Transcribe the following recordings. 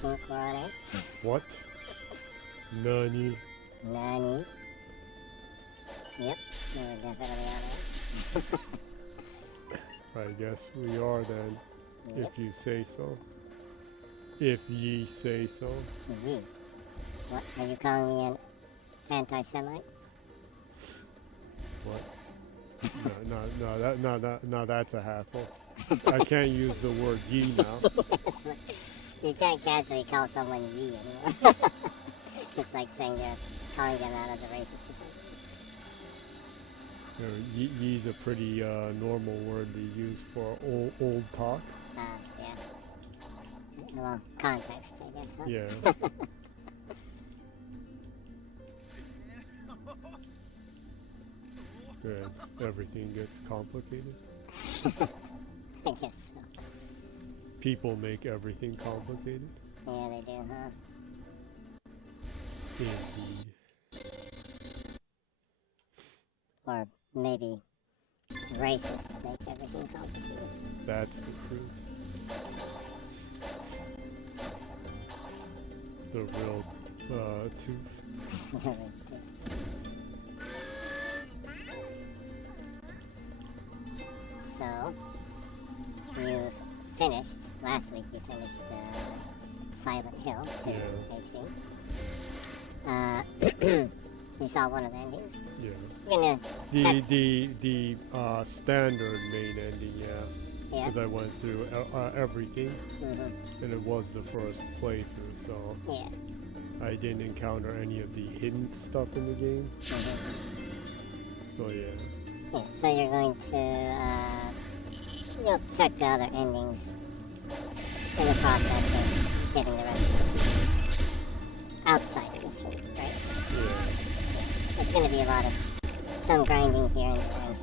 think we're on it. What? Nani? Nani? Yep, we're definitely on it. I guess we are then, Yep. if you say so. If ye say so. Ye. What? Are you calling me an anti-Semite? What? No, that's a hassle. I can't use the word ye now. You can't casually call someone ye anymore. It's like saying you're calling them out as a racist or something. Ye's a pretty normal word to use for old talk. Yeah. Well, context, I guess, huh? Yeah. Everything gets complicated. I guess so. People make everything complicated. Yeah, they do, huh? Indeed. Or maybe racists make everything complicated. That's the truth. The real tooth. So, you finished, last week you finished Silent Hill 2 HD. You saw one of the endings? Yeah. You're gonna The standard main ending, yeah. Yeah. Because I went through everything, Mm-hmm. and it was the first playthrough, so Yeah. I didn't encounter any of the hidden stuff in the game. Mm-hmm. So yeah. Yeah. So you're going to you'll check the other endings in the process of getting the rest of the achievements outside of this room, right? Yeah. It's going to be a lot of some grinding here and there,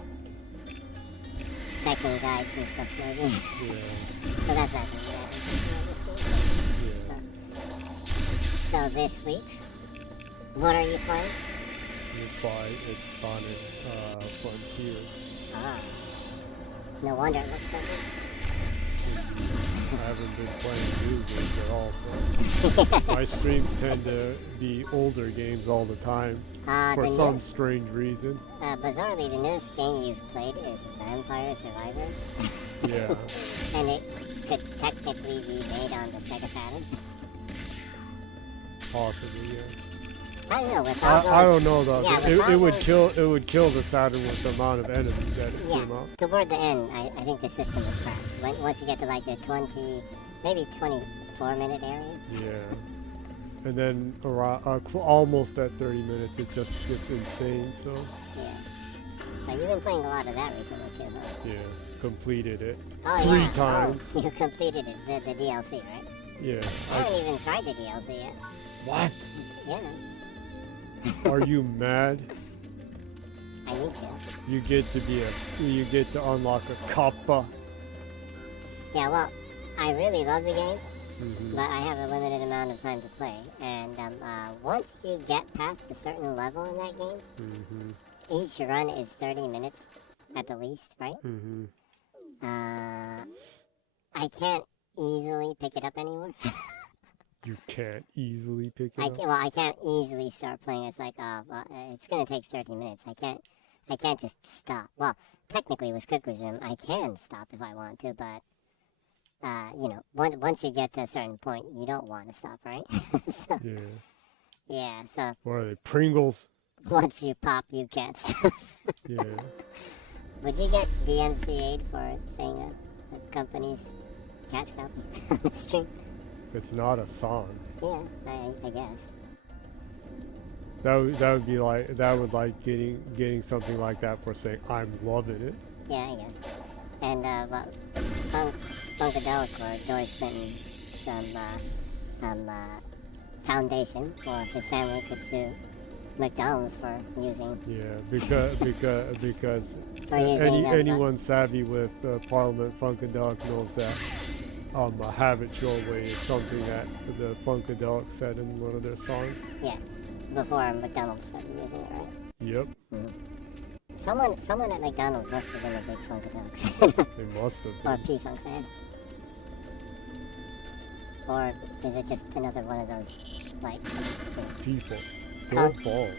checking guides and stuff maybe. Yeah. So that's not going to be this week. Yeah. So this week, what are you playing? It's Sonic Frontiers. Ah. No wonder it looks so good. I haven't been playing new games at all, so my streams tend to be older games all the time for some strange reason. Bizarrely, the newest game you've played is Vampire Survivors. Yeah. And it could technically be made on the SEGA Saturn. Possibly, yeah. I don't know. With all those, I don't know though. Yeah, It would kill the Saturn with the amount of enemies that it came out. Toward the end, I think the system would crash. Once you get to like the 24-minute area. Yeah. And then around almost at 30 minutes, it just gets insane. So. Yeah. But you've been playing a lot of that recently too, huh? Yeah. Completed it 3 3 times. Oh, you completed it, the DLC, right? Yeah. I haven't even tried the DLC yet. What? Yeah. Are you mad? I need to. You get to unlock a kappa. Yeah, well, I really love the game, Mm-hmm. but I have a limited amount of time to play. And once you get past a certain level in that game, Mm-hmm. each run is 30 minutes at the least, right? Mm-hmm. I can't easily pick it up anymore. You can't easily pick it up. I can't easily start playing. It's like, it's gonna take 30 minutes. I can't just stop. Well, technically with Quick Resume, I can stop if I want to, but once you get to a certain point, you don't want to stop, right? So, Yeah. yeah. So What are they, Pringles? once you pop, you can't stop. Yeah. Would you get DMCA'd for saying a company's catch copy on the stream? It's not a song. Yeah, I guess. That would be like getting something like that for saying I'm loving it. Yeah, I guess. And Funkadelic or George Clinton, some foundation or his family could sue McDonald's for using. Yeah, because For using anyone savvy with Parliament Funkadelic knows that Have It Your Way is something that the Funkadelic said in one of their songs. Yeah, before McDonald's started using it, right? Yep. Mm-hmm. Someone at McDonald's must have been a big Funkadelic fan. They must have Or been. P-Funk fan. Or is it just another one of those, like, People. Don't fall.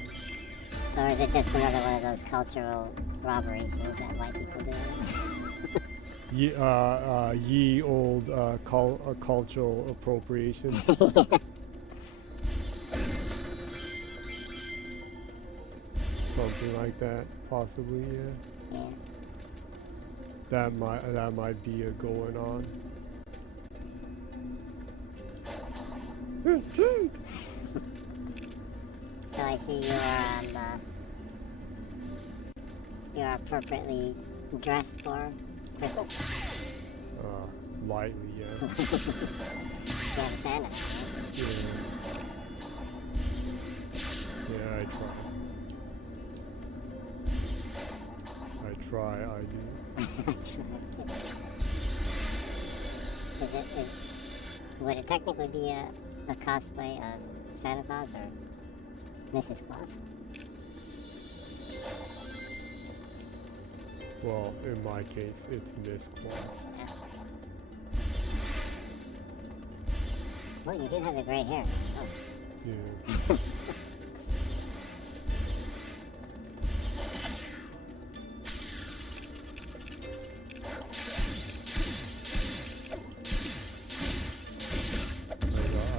Or is it just another one of those cultural robbery things that white people do? Ye old cultural appropriation. Something like that, possibly, yeah. Yeah. That might be a going on. So I see you're appropriately dressed for Christmas. Lightly, yeah. You have Santa. Yeah. Yeah, I try, I do. Would it technically be a cosplay of Santa Claus or Mrs. Claus? Well, in my case, it's Miss Claus. Yes. Well, you do have the gray hair. Oh. Yeah.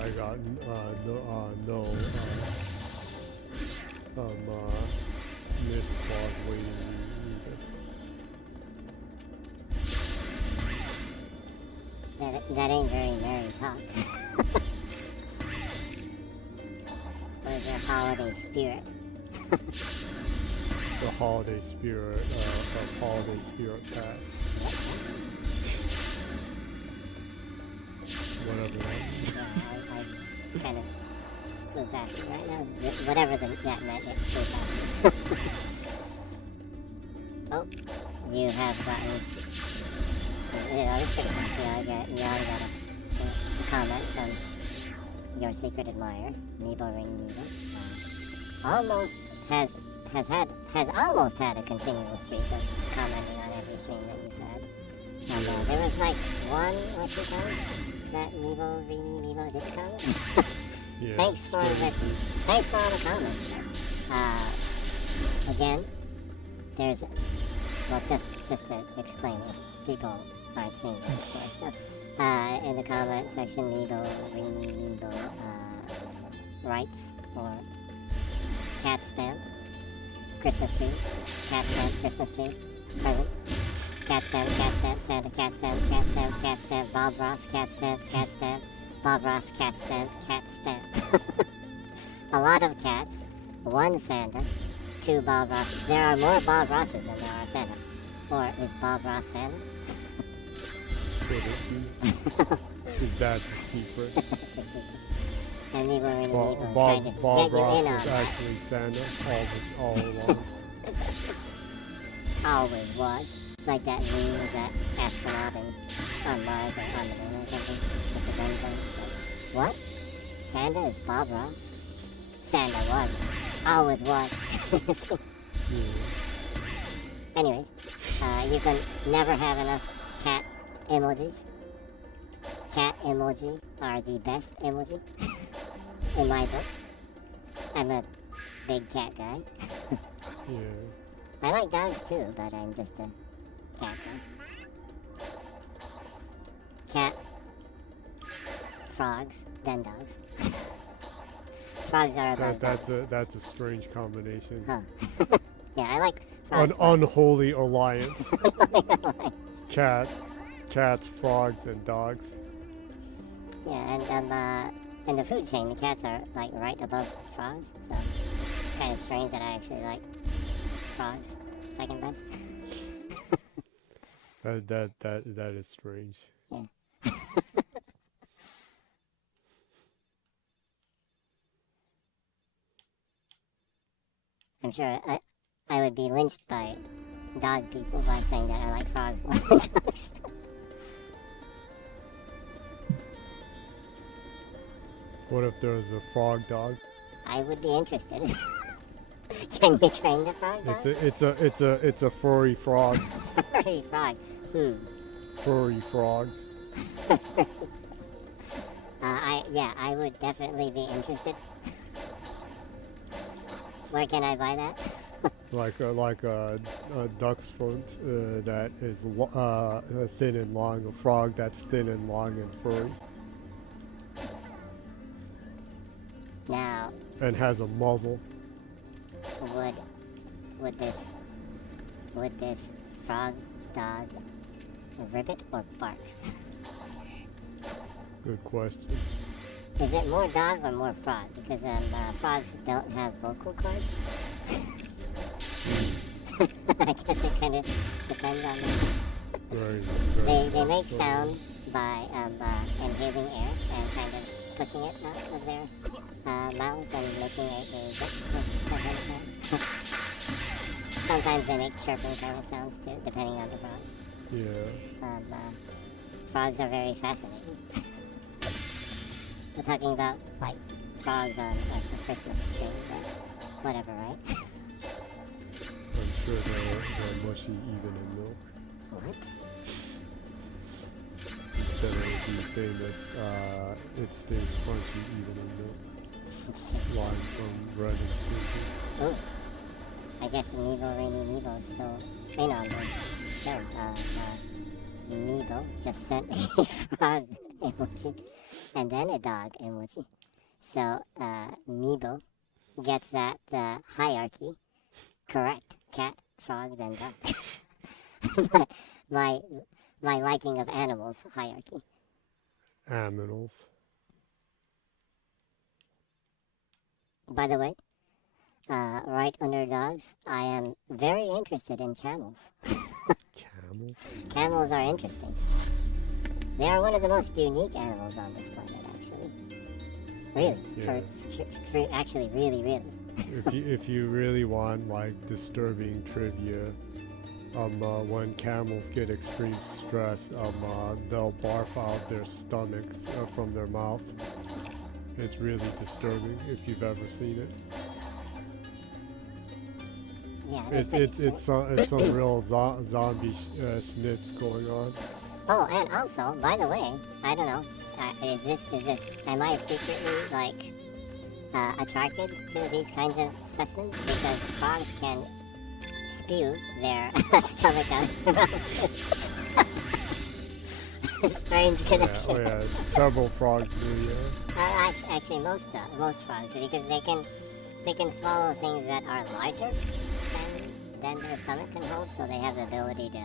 I got Miss Claus waiting either. That ain't very merry talk. Where's your holiday spirit? The holiday spirit of holiday spirit pass. Whatever that is. Yeah, I kind of flew past it right now. Whatever that meant, it flew past it. Oh, you have gotten. You already got a comment from your secret admirer, Meebo Ring Meebo. Has almost had a continual streak of commenting on every stream that you've had. And there was like one or two times that Meebo Ring Meebo did comment. Yeah, Thanks for all the comments. Again, there's just to explain if people aren't seeing this, of course. So, in the comment section, Meebo Rini Meebo writes or cat stamp, Christmas tree, cat stamp, Christmas tree, present, cat stamp, Santa, cat stamp, Bob Ross, cat stamp, Bob Ross, cat stamp. A lot of cats, one Santa, two Bob Rosses. There are more Bob Rosses than there are Santa. Or is Bob Ross Santa? Could it be? Is that the secret? And Meebo Rini Meebo is Bob trying to get you Ross in on is that. actually Santa all along. Always was. It's like that meme of that astronaut on Mars or on the moon or something. With the gun thing. What? Santa is Bob Ross? Santa was. Always was. Anyways, you can never have enough cat emojis. Cat emoji are the best emoji in my book. I'm a big cat guy. Yeah. I like dogs too, but I'm just a cat guy. Cat, frogs, then dogs. Frogs are about That's a strange combination. Huh. Yeah, I like An frogs. unholy alliance. Cats, frogs, and dogs. Yeah, and in the food chain, the cats are like right above frogs, so it's kind of strange that I actually like frogs second best. That is strange. Yeah. I'm sure I would be lynched by dog people by saying that I like frogs more than dogs. What if there was a frog dog? I would be interested. Can you train the frog dog? It's a furry frog. Furry frog. Furry frogs. I would definitely be interested. Where can I buy that? Like a duck's foot that is thin and long, a frog that's thin and long and furry. Now, and has a muzzle. Would this frog dog ribbit or bark? Good question. Is it more dog or more frog? Because frogs don't have vocal cords. I guess it kind of depends on that. They make sound by inhaling air and kind of pushing it out of their mouths and making a kind of sound. Sometimes they make chirping kind of sounds too, depending on the frog. Yeah. Frogs are very fascinating. We're talking about like frogs on like the Christmas tree, but whatever, right? I'm sure they're mushy even in milk. What? Instead of the famous, it stays crunchy even in milk. Line from Red and Stimpy. Oh, I guess Meebo, Rainy Meebo is still in on the show. Meebo just sent a frog emoji and then a dog emoji. So Meebo gets that the hierarchy correct: cat, frog, then dog. my liking of animals hierarchy. Aminals. By the way, right under dogs, I am very interested in camels. Camels? Camels are interesting. They are one of the most unique animals on this planet, actually. Really, Yeah. for actually, really, really. if you really want like disturbing trivia, when camels get extreme stress, they'll barf out their stomachs from their mouth. It's really disturbing if you've ever seen it. Yeah, It's some real zombie schnitz going on. Oh, and also, by the way, I don't know, am I secretly like attracted to these kinds of specimens because frogs can spew their stomach out of their mouth. Strange connection. Oh yeah, several frogs do, yeah. Actually, most frogs, because they can swallow things that are larger than their stomach can hold, so they have the ability to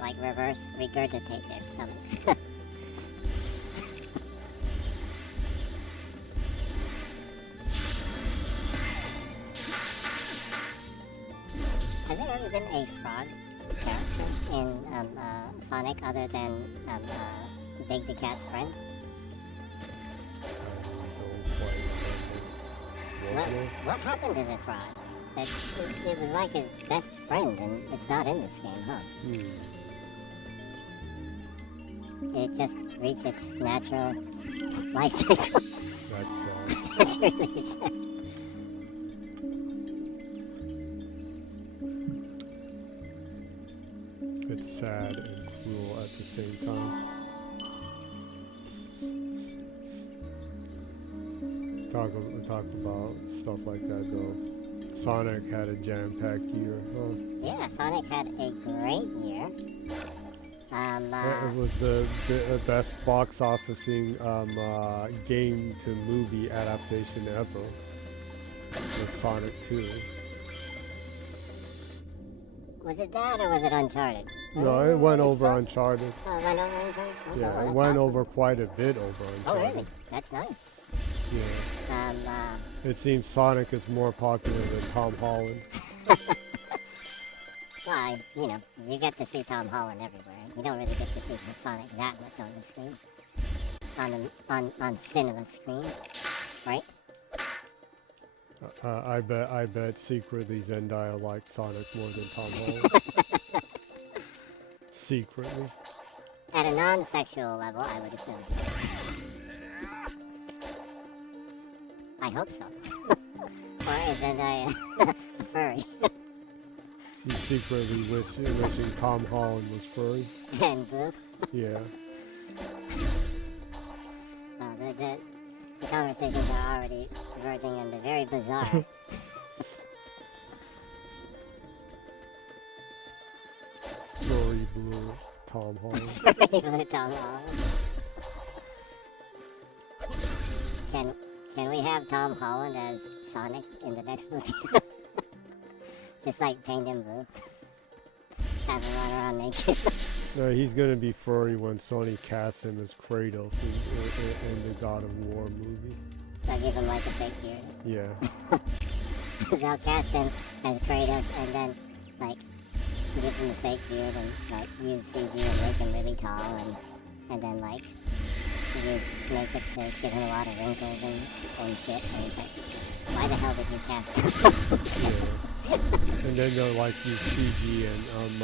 like reverse regurgitate their stomach. Has there ever been a frog character in Sonic other than Big the Cat's friend? What happened to the frog? It was like his best friend, and it's not in this game, huh? It just reached its natural life cycle. That's sad. That's really sad. It's sad and cruel at the same time. Talk about stuff like that though. Sonic had a jam-packed year, huh? Yeah, Sonic had a great year. It was the best box officing game to movie adaptation ever. With Sonic 2. Was it that or was it Uncharted? No, it went over Uncharted. Oh, it went over Uncharted? Okay, Yeah, well, it that's went awesome. over quite a bit over Uncharted. Oh, really? That's nice. Yeah. It seems Sonic is more popular than Tom Holland. Well, you get to see Tom Holland everywhere. You don't really get to see Sonic that much on the screen. On cinema screen, right? I bet secretly Zendaya likes Sonic more than Tom Holland. Secretly. At a non-sexual level, I would assume. I hope so. Or is Zendaya a furry? She's secretly wishing Tom Holland was furry. And blue? Yeah. the conversations are already verging on the very bizarre. Furry blue Tom Holland. Furry blue Tom Holland. Can we have Tom Holland as Sonic in the next movie? Just like paint him blue. Have him run around naked. No, he's gonna be furry when Sony casts him as Kratos in the God of War movie. They'll give him like a fake beard. Yeah. They'll cast him as Kratos and then like give him a fake beard and like use CG and make him really tall and then like use makeup to give him a lot of wrinkles and shit. And it's like, why the hell did you cast him? Yeah. And then they'll like use CG and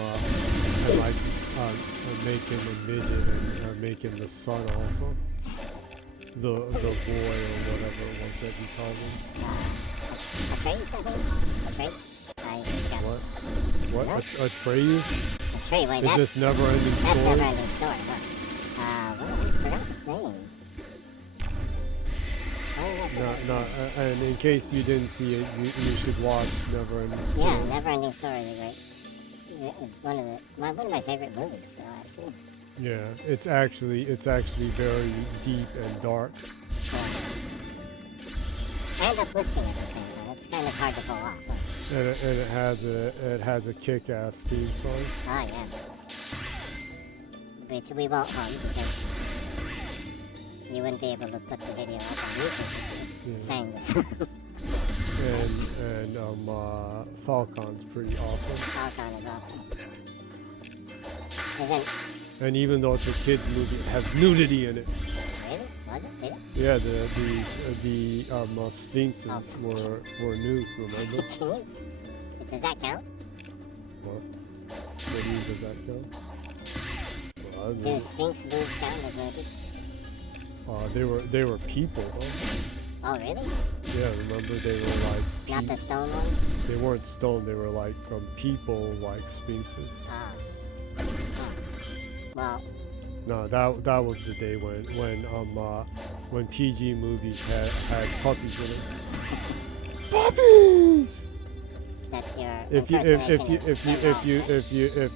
like make him a midget and make him the son also. The boy or whatever it was that you called him. A trace, I think? A trace? I forgot. What? No? A Atreus? A tree, wait, Is this never-ending that's story? never-ending story, huh? I forgot his name. No, and in case you didn't see it, you should watch Never-Ending Story. Yeah, Never-Ending Story is great. It's one of my favorite movies, actually. Yeah, it's actually very deep and dark. Yeah. And uplifting at the same time. It's kind of hard to pull off. But... And it has a kick-ass theme song. Oh yeah. Which we won't hum because you wouldn't be able to put the video up on YouTube if you sang this. and Falcon's pretty awesome. Falcon is awesome. And then, and even though it's a kids movie, it has nudity in it. really? Was it? Did it? Yeah, the sphinxes were nude. Remember? Does that count? What? What do you mean, does that count? Well, Do Sphinx boobs count as movies? they were people, huh? Oh really? Yeah, remember they were like Not the stone ones? they weren't stone, they were like from people like sphinxes. Ah. Well, No, that was the day when PG movies had puppies in it. Puppies! that's your If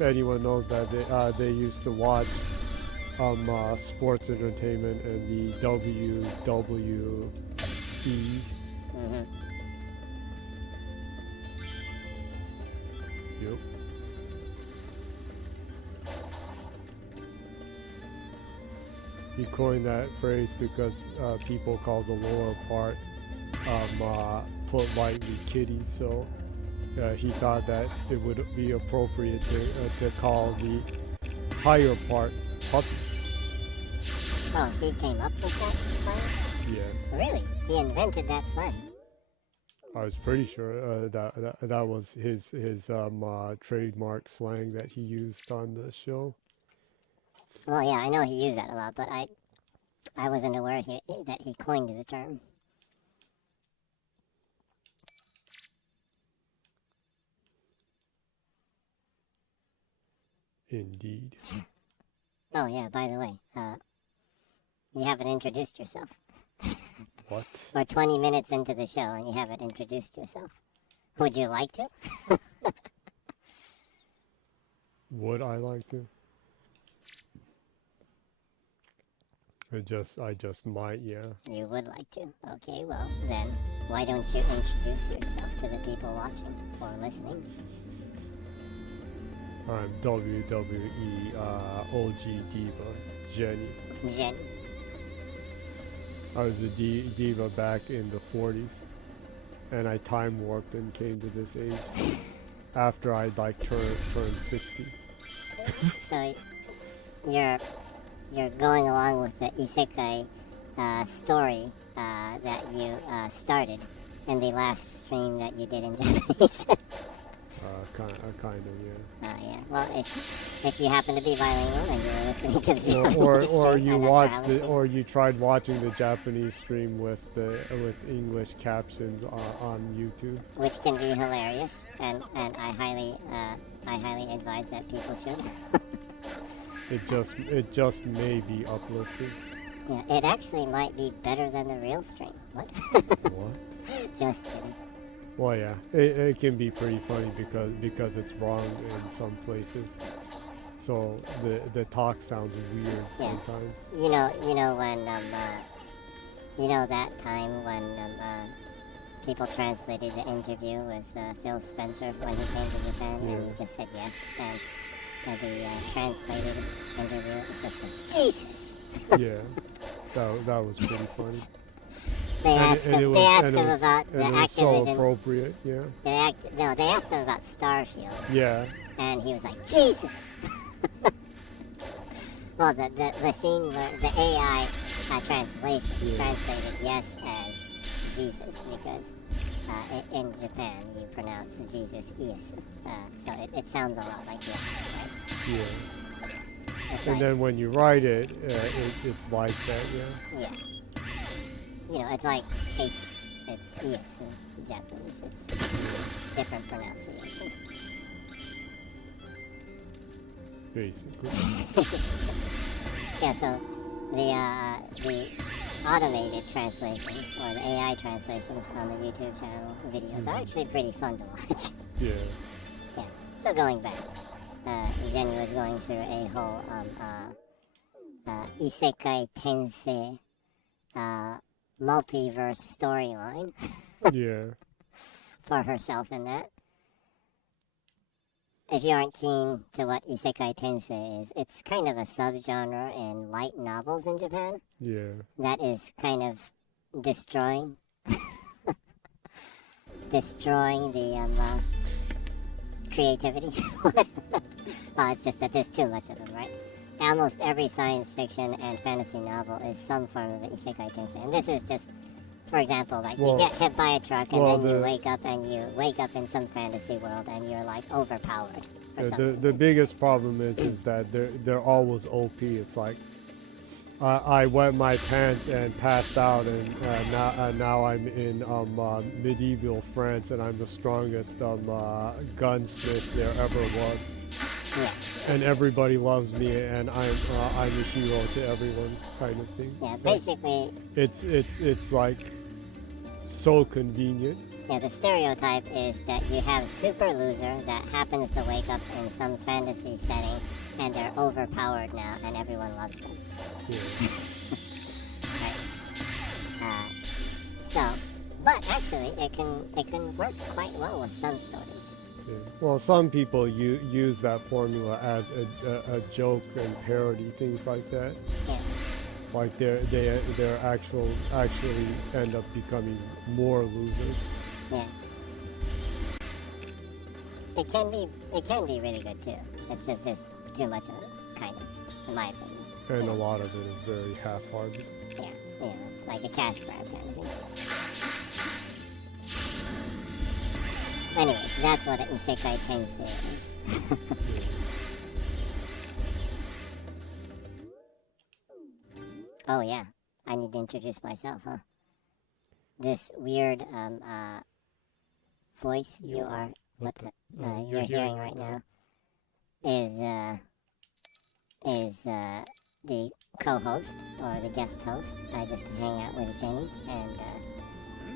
anyone knows that they used to watch sports entertainment and the WWE. Mm-hmm. Yep. He coined that phrase because people call the lower part politely kitties, so he thought that it would be appropriate to call the higher part puppies. Oh, he came up with that slang? Yeah. Really? He invented that slang? I was pretty sure that was his trademark slang that he used on the show. Well, yeah, I know he used that a lot, but I wasn't aware that he coined the term. Indeed. Oh yeah, by the way, you haven't introduced yourself. What? We're 20 minutes into the show and you haven't introduced yourself. Would you like to? Would I like to? I just might, yeah. You would like to? Okay, well, then why don't you introduce yourself to the people watching or listening? I'm WWE OG Diva, Jenny. Jen. I was a diva back in the 40s, and I time warped and came to this age after I like turned 60. So you're going along with the isekai story that you started in the last stream that you did in Japanese. Kind of, yeah. Yeah. Well, if you happen to be bilingual and you're listening to the Japanese or stream, you that's watched where I was it, thinking. or you tried watching the Japanese stream with English captions on YouTube. Which can be hilarious, and I highly advise that people should. It just may be uplifting. Yeah, it actually might be better than the real stream. What? What? Just kidding. Well, yeah, it can be pretty funny because it's wrong in some places. So the talk sounds weird Yeah. sometimes. You know when that time when people translated the interview with Phil Spencer when he came to Japan, and he just said yes, and the translated interview just said Jesus. Yeah, that was pretty funny. They asked him about the it was so Activision. appropriate. Yeah. They asked him about Starfield, Yeah. and he was like Jesus. Well, the machine, the AI translation translated yes as Jesus because in Japan you pronounce Jesus yes, so it sounds a lot like yes, right? Yeah. It's And like, then when you write it, it's like that. Yeah. yeah, you know, it's like Jesus. It's yes in Japanese. It's different pronunciation. Basically. Yeah, so the automated translations or the AI translations on the YouTube channel videos are actually pretty fun to watch. Yeah. Yeah. So going back, Jenny was going through a whole Isekai Tensei multiverse storyline Yeah. for herself in that. If you aren't keen to what Isekai Tensei is, it's kind of a subgenre in light novels in Japan Yeah. that is kind of destroying the creativity. It's just that there's too much of them, right? Almost every science fiction and fantasy novel is some form of an Isekai Tensei, and this is just, for example, like you get hit by a truck and then you wake up in some fantasy world and you're like overpowered. The biggest problem is that they're always OP. It's like I wet my pants and passed out, and now I'm in medieval France, and I'm the strongest gunsmith there ever was. Yeah. And everybody loves me, and I'm a hero to everyone, kind of thing. Yeah, So basically. It's like so convenient. Yeah, the stereotype is that you have a super loser that happens to wake up in some fantasy setting, and they're overpowered now, and everyone loves them. Yeah. Right. So, but actually, it can work quite well with some stories. Yeah. Well, some people use that formula as a joke and parody, things like that. Yeah. Like they're actually end up becoming more losers. Yeah. It can be really good too. It's just there's too much of it, kind of, in my opinion. And a lot of it is very half-hearted. Yeah, it's like a cash grab kind of thing. Anyway, that's what an Isekai Tensei is. Oh yeah, I need to introduce myself, huh? This weird voice you're hearing right now is the co-host or the guest host. I just hang out with Jenny and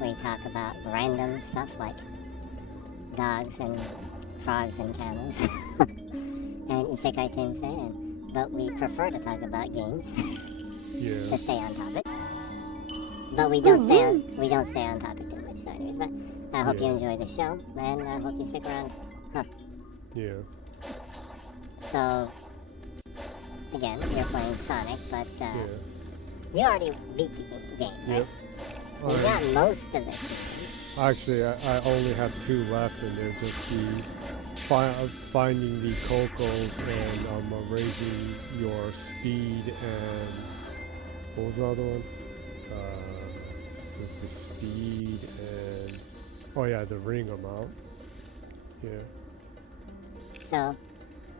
we talk about random stuff like dogs and frogs and camels and Isekai Tensei, but we prefer to talk about games to stay on topic. But we don't stay on topic too much. So anyways, but I hope you enjoy the show and I hope you stick around. Huh. Yeah. So again, you're playing Sonic, but you already beat the game, right? Yep. You got most of the achievements. Actually, I only have 2 left, and they're just finding the cocos and raising your speed and what was the other one? There's the speed and the ring amount. Yeah. So,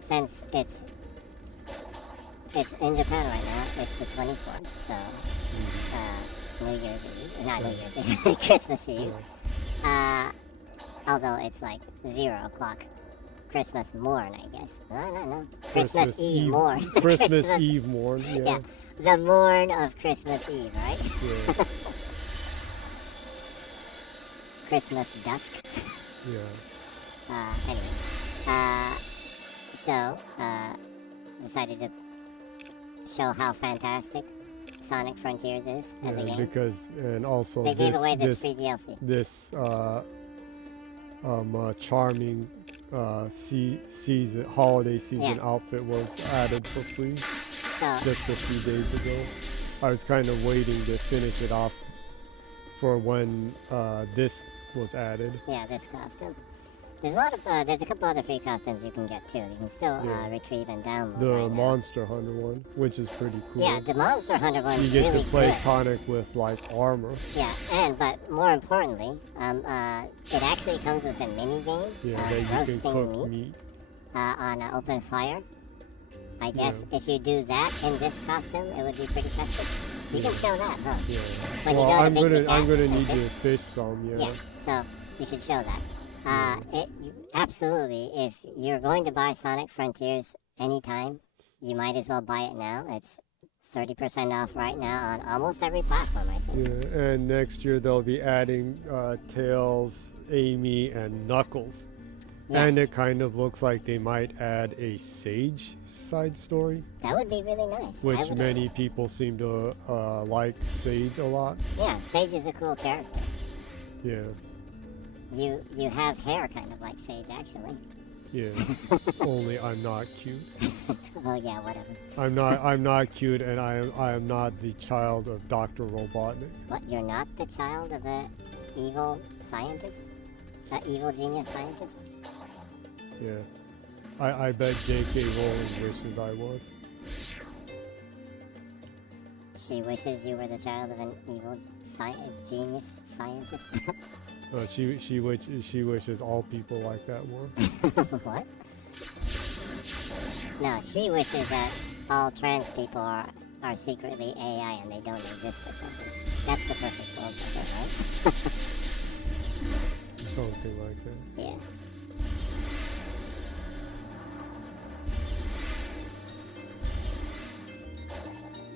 since it's in Japan right now, it's the 24th, so New Year's Eve, not New Year's Eve, Christmas Eve. Although it's like 0 o'clock Christmas morn, I guess. No. Christmas Eve morn. Christmas Eve morn, yeah. the morn of Christmas Eve, right? Yeah. Christmas dusk. Yeah. Anyway. So, decided to show how fantastic Sonic Frontiers is as a game. Because, and also They gave away this free DLC. This charming holiday season outfit was added for free just a few days ago. I was kind of waiting to finish it off for when this was added. Yeah, this costume. There's a lot of there's a couple other free costumes you can get too. You can still retrieve and download. The Monster Hunter one, which is pretty cool. Yeah, the Monster Hunter one is really good. You get to play Sonic with like armor. Yeah, but more importantly, it actually comes with a mini game. Yeah, that you can cook meat. On an open fire. I guess if you do that in this costume, it would be pretty festive. You can show that, huh? Yeah. When well, you go to I'm gonna need to fish some. Yeah. Yeah. So you should show that. Absolutely. If you're going to buy Sonic Frontiers anytime, you might as well buy it now. It's 30% off right now on almost every platform, I think. Yeah, and next year they'll be adding Tails, Amy, and Knuckles. Yeah. And it kind of looks like they might add a Sage side story. That would be really nice. Which many people seem to like Sage a lot. Yeah, Sage is a cool character. Yeah. You have hair kind of like Sage, actually. Yeah. Only I'm not cute. Oh yeah, whatever. I'm not cute, and I am not the child of Dr. Robotnik. What? You're not the child of an evil scientist? An evil genius scientist? Yeah. I bet J.K. Rowling wishes I was. She wishes you were the child of an evil genius scientist? She wishes all people like that were. What? No, she wishes that all trans people are secretly AI and they don't exist or something. That's the perfect world for her, right? Something like that. Yeah.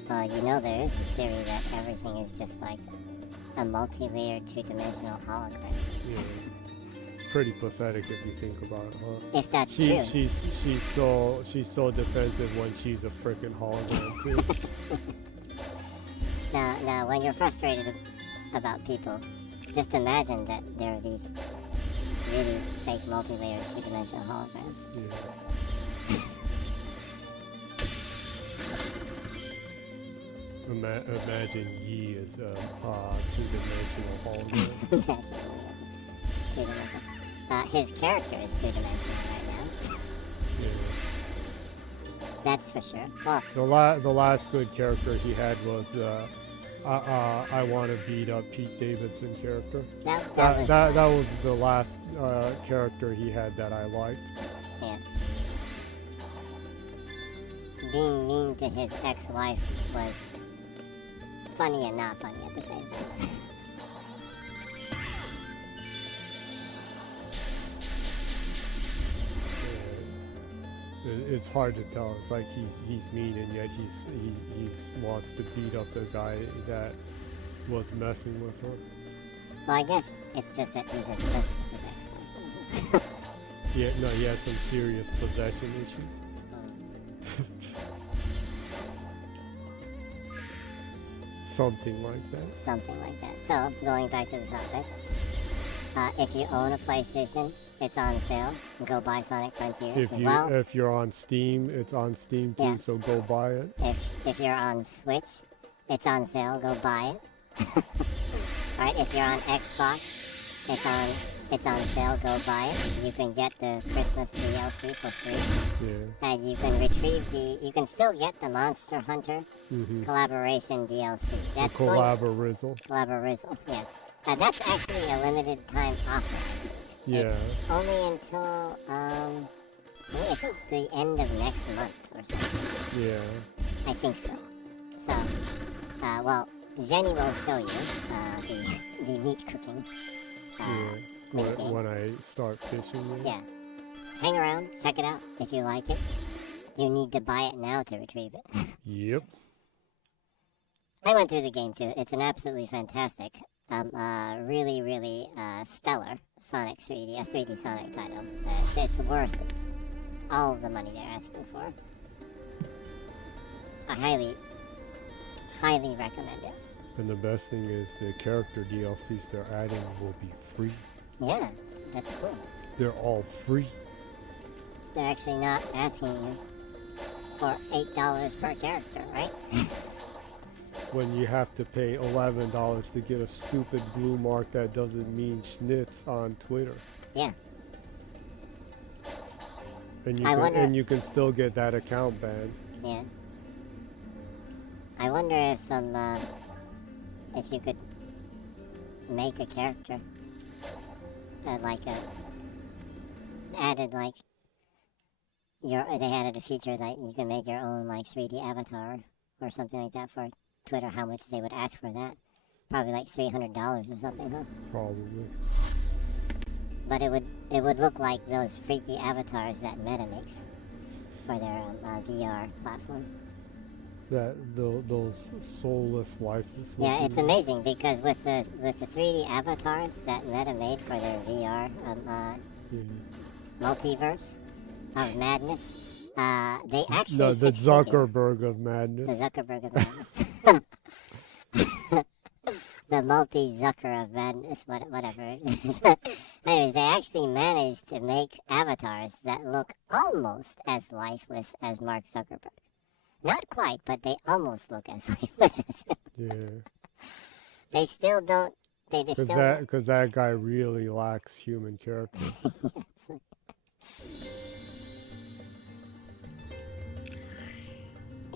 Well, you know there is a theory that everything is just like a multi-layered two-dimensional hologram. Yeah. It's pretty pathetic if you think about it, huh? If that's true. She's so defensive when she's a freaking hologram too. Now, when you're frustrated about people, just imagine that there are these really fake multi-layered two-dimensional holograms. Yeah. Imagine Yi as a two-dimensional hologram. Imagine two-dimensional. His character is two-dimensional right now. Yeah. That's for sure. Well, the last good character he had was I want to beat up Pete Davidson character. That was the last character he had that I liked. Yeah. Being mean to his ex-wife was funny and not funny at the same time. It's hard to tell. It's like he's mean and yet he wants to beat up the guy that was messing with her. Well, I guess it's just that he's obsessed with his ex-wife. Yeah, no, he has some serious possession issues. Something like that. Something like that. So, going back to the topic, if you own a PlayStation, it's on sale. Go buy Sonic Frontiers. If you're on Steam, it's on Steam too, yeah. So go buy it. If you're on Switch, it's on sale. Go buy it. Alright, if you're on Xbox, it's on sale. Go buy it. You can get the Christmas DLC for free. Yeah. And you can retrieve you can still get the Monster Hunter collaboration DLC. That's Collaborizzle. Collaborizzle, yeah. That's actually a limited time offer. Yeah. It's only until, I think the end of next month or something. Yeah. I think so. So, well, Jenny will show you the meat cooking. When I start fishing. Yeah. Hang around, check it out if you like it. You need to buy it now to retrieve it. Yep. I went through the game too. It's an absolutely fantastic, really, really stellar Sonic 3D, a 3D Sonic title. It's worth all of the money they're asking for. I highly recommend it. And the best thing is the character DLCs they're adding will be free. Yeah, that's cool. They're all free. They're actually not asking you for $8 per character, right? When you have to pay $11 to get a stupid blue mark that doesn't mean schnitz on Twitter. Yeah. And you can still get that account banned. Yeah. I wonder if you could make a character they added a feature that you can make your own like 3D avatar or something like that for Twitter. How much they would ask for that? Probably like $300 or something, huh? Probably. But it would look like those freaky avatars that Meta makes for their VR platform. Those soulless, lifeless. Yeah, it's amazing because with the 3D avatars that Meta made for their VR multiverse of madness, they actually the Zuckerberg of madness. The Zuckerberg of madness. The multi-Zucker of madness, whatever it is. Anyways, they actually managed to make avatars that look almost as lifeless as Mark Zuckerberg. Not quite, but they almost look as lifeless as him. Yeah. They still don't. They just still. Because that guy really lacks human character.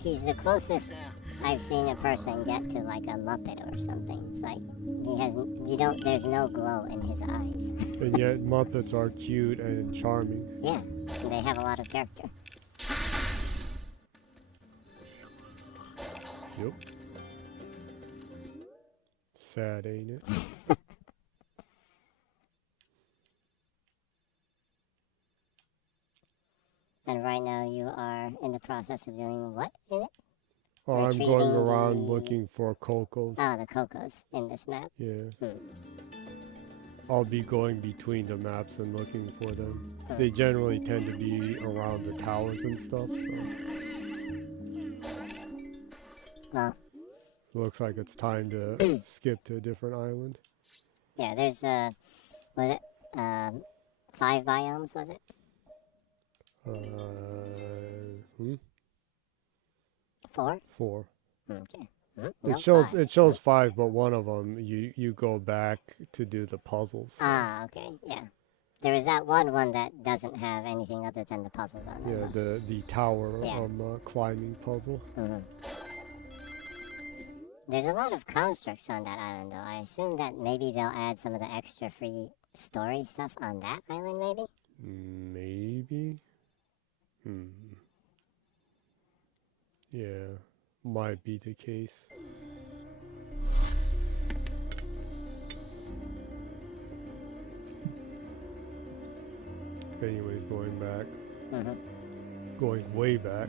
He's the closest I've seen a person get to like a Muppet or something. It's like there's no glow in his eyes. And yet Muppets are cute and charming. Yeah, and they have a lot of character. Yep. Sad, ain't it? And right now you are in the process of doing what in it? Oh, I'm going around looking for Cocos. Oh, the Cocos in this map? Yeah. I'll be going between the maps and looking for them. They generally tend to be around the towers and stuff, so... Well... Looks like it's time to skip to a different island. Yeah, there's, was it, 5 biomes, was it? 4? 4. Okay. It shows 5, but one of them you go back to do the puzzles. So. Ah, okay, yeah. There is that one that doesn't have anything other than the puzzles on it. Yeah, the tower climbing puzzle. There's a lot of constructs on that island, though. I assume that maybe they'll add some of the extra free story stuff on that island, maybe? Maybe? Yeah, might be the case. Anyways, going back. Going way back.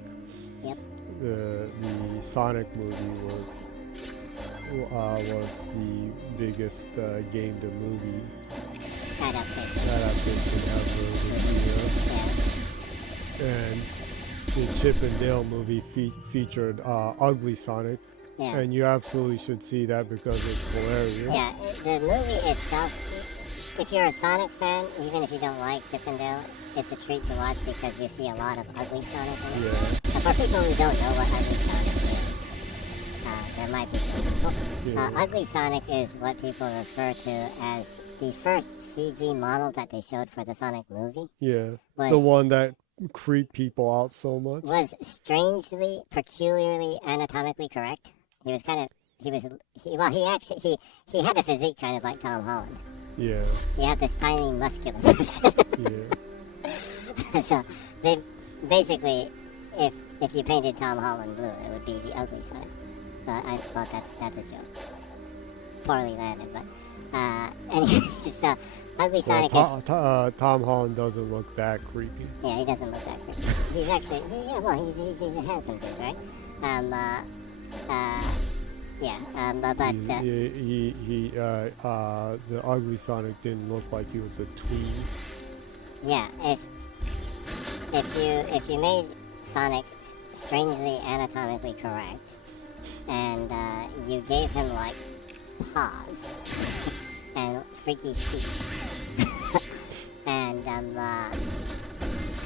Yep. The Sonic movie was the biggest game to movie adaptation ever this year. And the Chip and Dale movie featured Ugly Sonic. Yeah. And you absolutely should see that because it's hilarious. Yeah, the movie itself, if you're a Sonic fan, even if you don't like Chip and Dale, it's a treat to watch because you see a lot of Ugly Sonic in it. Yeah. And for people who don't know what Ugly Sonic is, there might be some people. Ugly Sonic is what people refer to as the first CG model that they showed for the Sonic movie. Yeah, the one that creeped people out so much. Was strangely, peculiarly anatomically correct. He was kind of, he had a physique kind of like Tom Holland. Yeah. He had this tiny muscular person. Yeah. So, they basically, if you painted Tom Holland blue, it would be the Ugly Sonic. But I thought that's a joke. Poorly landed, but anyway, so Ugly Sonic is... Tom Holland doesn't look that creepy. Yeah, he doesn't look that creepy. He's actually, he's a handsome dude, right? Yeah, but the ugly Sonic didn't look like he was a tween. yeah, if you made Sonic strangely anatomically correct, and you gave him like paws and freaky feet and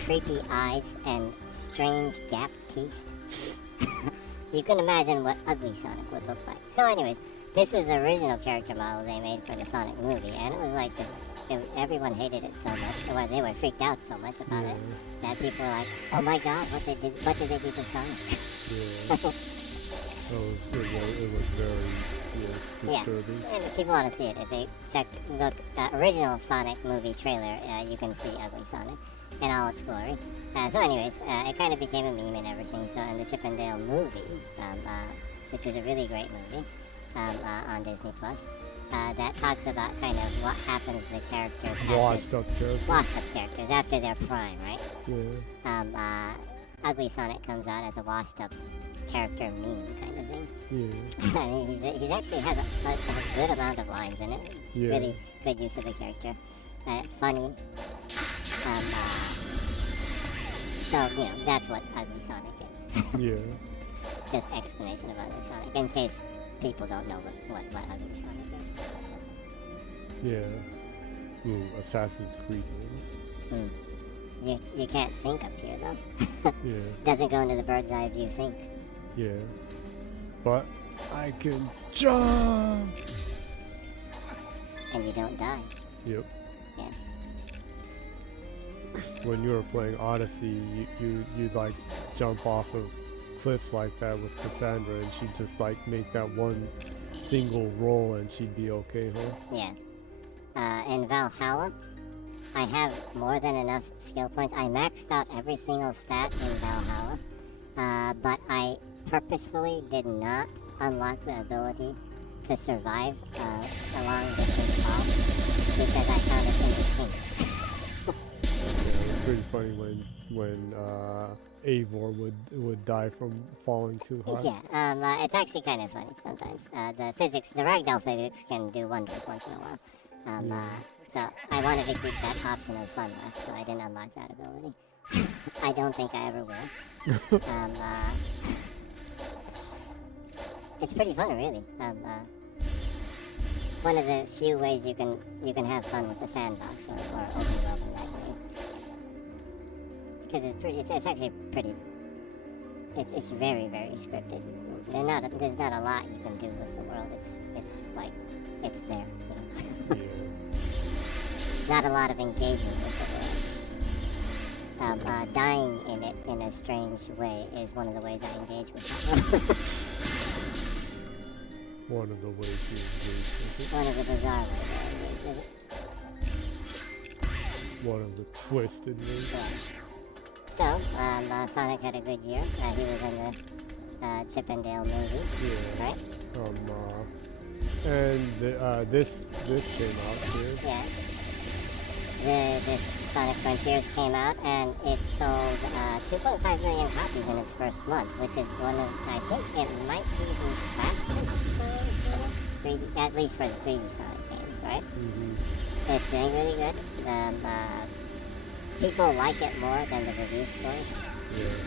creepy eyes and strange gap teeth, you can imagine what ugly Sonic would look like. So anyways, this was the original character model they made for the Sonic movie, and it was like everyone hated it so much. Well, they were freaked out so much about it that people were like, "Oh my God, what did they do to Sonic?" Yeah. It was very disturbing. Yeah, and if people want to see it, if they look original Sonic movie trailer, you can see ugly Sonic in all its glory. So anyways, it kind of became a meme and everything. So in the Chip and Dale movie, which was a really great movie on Disney Plus, that talks about kind of what happens to the characters Washed up characters after their prime, right? Yeah. Ugly Sonic comes out as a washed up character meme kind of thing. Yeah. I mean, he actually has a good amount of lines in it. It's really good use of the character. Funny. So, that's what Ugly Sonic is. Yeah. Just explanation of Ugly Sonic, in case people don't know what Ugly Sonic is. Yeah. Ooh, Assassin's Creed. You can't sync up here, though. Yeah. Doesn't go into the bird's eye view sync. Yeah. But I can jump! And you don't die. Yep. Yeah. When you were playing Odyssey, you'd like jump off of cliffs like that with Cassandra, and she'd just like make that one single roll and she'd be okay, huh? Yeah. In Valhalla, I have more than enough skill points. I maxed out every single stat in Valhalla, but I purposefully did not unlock the ability to survive a long distance fall because I found it entertaining. It's pretty funny when Eivor would die from falling too high. Yeah, it's actually kind of funny sometimes. The ragdoll physics can do wonders once in a while. So I wanted to keep that option of fun left, so I didn't unlock that ability. I don't think I ever will. It's pretty fun, really. One of the few ways you can have fun with the sandbox or open world in that game. Because it's actually pretty. It's very, very scripted. There's not a lot you can do with the world. It's like it's there. Yeah. Not a lot of engagement with the world. Dying in it in a strange way is one of the ways I engage with it. One of the ways you engage with it. One of the bizarre ways I engage with it. One of the twisted ways. Yeah. So, Sonic had a good year. He was in the Chip and Dale movie, right? And this came out too. Yeah. This Sonic Frontiers came out, and it sold 2.5 million copies in its first month, which is I think it might be the fastest selling 3D, at least for the 3D Sonic games, right? Mm-hmm. It's doing really good. People like it more than the review scores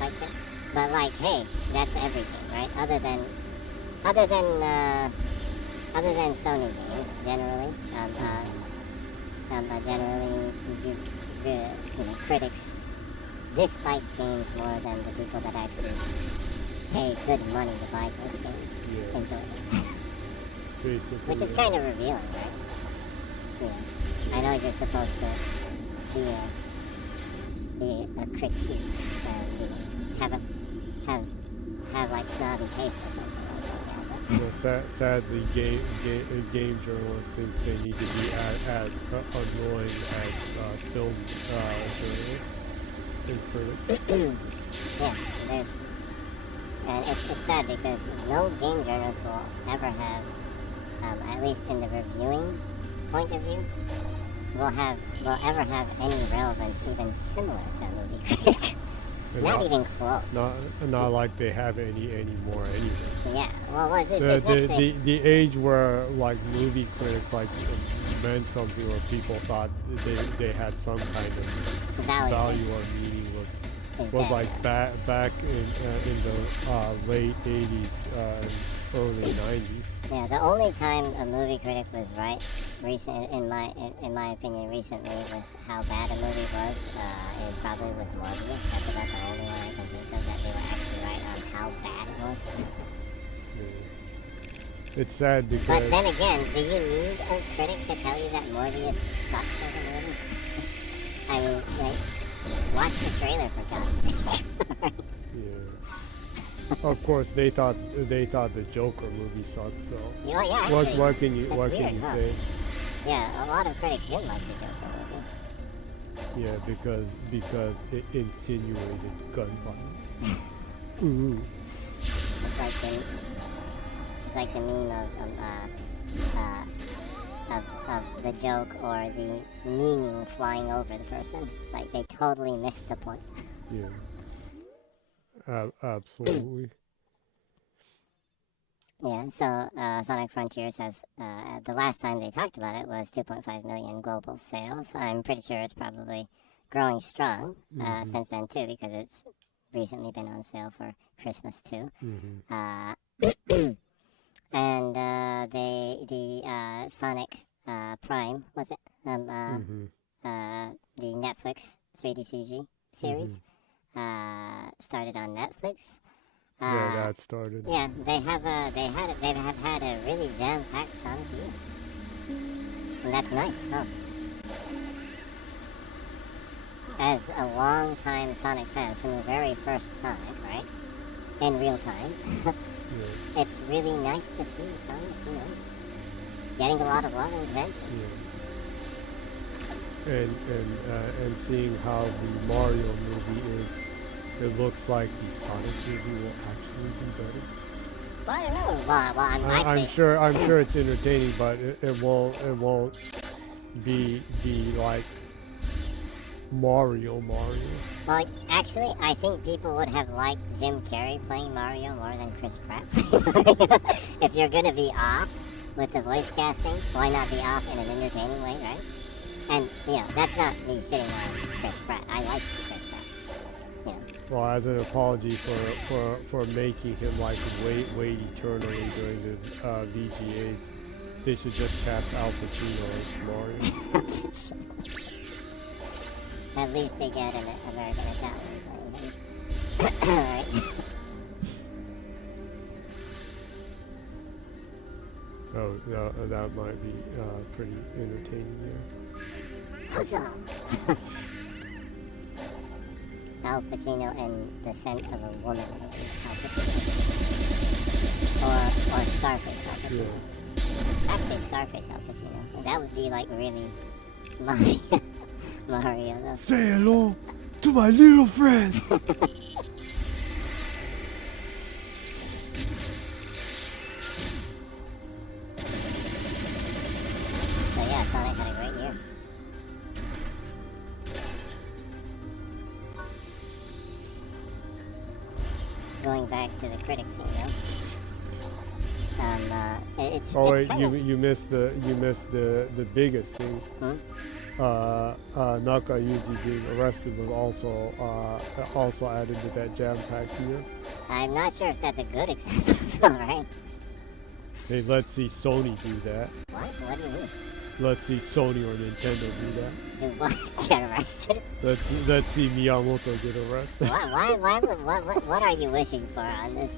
like it. But like, hey, that's everything, right? Other than Sony games, generally, critics dislike games more than the people that actually pay good money to buy those games. Yeah. Enjoy them. Basically, Which is kind of revealing, right? I know you're supposed to be a critique and have like snobby taste or something like that. But sadly, game journalists think they need to be as annoying as film journalists and critics. Yeah, and it's sad because no game journalist will ever have, at least in the reviewing point of view, will ever have any relevance even similar to a movie critic. And Not even close. Not like they have any anymore anyway. Yeah, well, it's actually... The age where like movie critics like meant something or people thought they had some kind of value or meaning was like back in the late 80s and early 90s. Yeah, the only time a movie critic was right, in my opinion, recently with how bad a movie was, is probably with Morbius. That's about the only one I can think of that they were actually right on how bad it was. Yeah. It's sad because... But then again, do you need a critic to tell you that Morbius sucks as a movie? I mean, like, watch the trailer for God's sake. Yeah. Of course, they thought the Joker movie sucked. So yeah, actually, what can you say? Yeah, a lot of critics didn't like the Joker movie. Yeah, because it insinuated gun violence. Ooh. It's like the meme of the joke or the meaning flying over the person. It's like they totally missed the point. Yeah. Absolutely. Yeah, so Sonic Frontiers has, the last time they talked about it was 2.5 million global sales. I'm pretty sure it's probably growing strong since then too, because it's recently been on sale for Christmas too. And the Sonic Prime, was it? The Netflix 3D CG series started on Netflix. Yeah, that started. Yeah, they have had a really jam-packed Sonic year, and that's nice, huh? As a long-time Sonic fan from the very first Sonic, right, in real time, it's really nice to see Sonic, getting a lot of love and attention. Yeah. And seeing how the Mario movie is. It looks like the Sonic movie will actually be better. Well, I don't know. Well, I'm sure it's entertaining, but it won't be like Mario. Well, actually, I think people would have liked Jim Carrey playing Mario more than Chris Pratt. If you're gonna be off with the voice casting, why not be off in an entertaining way, right? And that's not me shitting on Chris Pratt. I like Chris Pratt. Well, as an apology for making him like wait eternally during the VGAs, they should just cast Al Pacino as Mario. At least they get an American Italian playing him. Right? Oh, no, that might be pretty entertaining, yeah. Awesome. Al Pacino in The Scent of a Woman, Al Pacino. Or Scarface Al Pacino. Yeah. Actually, Scarface Al Pacino. That would be like really Mario though. Say hello to my little friend! So yeah, Sonic had a great year. Going back to the critic thing, it's you missed the biggest thing. Nakayuki being arrested was also added to that jam-packed year. I'm not sure if that's a good example, right? Hey, let's see Sony do that. What do you mean? Let's see Sony or Nintendo do that. Do what? Get arrested? Let's see Miyamoto get arrested. What are you wishing for on this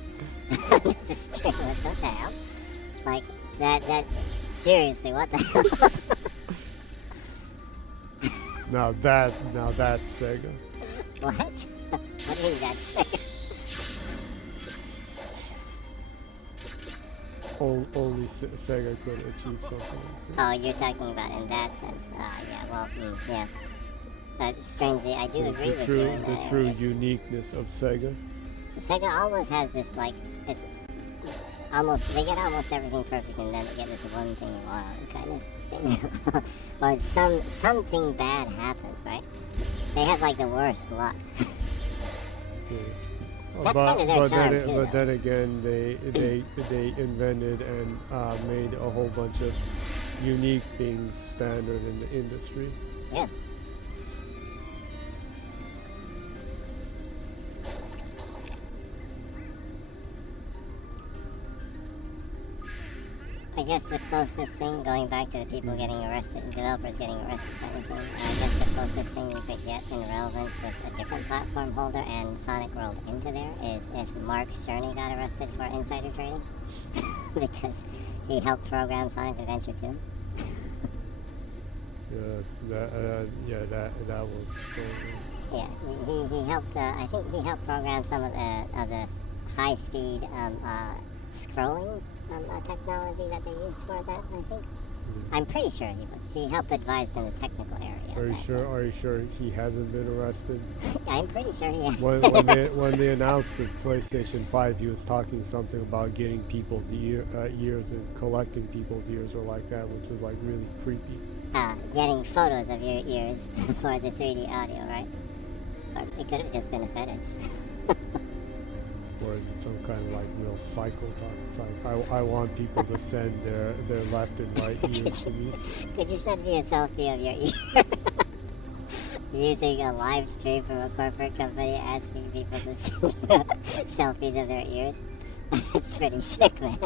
stream? What the hell? Like, that, seriously, what the hell? Now that's Sega. What? What do you mean that's Sega? Only Sega could achieve something like that. Oh, you're talking about in that sense. Yeah, well, yeah. But strangely, I do agree with you in that. The true uniqueness of Sega. Sega almost has this, like, they get almost everything perfect and then they get this one thing wrong kind of thing. Or something bad happens, right? They have, like, the worst luck. Yeah. That's kind of their charm, too, but though. then again, they invented and made a whole bunch of unique things standard in the industry. Yeah. I guess the closest thing, going back to the people getting arrested, developers getting arrested kind of thing, I guess the closest thing you could get in relevance with a different platform holder and Sonic rolled into there is if Mark Cerny got arrested for insider trading. Because he helped program Sonic Adventure 2. That was. Yeah, he helped. I think he helped program some of the high speed scrolling technology that they used for that. I think. I'm pretty sure he was. He helped advise in the technical area. Are you sure? Are you sure he hasn't been arrested? I'm pretty sure he has. When they announced the PlayStation 5, he was talking something about getting people's ears and collecting people's ears or like that, which was like really creepy. Getting photos of your ears for the 3D audio, right? Or it could have just been a fetish. Or is it some kind of like real psycho talk? It's like, I want people to send their left and right ears to me. Could you send me a selfie of your ear? Using a live stream from a corporate company asking people to send you selfies of their ears? It's pretty sick, man.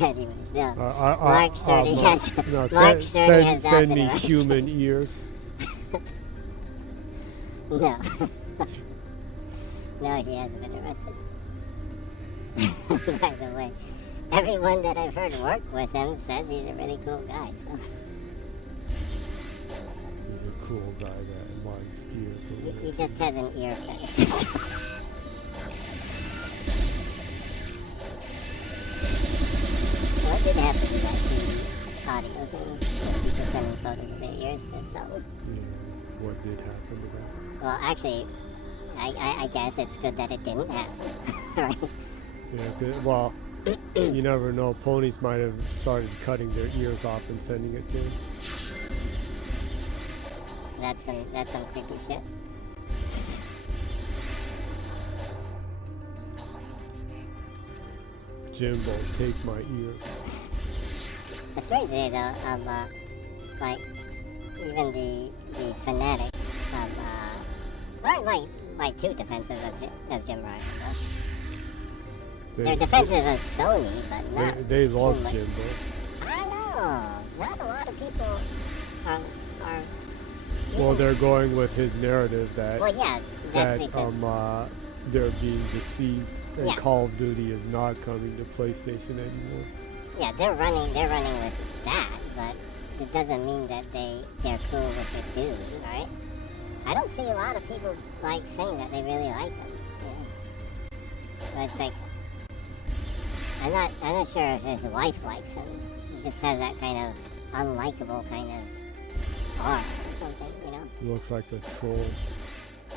Anyways, no. Mark Cerny has. No, Mark Cerny has not send been me arrested. human ears. No. No, he hasn't been arrested. By the way, everyone that I've heard work with him says he's a really cool guy. So He's a cool guy that likes ears. he just has an ear fetish. What did happen to that 2D audio thing? People sending photos of their ears to Sony. Yeah. What did happen to that? Well, actually, I guess it's good that it didn't happen, right? Yeah. Well, you never know. Ponies might have started cutting their ears off and sending it to him. That's some creepy shit. Jimbo, take my ears. The strange thing though, like even the fanatics aren't like too defensive of Jim Ryan. They're defensive of Sony, but not. They too love much. Jimbo. I don't know. Not a lot of people are. Well, they're going with his narrative that Well, yeah, that's because they're being deceived and Yeah. Call of Duty is not coming to PlayStation anymore. yeah, they're running with that, but it doesn't mean that they're cool with the dude, right? I don't see a lot of people like saying that they really like him. Yeah. But it's like I'm not sure if his wife likes him. He just has that kind of unlikable kind of aura or something, you know? He looks like a troll.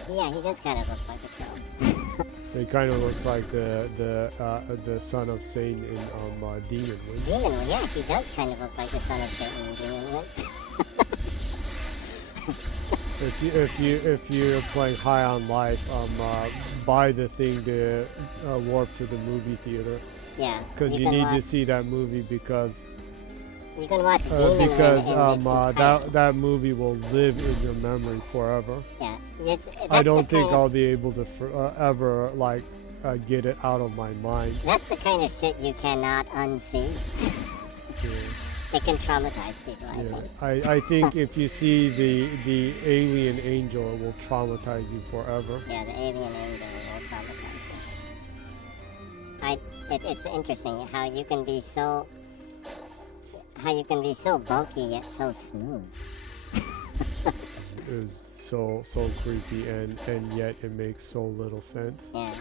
Yeah, he does kind of look like a troll. He kind of looks like the son of Satan in Demonwood. Demonwood, yeah, he does kind of look like the son of Satan in Demonwood. If you're playing High on Life, buy the thing to warp to the movie theater. Yeah. Because you need to see that movie because you can watch Demonwood in its entirety. that movie will live in your memory forever. Yeah. I don't think I'll be able to ever get it out of my mind. That's the kind of shit you cannot unsee. Yeah. It can traumatize people, I think. I think if you see the alien angel, it will traumatize you forever. Yeah, the alien angel will traumatize you. It's interesting how you can be so bulky yet so smooth. It's so creepy and yet it makes so little sense. Yeah.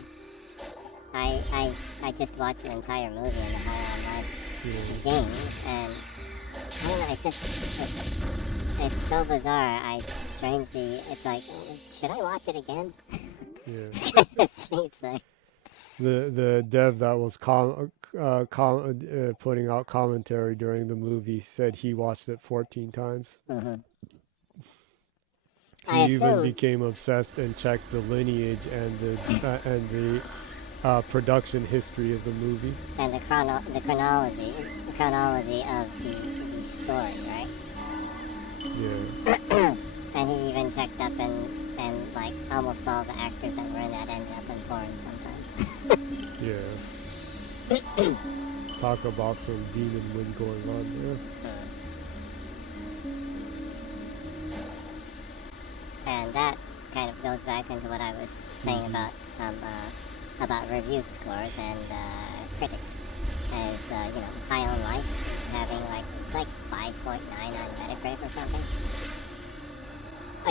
I just watched the entire movie in the High on Life game, and I don't know, it's so bizarre. It's like, should I watch it again? Yeah. It's like, The dev that was putting out commentary during the movie said he watched it 14 times. mm-hmm. I He even assume, became obsessed and checked the lineage and the production history of the movie. and the chronology of the story, right? Yeah. And he even checked up and like almost all the actors that were in that ended up in porn sometime. Yeah. Talk about some demon wind going on there. And that kind of goes back into what I was saying about review scores and critics. As you know, High on Life having like it's like 5.9 on Metacritic or something.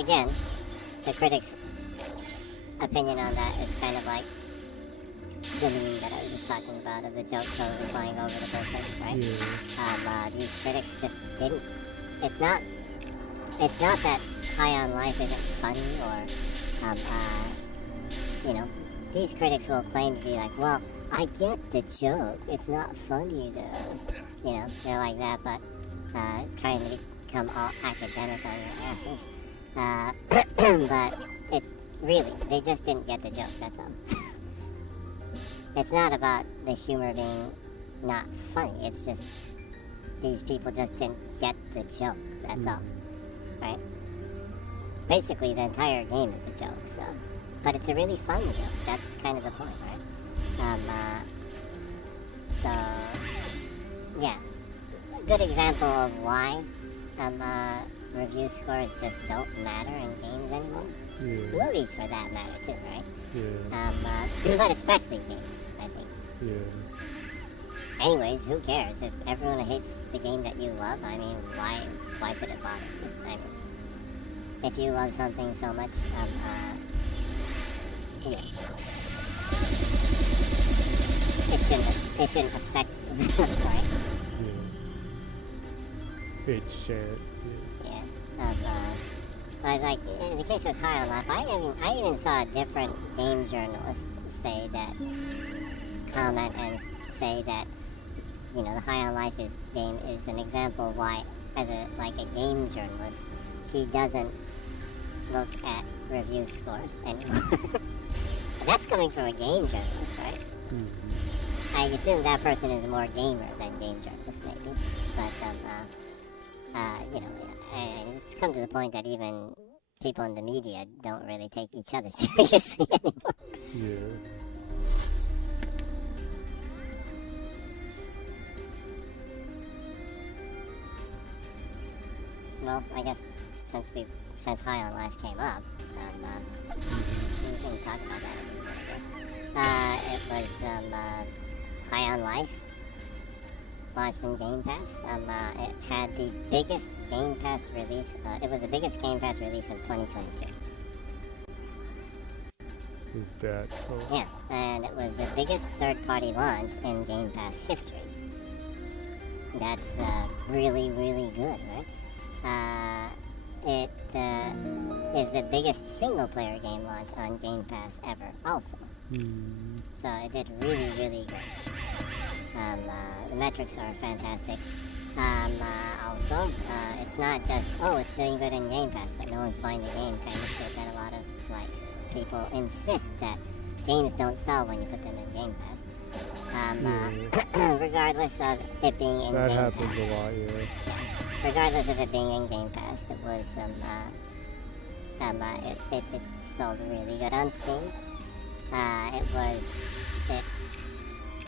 Again, the critics' opinion on that is kind of like the meme that I was just talking about of the joke totally flying over the person, right? Yeah. These critics just didn't. It's not. It's not that High on Life isn't funny or, you know, these critics will claim to be like, well, I get the joke. It's not funny though. You know, they're like that, but trying to become all academic on your asses. But it's really, they just didn't get the joke, that's all. It's not about the humor being not funny. It's just these people just didn't get the joke, that's all. Right? Basically, the entire game is a joke, so. But it's a really fun joke. That's kind of the point, right? So, yeah. A good example of why review scores just don't matter in games anymore. Yeah. Movies, for that matter, too, right? Yeah. But especially games, I think. Yeah. Anyways, who cares? If everyone hates the game that you love, I mean, why should it bother you? I mean, if you love something so much, yeah, it shouldn't affect you, right? Yeah. It shan't. Yeah. But like in the case with High on Life, I even saw a different game journalist say that, comment and say that, you know, the High on Life game is an example of why, as a game journalist, he doesn't look at review scores anymore. That's coming from a game journalist, right? Mm-hmm. I assume that person is more gamer than game journalist, maybe. But you know, and it's come to the point that even people in the media don't really take each other seriously anymore. Yeah. Well, I guess since High on Life came up, we can talk about that a little bit, I guess. It was High on Life launched in Game Pass. It had the biggest Game Pass release. It was the biggest Game Pass release of 2022. Is that so? Yeah, and it was the biggest third-party launch in Game Pass history. That's really, really good, right? It is the biggest single-player game launch on Game Pass ever, also. So it did really, really good. The metrics are fantastic. Also, it's not just, oh, it's doing good in Game Pass, but no one's buying the game kind of shit that a lot of, people insist that games don't sell when you put them in Game Pass. Regardless of it being in that Game happens Pass. a lot, yeah. Regardless of it being in Game Pass, it was, it sold really good on Steam. It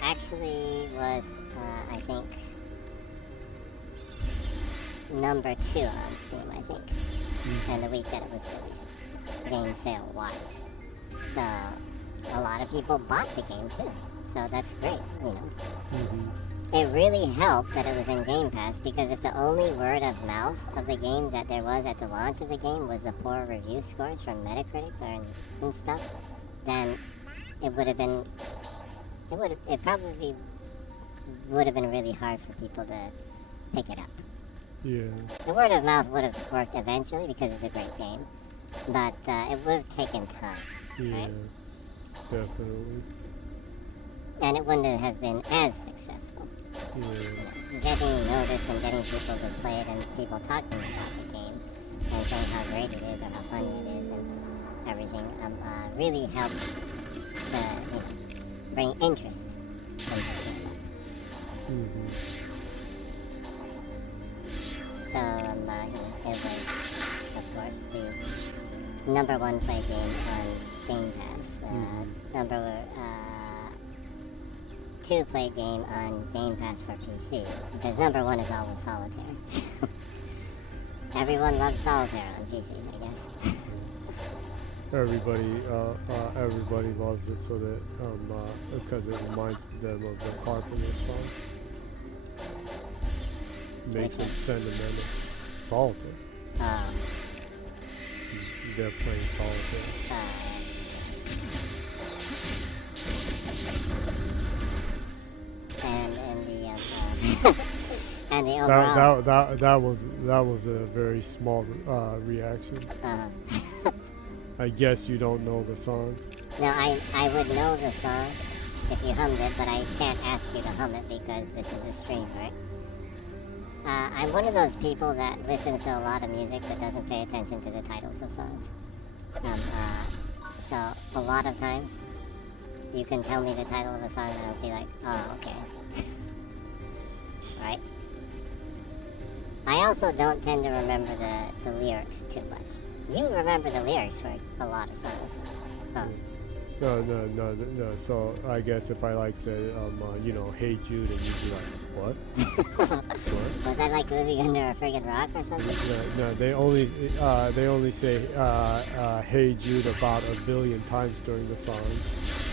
actually was, I think, number 2 on Steam, I think, in the week that it was released, game sale-wise. So, a lot of people bought the game, too. So that's great, you know. It really helped that it was in Game Pass, because if the only word of mouth of the game that there was at the launch of the game was the poor review scores from Metacritic and stuff, then it would have been, it probably would have been really hard for people to pick it up. Yeah. The word of mouth would have worked eventually because it's a great game, but it would have taken time, Yeah. right? Definitely. And it wouldn't have been as successful. Yeah. Getting noticed and getting people to play it and people talking about the game and saying how great it is or how funny it is and everything, really helped to, you know, bring interest into the game. Mm-hmm. So, you know, it was, of course, the number one play game on Game Pass. Number two play game on Game Pass for PC. Because number one is always Solitaire. Everyone loves Solitaire on PC, I guess. Everybody loves it, so that because it reminds them of the Carpenter song. Makes it sentimental. Solitaire. They're playing Solitaire. And the overall that was a very small reaction. I guess you don't know the song. No, I would know the song if you hummed it, but I can't ask you to hum it because this is a stream, right? I'm one of those people that listens to a lot of music but doesn't pay attention to the titles of songs. So a lot of times you can tell me the title of a song and I'll be like, oh, okay. Right? I also don't tend to remember the lyrics too much. You remember the lyrics for a lot of songs. Huh? No. So I guess if I like say, you know, Hey Jude, and you'd be like, what? What? Was that like living under a friggin' rock or something? No. They only say Hey Jude about 1 billion times during the song.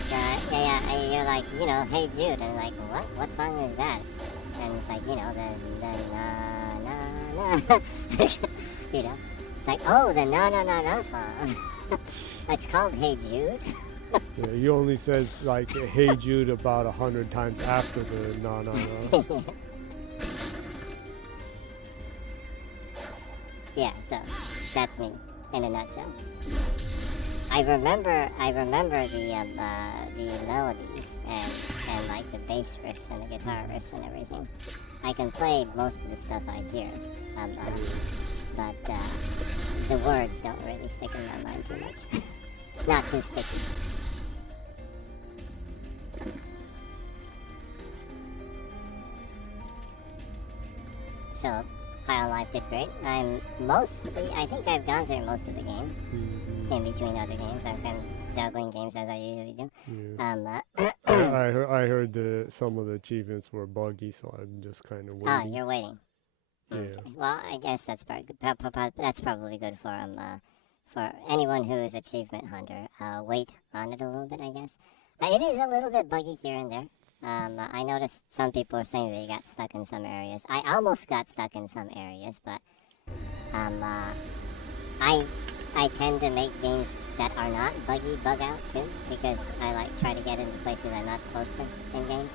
Yeah. And you're like, you know, Hey Jude, and like, what? What song is that? And it's like, you know, the na. You know, it's like, oh, the na song. It's called Hey Jude. Yeah, he only says like Hey Jude about 100 times after the na. Yeah, so that's me in a nutshell. I remember the melodies and like the bass riffs and the guitar riffs and everything. I can play most of the stuff I hear, but the words don't really stick in my mind too much. Not too sticky. So, High on Life did great. I think I've gone through most of the game. In between other games. I'm kind of juggling games as I usually do. Yeah. I heard some of the achievements were buggy, so I'm just kind of waiting. Oh, you're waiting. Yeah. Okay. Well, I guess that's probably good for anyone who is achievement hunter. Wait on it a little bit, I guess. It is a little bit buggy here and there. I noticed some people are saying they got stuck in some areas. I almost got stuck in some areas, but I tend to make games that are not buggy bug out too, because I like try to get into places I'm not supposed to in games.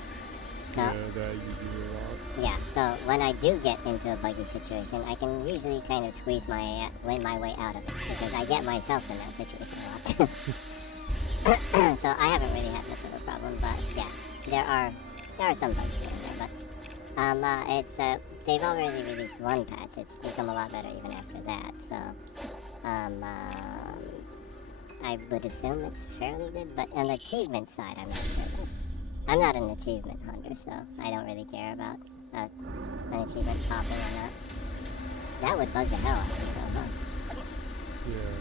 So, yeah, that you do a lot. Yeah, so when I do get into a buggy situation, I can usually kind of squeeze my way out of it, because I get myself in that situation a lot. So I haven't really had much of a problem, but yeah, there are some bugs here and there, but they've already released one patch. It's become a lot better even after that, so I would assume it's fairly good, but on the achievement side, I'm not sure though. I'm not an achievement hunter, so I don't really care about an achievement popping or not. That would bug the hell out of me though, huh? Yeah.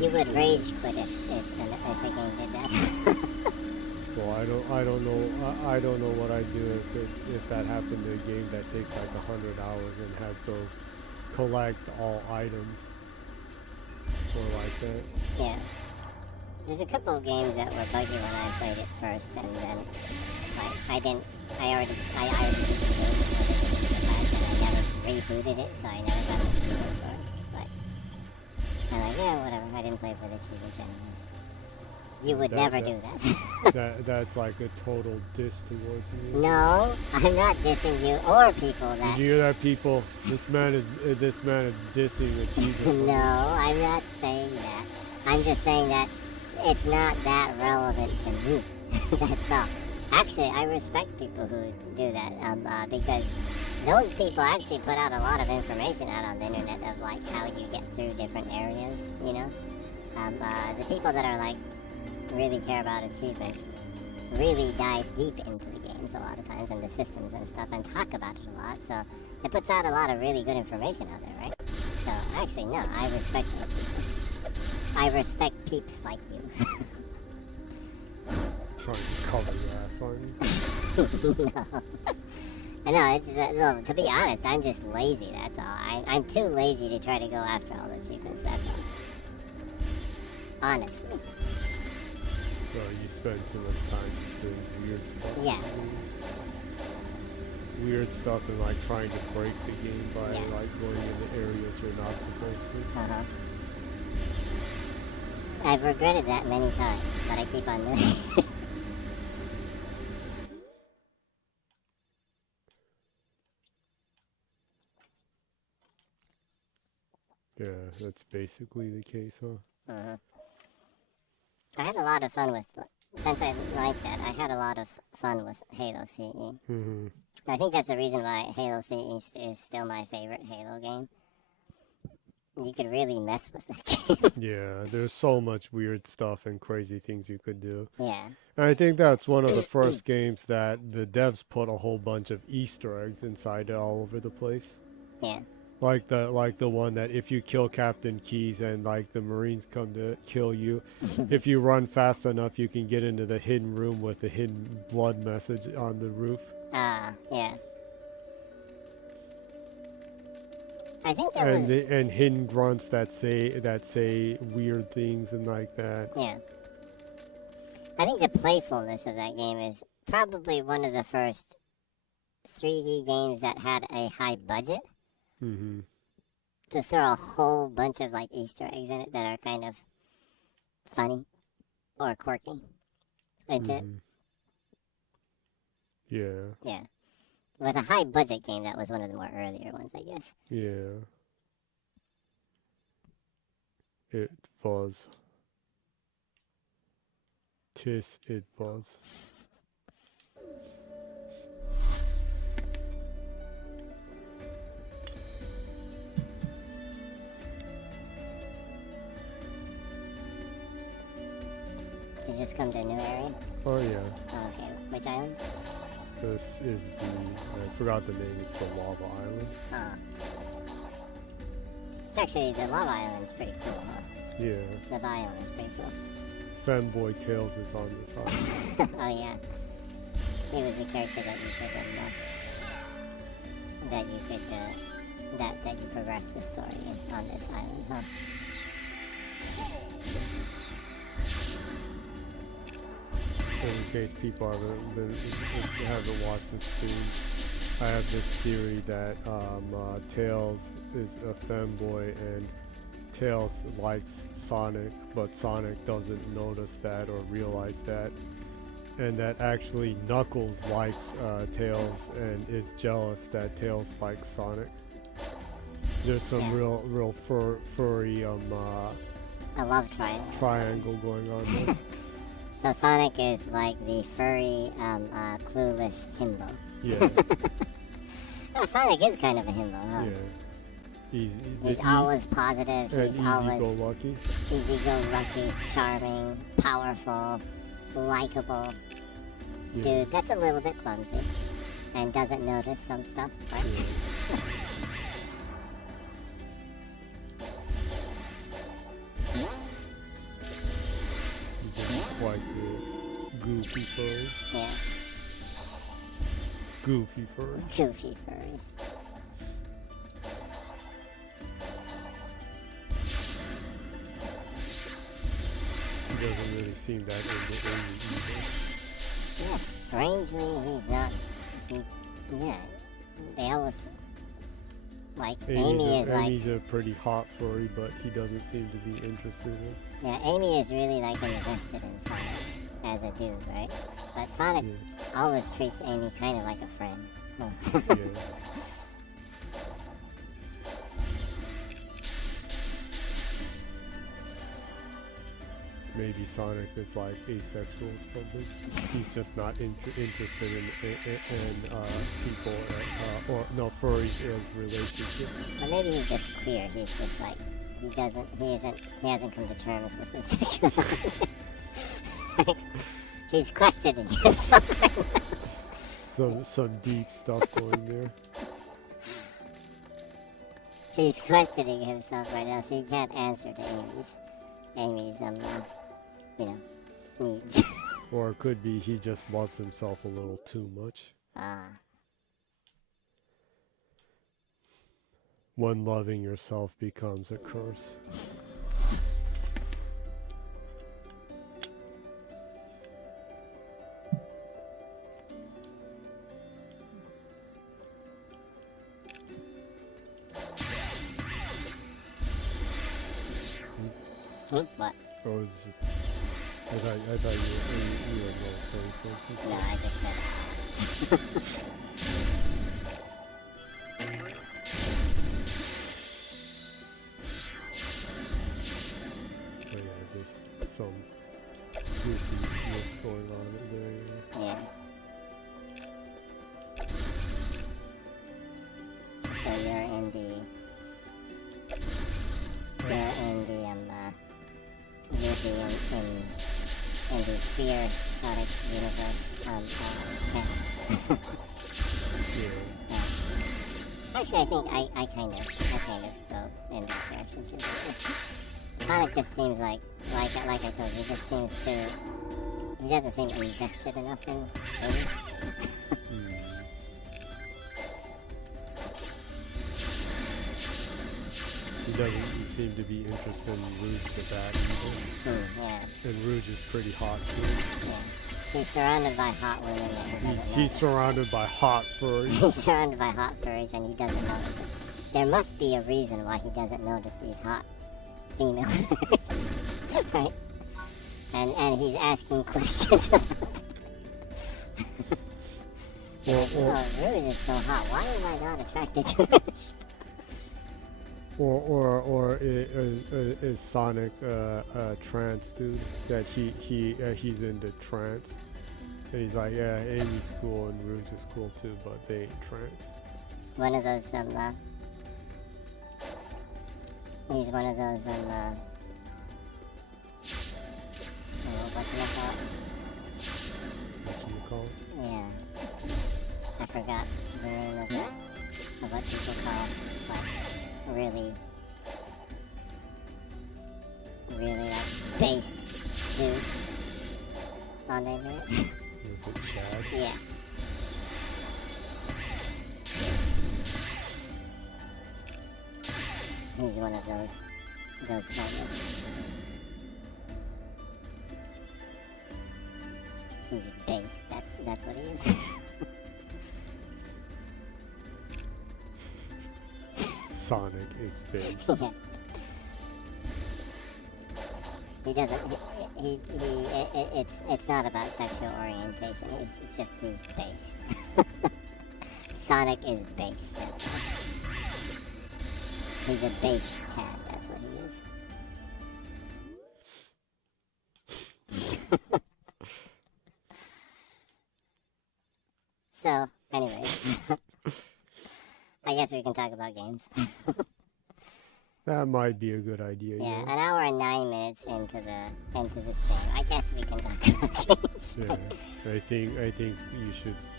You would rage quit if the game did that. Well, I don't know what I'd do if that happened to a game that takes like 100 hours and has those collect all items or like that. Yeah. There's a couple of games that were buggy when I played it first, and then I already beat the game before the patch, and I never rebooted it, so I never got the achievements for it. But I'm like, yeah, whatever. I didn't play for the achievements anyways. You would never do that. That's like a total diss towards me. No, I'm not dissing you or people that. Did you hear that, people? This man is dissing achievement. No, I'm not saying that. I'm just saying that it's not that relevant to me. That's all. Actually, I respect people who do that, because those people actually put out a lot of information out on the internet of like how you get through different areas, you know? The people that are like really care about achievements really dive deep into the games a lot of times and the systems and stuff and talk about it a lot, so it puts out a lot of really good information out there, right? So actually, no, I respect those people. I respect peeps like you. Trying to cover your ass, aren't you? No. I know, it's no, to be honest, I'm just lazy, that's all. I'm too lazy to try to go after all the achievements, that's all. Honestly. So you spend too much time just doing weird stuff. Yeah. Weird stuff and like trying to break the game by like going into areas you're not supposed to. Uh-huh. I've regretted that many times, but I keep on doing it. Yeah, that's basically the case, huh? Uh-huh. I had a lot of fun with, since I like that, I had a lot of fun with Halo CE. Mm-hmm. I think that's the reason why Halo CE is still my favorite Halo game. You could really mess with that game. Yeah, there's so much weird stuff and crazy things you could do. Yeah. And I think that's one of the first games that the devs put a whole bunch of Easter eggs inside it all over the place. Yeah. Like the one that if you kill Captain Keyes and like the Marines come to kill you, if you run fast enough, you can get into the hidden room with the hidden blood message on the roof. Yeah. I think that and was... and hidden grunts that say weird things and like that. Yeah. I think the playfulness of that game is probably one of the first 3D games that had a high budget. Mm-hmm. To throw a whole bunch of like Easter eggs in it that are kind of funny or quirky into it. Yeah. Yeah. With a high budget game, that was one of the more earlier ones, I guess. Yeah. It was. Tis it was. You just come to a new area? Oh yeah. Oh, okay. Which island? This is the, I forgot the name, it's the Lava Island. Oh. It's actually, the Lava Island's pretty cool, huh? Yeah. The biome is pretty cool. Fanboy Tails is on this island. Oh yeah. He was the character that you could, that you progress the story on this island, huh? In case people haven't watched the stream, I have this theory that Tails is a fanboy and Tails likes Sonic, but Sonic doesn't notice that or realize that, and that actually Knuckles likes Tails and is jealous that Tails likes Sonic. There's some real furry a love triangle going on there. So Sonic is like the furry, clueless himbo. Yeah. Oh, Sonic is kind of a himbo, huh? Yeah. He's always positive. He's always easy-go-lucky. Easy-go-lucky, charming, powerful, likable. Yeah. Dude, that's a little bit clumsy, and doesn't notice some stuff, right? Yeah. Quite the goofy furry. Yeah. Goofy furry. Goofy furries. He doesn't really seem that into Amy either. Yeah, strangely, he's not. They always. Like, Amy's a pretty hot furry, but he doesn't seem to be interested in. Yeah, Amy is really like invested in Sonic as a dude, right? But Sonic always treats Amy kind of like a friend. Yeah. maybe Sonic is like asexual or something. He's just not interested in people or no furries in relationships. Or maybe he's just queer. He's just like he hasn't come to terms with his sexuality. He's questioning himself right now. Some deep stuff going there. He's questioning himself right now, so he can't answer to Amy's needs. Or it could be he just loves himself a little too much. When loving yourself becomes a curse. What? Oh, it's just. I thought you were saying something. No, I just said. Oh yeah, there's some goofiness going on there. Yeah. So you're in the queer Sonic universe Yeah. Actually, I think I kind of go in that direction too. Sonic just seems like I told you, he doesn't seem invested enough in Amy. He doesn't seem to be interested in Rouge the Bat either. Yeah. And Rouge is pretty hot too. Yeah. He's surrounded by hot women and he doesn't He's surrounded by hot furries. He's surrounded by hot furries and he doesn't notice it. There must be a reason why he doesn't notice these hot female furries. Right? And he's asking questions about them. Oh, Rouge is so hot. Why am I not attracted to Rouge? Or is Sonic a trance dude that he's into trance, and he's like, yeah, Amy's cool and Rouge is cool too, but they ain't trance. One of those he's one of those What you call it? Yeah, I forgot the name of it. Of what people call like really like based dudes on the internet. Is it Chad? Yeah. He's one of those kind of. He's based. That's what he is. Sonic is based. Yeah. He doesn't. It's not about sexual orientation. It's just he's base. Sonic is base. He's a based Chad. That's what he is. So, anyways, I guess we can talk about games. That might be a good idea. Yeah, an hour and 9 minutes into the stream. I guess we can talk about games. Yeah, I think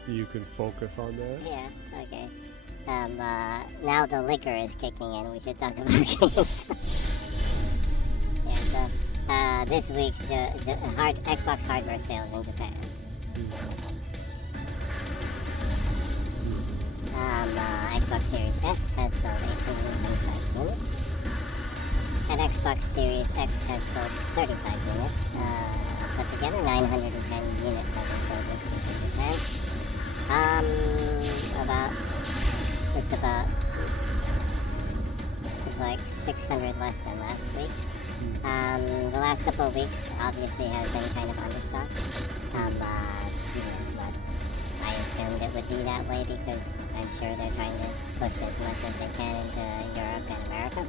you can focus on that. Yeah. Okay. Now the liquor is kicking in. We should talk about games. Yeah. So, this week's Xbox hardware sales in Japan. Xbox Series S has sold 875 units. And Xbox Series X has sold 35 units. Put together, 910 units have been sold this week in Japan. It's like 600 less than last week. The last couple of weeks obviously has been kind of understocked. But I assumed it would be that way because I'm sure they're trying to push as much as they can into Europe and America.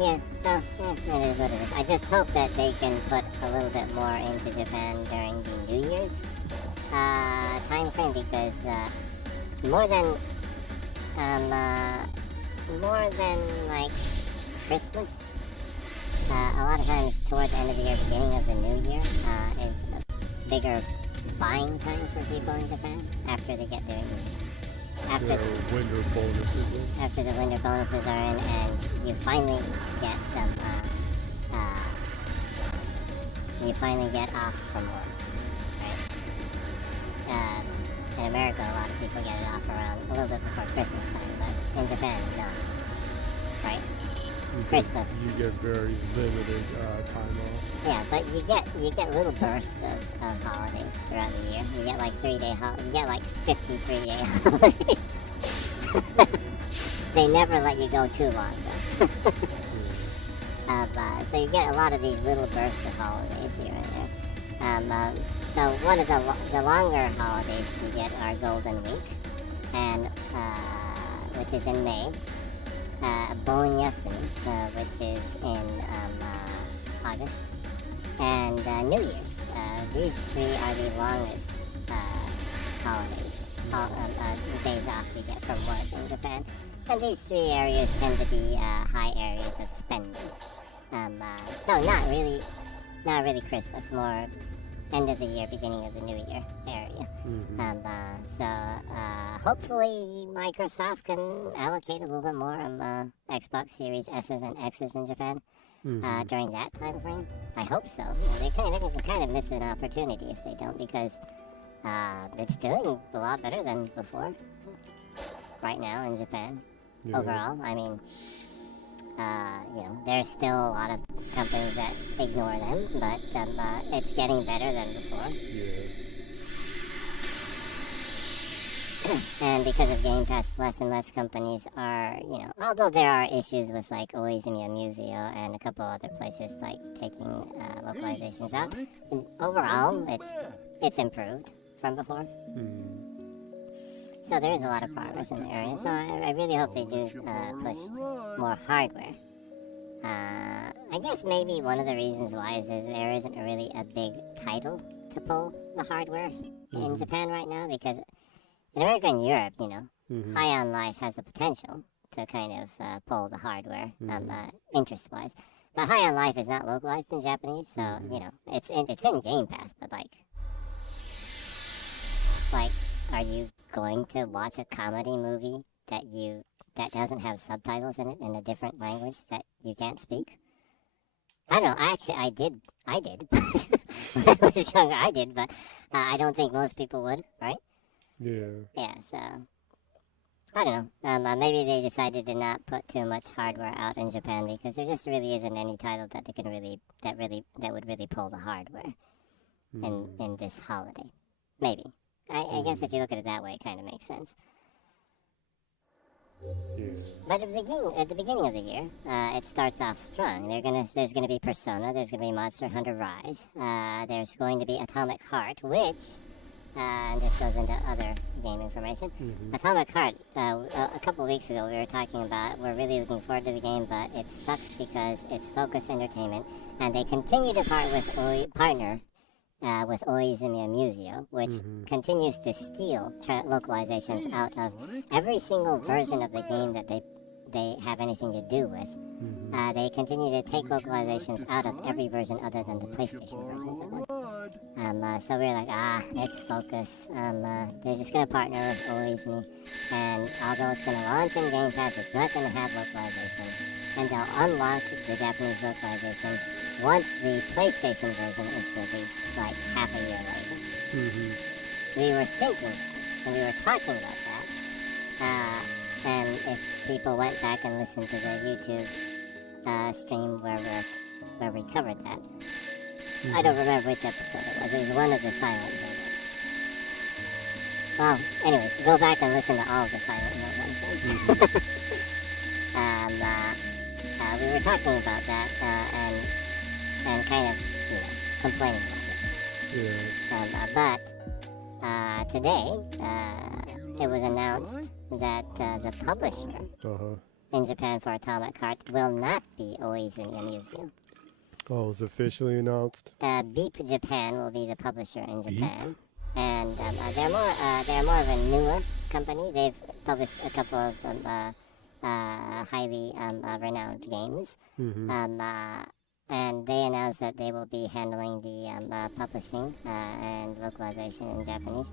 Yeah, so it is what it is. I just hope that they can put a little bit more into Japan during the New Year's time frame, because more than like Christmas, a lot of times towards the end of the year, beginning of the New Year, is a bigger buying time for people in Japan after they get their winter bonuses in. after the winter bonuses are in, and you finally get them. You finally get off from work, right? In America, a lot of people get it off around a little bit before Christmas time, but in Japan, no. Right? Christmas. You get very limited time off. Yeah, but you get little bursts of holidays throughout the year. You get like 3-day you get like 53-day holidays. They never let you go too long though. So you get a lot of these little bursts of holidays here and there. So one of the longer holidays you get are Golden Week, and which is in May. Bon Yasumi, which is in August, and New Year's. These three are the longest holidays, days off you get from work in Japan. And these three areas tend to be high areas of spending. So not really Christmas, more end of the year, beginning of the new year area. So hopefully Microsoft can allocate a little bit more of Xbox Series S's and X's in Japan during that time frame. I hope so. They can kind of miss an opportunity if they don't, because it's doing a lot better than before right now in Japan. Yeah. Overall, I mean, there's still a lot of companies that ignore them, but it's getting better than before. Yeah. And because of Game Pass, less and less companies are, although there are issues with like Oizumi Museo and a couple other places like taking localizations out, and overall it's improved from before. So there is a lot of progress in the area. So I really hope they do push more hardware. I guess maybe one of the reasons why is there isn't really a big title to pull the hardware in Japan right now, because in America and Europe, High on Life has the potential to kind of pull the hardware interest-wise. But High on Life is not localized in Japanese, so it's in Game Pass. But like, are you going to watch a comedy movie that doesn't have subtitles in it in a different language that you can't speak? I don't know. I did. When I was younger, I did, but I don't think most people would, right? Yeah. Yeah, so I don't know. Maybe they decided to not put too much hardware out in Japan because there just really isn't any title that they can that would really pull the hardware in this holiday. Maybe. I guess if you look at it that way, it kind of makes sense. Yeah. But at the beginning of the year, it starts off strong. There's gonna be Persona. There's gonna be Monster Hunter Rise. There's going to be Atomic Heart, which, and this goes into other game information. Atomic Heart. A couple weeks ago, we were talking about. We're really looking forward to the game, but it sucks because it's Focus Entertainment, and they continue to partner with Oizumi Museo, which continues to steal localizations out of every single version of the game that they have anything to do with. They continue to take localizations out of every version other than the PlayStation versions of them. So we're like, it's Focus. They're just going to partner with Oizumi, and although it's going to launch in Game Pass, it's not going to have localization, and they'll unlock the Japanese localization once the PlayStation version is released, like half a year later. We were thinking, and we were talking about that, and if people went back and listened to the YouTube stream where we covered that, I don't remember which episode it was. It was one of the Silent Hill ones. Well, anyways, go back and listen to all of the Silent Hill ones then. We were talking about that, and kind of, complaining about it. But today, it was announced that the publisher in Japan for Atomic Heart will not be Oizumi Amusement. Oh, it's officially announced. Beep Japan will be the publisher in Japan, and they're more of a newer company. They've published a couple of highly renowned games, and they announced that they will be handling the publishing and localization in Japanese.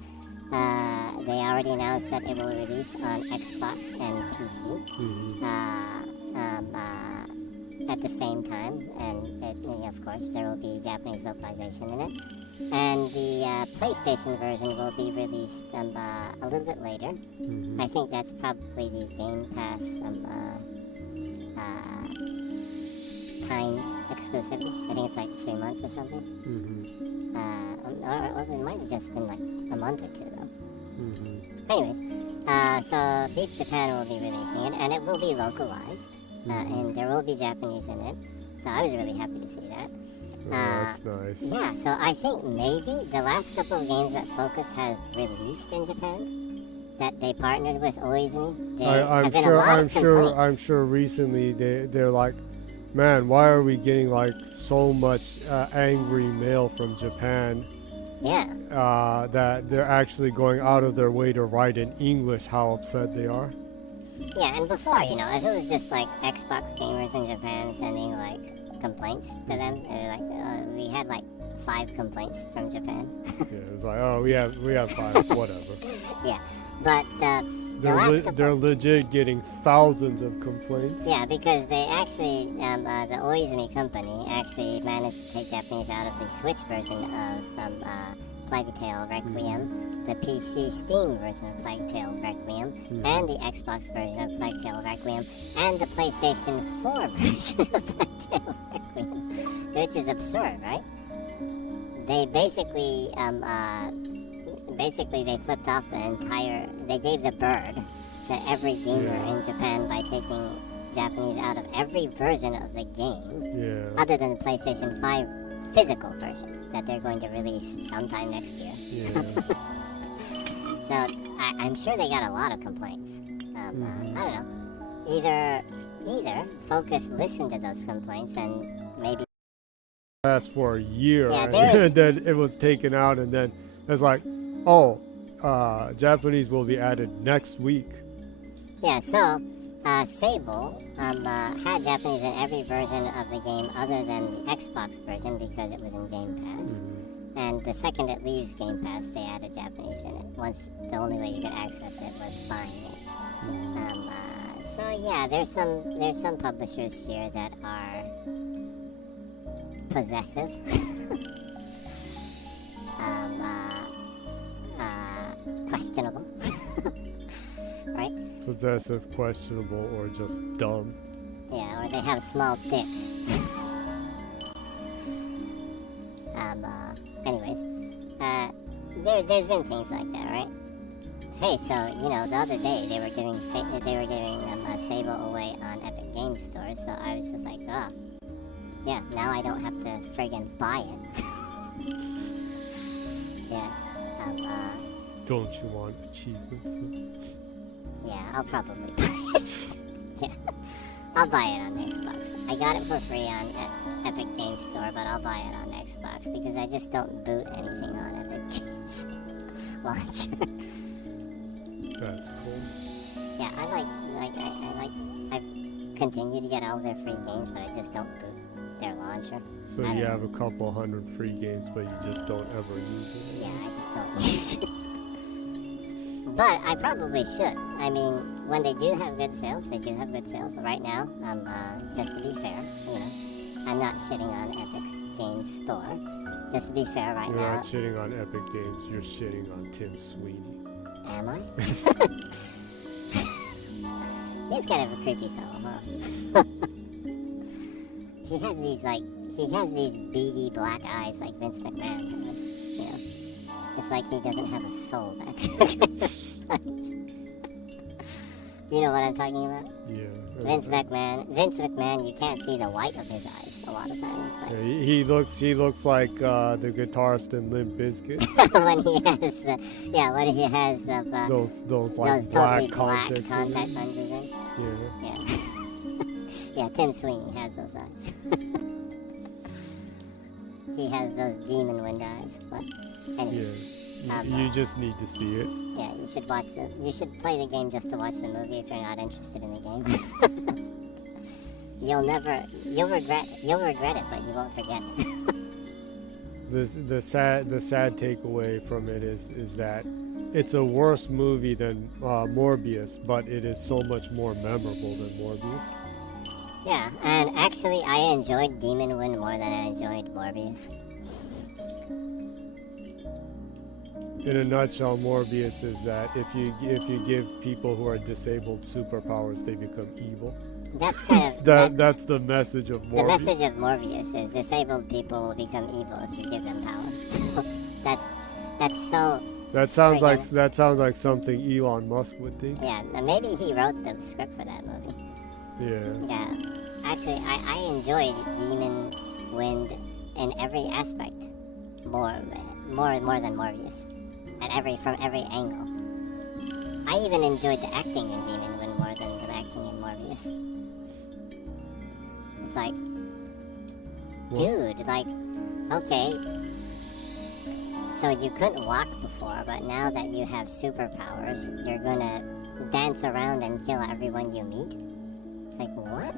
They already announced that it will release on Xbox and PC at the same time, and of course there will be Japanese localization in it. And the PlayStation version will be released a little bit later. I think that's probably the Game Pass time exclusivity. I think it's like 3 months or something. Or it might have just been like a month or two though. Anyways, so Beep Japan will be releasing it, and it will be localized, and there will be Japanese in it. So I was really happy to see that. That's nice. Yeah, so I think maybe the last couple of games that Focus has released in Japan, that they partnered with Oizumi, I'm sure recently they're like, man, why are we getting like so much angry mail from Japan? Yeah. That they're actually going out of their way to write in English how upset they are. Yeah, and before, if it was just like Xbox gamers in Japan sending like complaints to them, we had like 5 complaints from Japan. Yeah, it was like, oh, we have 5, whatever. Yeah, but they're legit getting thousands of complaints. Yeah, because they actually, the Oizumi company actually managed to take Japanese out of the Switch version of Plague Tale Requiem, the PC Steam version of Plague Tale Requiem, and the Xbox version of Plague Tale Requiem, and the PlayStation 4 version of Plague Tale Requiem, which is absurd, right? They basically they flipped off the entire, they gave the bird to every gamer in Japan by taking Japanese out of every version of the game, other than the PlayStation 5 physical version that they're going to release sometime next year. Yeah. So I'm sure they got a lot of complaints. I don't know. Either Focus listened to those complaints and maybe last for a year, Yeah, and then it was taken out, and then it's like, oh, Japanese will be added next week. Yeah, so Sable had Japanese in every version of the game other than the Xbox version because it was in Game Pass. And the second it leaves Game Pass, they added Japanese in it. Once the only way you could access it was buying it. So yeah, there's some publishers here that are possessive. Questionable. Right? Possessive, questionable, or just dumb. Yeah, or they have small dicks. Anyways, there's been things like that, right? Hey, so the other day they were giving Sable away on Epic Games Store, so I was just like, oh, yeah, now I don't have to friggin' buy it. Yeah. Don't you want achievements? Yeah, I'll probably buy it. Yeah, I'll buy it on Xbox. I got it for free on Epic Games Store, but I'll buy it on Xbox because I just don't boot anything on Epic Games Launcher. That's cool. Yeah, I continue to get all their free games, but I just don't boot their launcher. So you have a couple hundred free games, but you just don't ever use it. Yeah, I just don't use it. But I probably should. I mean, when they do have good sales, they do have good sales. Right now, just to be fair, I'm not shitting on Epic Games Store. Just to be fair, right now. You're not shitting on Epic Games, you're shitting on Tim Sweeney. Am I? He's kind of a creepy fellow, huh? He has these beady black eyes like Vince McMahon has, It's like he doesn't have a soul back there. You know what I'm talking about? Yeah. Vince McMahon, you can't see the white of his eyes a lot of times. Like, yeah, he looks like the guitarist in Limp Bizkit. when he has those like totally black contact lenses in. Yeah. Yeah. Yeah, Tim Sweeney has those eyes. He has those demon wind eyes. But anyway, you just need to see it. yeah, you should watch the. You should play the game just to watch the movie if you're not interested in the game. You'll regret it, but you won't forget it. The sad takeaway from it is that it's a worse movie than Morbius, but it is so much more memorable than Morbius. Yeah, and actually, I enjoyed Demon Wind more than I enjoyed Morbius. In a nutshell, Morbius is that if you give people who are disabled superpowers, they become evil. That's kind of that's the message of Morbius. The message of Morbius is disabled people will become evil if you give them power. that's so. That sounds like something Elon Musk would think. Yeah, maybe he wrote the script for that movie. Yeah. Yeah. Actually, I enjoyed Demon Wind in every aspect more than Morbius, from every angle. I even enjoyed the acting in Demon Wind more than the acting in Morbius. It's like, dude, like, okay, so you couldn't walk before, but now that you have superpowers, you're gonna dance around and kill everyone you meet? It's like, what?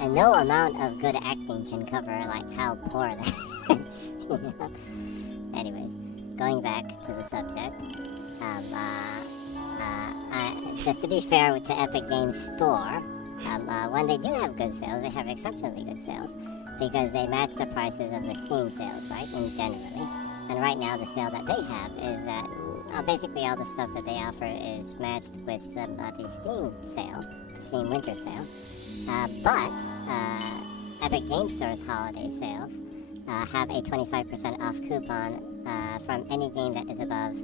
And no amount of good acting can cover, like, how poor that is, you know? Anyways, going back to the subject, just to be fair to Epic Games Store, when they do have good sales, they have exceptionally good sales because they match the prices of the Steam sales, right? And generally, and right now the sale that they have is that basically all the stuff that they offer is matched with the Steam sale, the Steam Winter sale. But Epic Games Store's holiday sales have a 25% off coupon from any game that is above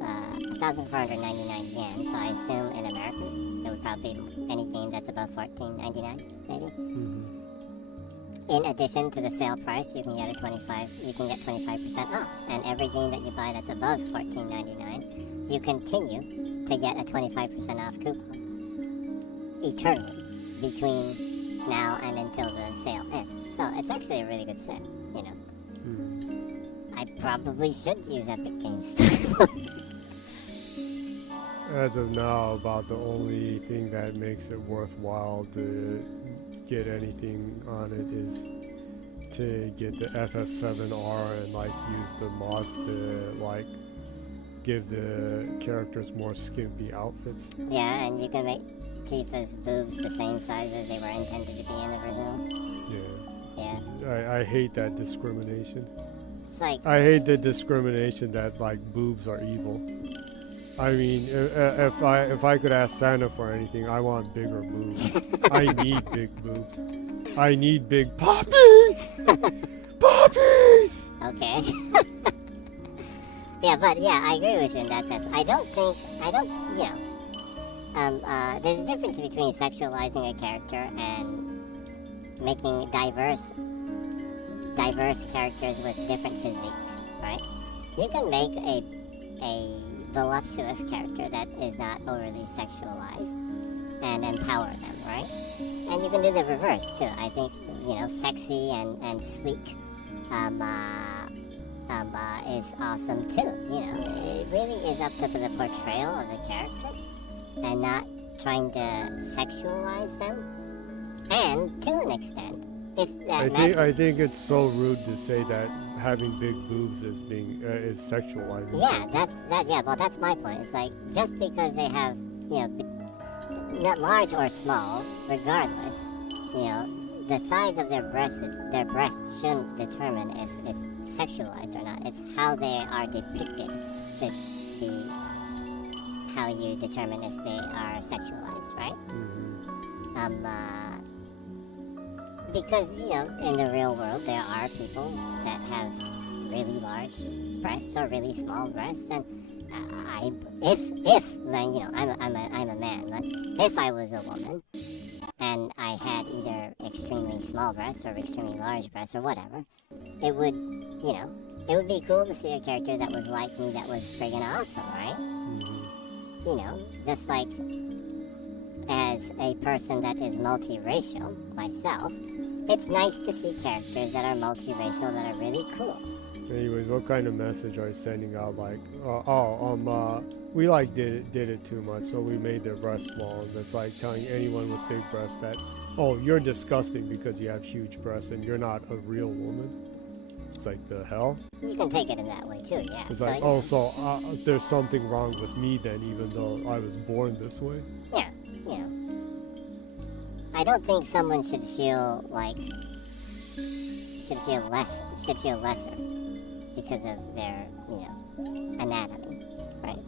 1,499 yen. So I assume in American it would probably be any game that's above 14.99, maybe. Mm-hmm. In addition to the sale price, you can get 25% off. And every game that you buy that's above 14.99, you continue to get a 25% off coupon eternally between now and until the sale ends. So it's actually a really good sale, you know. I probably should use Epic Games Store. As of now, about the only thing that makes it worthwhile to get anything on it is to get the FF7R and like use the mods to like give the characters more skimpy outfits. Yeah, and you can make Tifa's boobs the same size as they were intended to be in the original. Yeah. Yeah. I hate that discrimination. It's like, I hate the discrimination that like boobs are evil. I mean, if I could ask Santa for anything, I want bigger boobs. I need big boobs. I need big poppies. Poppies. okay. Yeah, but yeah, I agree with you in that sense. There's a difference between sexualizing a character and making diverse characters with different physique, right? You can make a voluptuous character that is not overly sexualized and empower them, right? And you can do the reverse too. I think, sexy and sleek is awesome too. It really is up to the portrayal of the character and not trying to sexualize them. And to an extent, if that I think it's so rude to say that having big boobs is sexualizing. Yeah, well, that's my point. It's like, just because they have, not large or small, regardless, the size of their breasts shouldn't determine if it's sexualized or not. It's how they are depicted should be how you determine if they are sexualized, right? Mm-hmm. Because, in the real world, there are people that have really large breasts or really small breasts, and I'm a man, but if I was a woman and I had either extremely small breasts or extremely large breasts or whatever, it would be cool to see a character that was like me that was friggin' awesome, right? Mm-hmm. Just like as a person that is multiracial, myself, it's nice to see characters that are multiracial that are really cool. Anyways, what kind of message are you sending out? Like, we like did it too much, so we made their breasts small. And that's like telling anyone with big breasts that, oh, you're disgusting because you have huge breasts and you're not a real woman. It's like, the hell? You can take it in that way too, yeah. It's so, like, yeah. oh, so there's something wrong with me then, even though I was born this way? Yeah, you know. I don't think someone should feel like should feel lesser because of their, anatomy, right?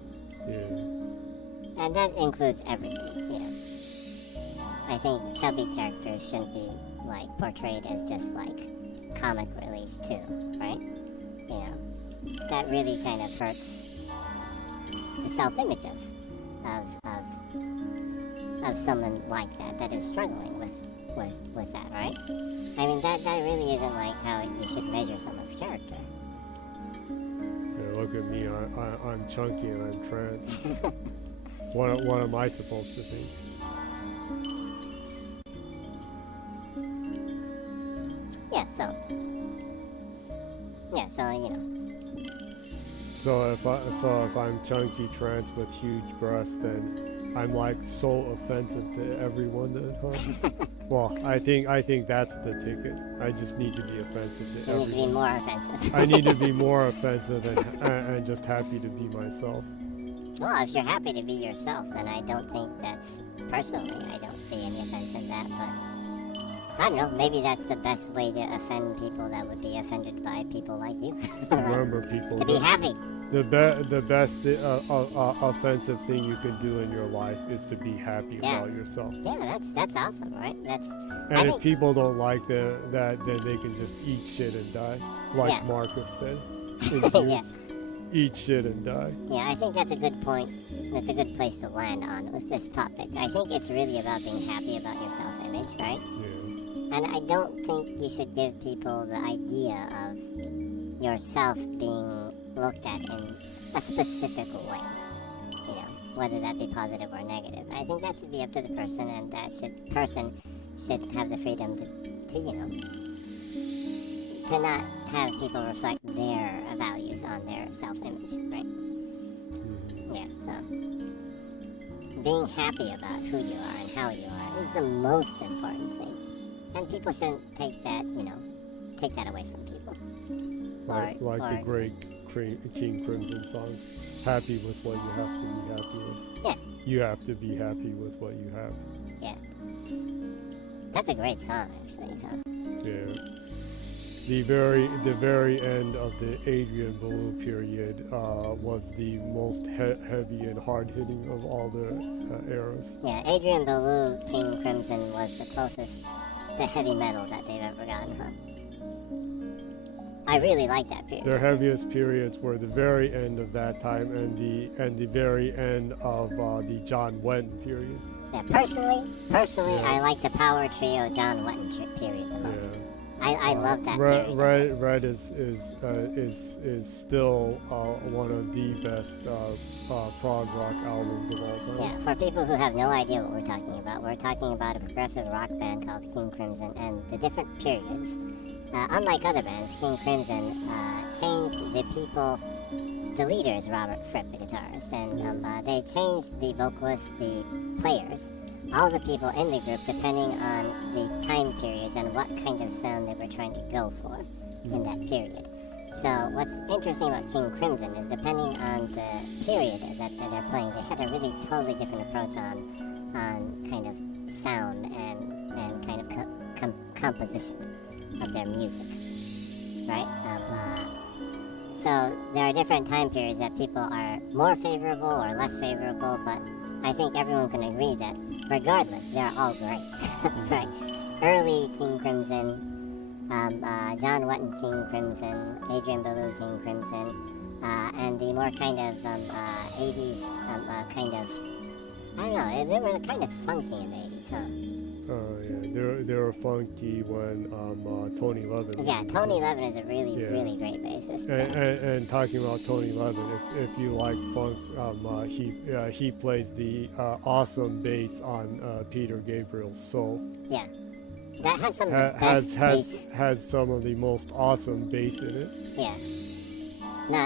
Yeah. And that includes everything, I think chubby characters shouldn't be like portrayed as just like comic relief too, right? That really kind of hurts the self-image of someone like that is struggling with that, right? I mean, that really isn't like how you should measure someone's character. Yeah, look at me, I'm chunky and I'm trans. What am I supposed to think? So if I'm chunky trans with huge breasts, then I'm like so offensive to everyone then, huh? Well, I think that's the ticket. I just need to be offensive to everyone. You need to be more offensive. I need to be more offensive and just happy to be myself. Well, if you're happy to be yourself, then I don't think that's, personally, I don't see any offense in that, but I don't know, maybe that's the best way to offend people that would be offended by people like you. Remember, people, to be happy. The best offensive thing you can do in your life is to be happy about yourself. Yeah, that's awesome, right? And if people don't like that, then they can just eat shit and die, like Marcus said. Yeah. Eat shit and die. Yeah, I think that's a good point. That's a good place to land on with this topic. I think it's really about being happy about your self-image, right? Yeah. And I don't think you should give people the idea of yourself being looked at in a specific way, whether that be positive or negative. I think that should be up to the person, and that person should have the freedom to not have people reflect their values on their self-image, right? Mm-hmm. Yeah, so being happy about who you are and how you are is the most important thing, and people shouldn't take that away from people. Like the great King Crimson song, happy with what you have to be happy with. Yeah. You have to be happy with what you have. Yeah. That's a great song, actually, huh? Yeah. The very end of the Adrian Belew period was the most heavy and hard-hitting of all the eras. Yeah, Adrian Belew, King Crimson was the closest to heavy metal that they've ever gotten, huh? I really like that period. Their heaviest periods were the very end of that time and the very end of the John Wetton period. Yeah, personally, I like the power trio John Wetton period the most. Yeah. I love that period. Red is still one of the best prog rock albums of all time. Yeah, for people who have no idea what we're talking about a progressive rock band called King Crimson, and the different periods. Unlike other bands, King Crimson changed the leaders, Robert Fripp, the guitarist, and they changed the vocalists, the players, all the people in the group, depending on the time periods and what kind of sound they were trying to go for in that period. So what's interesting about King Crimson is depending on the period that they're playing, they had a really totally different approach on kind of sound and kind of composition of their music, right? So there are different time periods that people are more favorable or less favorable, but I think everyone can agree that regardless, they're all great, right? Early King Crimson, John Wetton King Crimson, Adrian Belew King Crimson, and the more kind of 80s kind of, I don't know, they were kind of funky in the 80s, huh? they were funky when Tony Levin. Yeah, Tony Levin is a really great bassist. And talking about Tony Levin, if you like funk, he plays the awesome bass on Peter Gabriel's Soul. Yeah, that has some of the best bass. Has some of the most awesome bass in it. Yeah. No,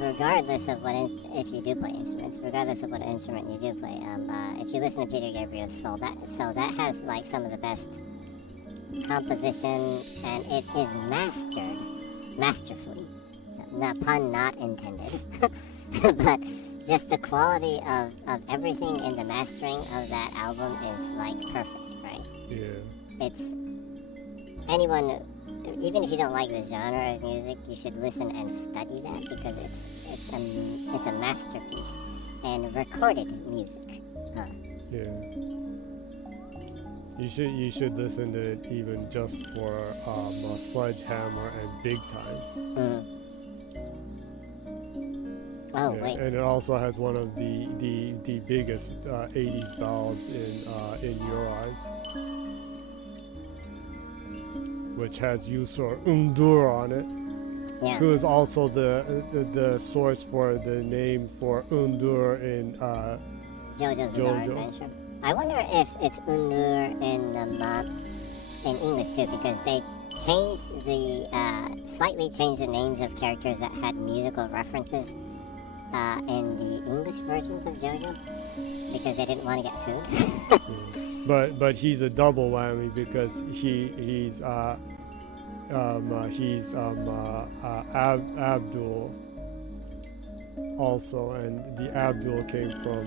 regardless of if you do play instruments, regardless of what instrument you do play, if you listen to Peter Gabriel's Soul, that has like some of the best composition, and it is mastered masterfully. The pun not intended, but just the quality of everything in the mastering of that album is like perfect, right? Yeah. It's anyone. Even if you don't like this genre of music, you should listen and study that because it's a masterpiece and recorded music. Yeah. You should listen to it even just for Sledgehammer and Big Time. Oh yeah, wait. And it also has one of the biggest 80s ballads in Your Eyes, which has Yusor Undur on it, who is also the source for the name for Undur in JoJo's Bizarre Adventure. I wonder if it's Undur in English too, because they slightly changed the names of characters that had musical references in the English versions of JoJo because they didn't want to get sued. But he's a double whammy because he's Abdul also, and the Abdul came from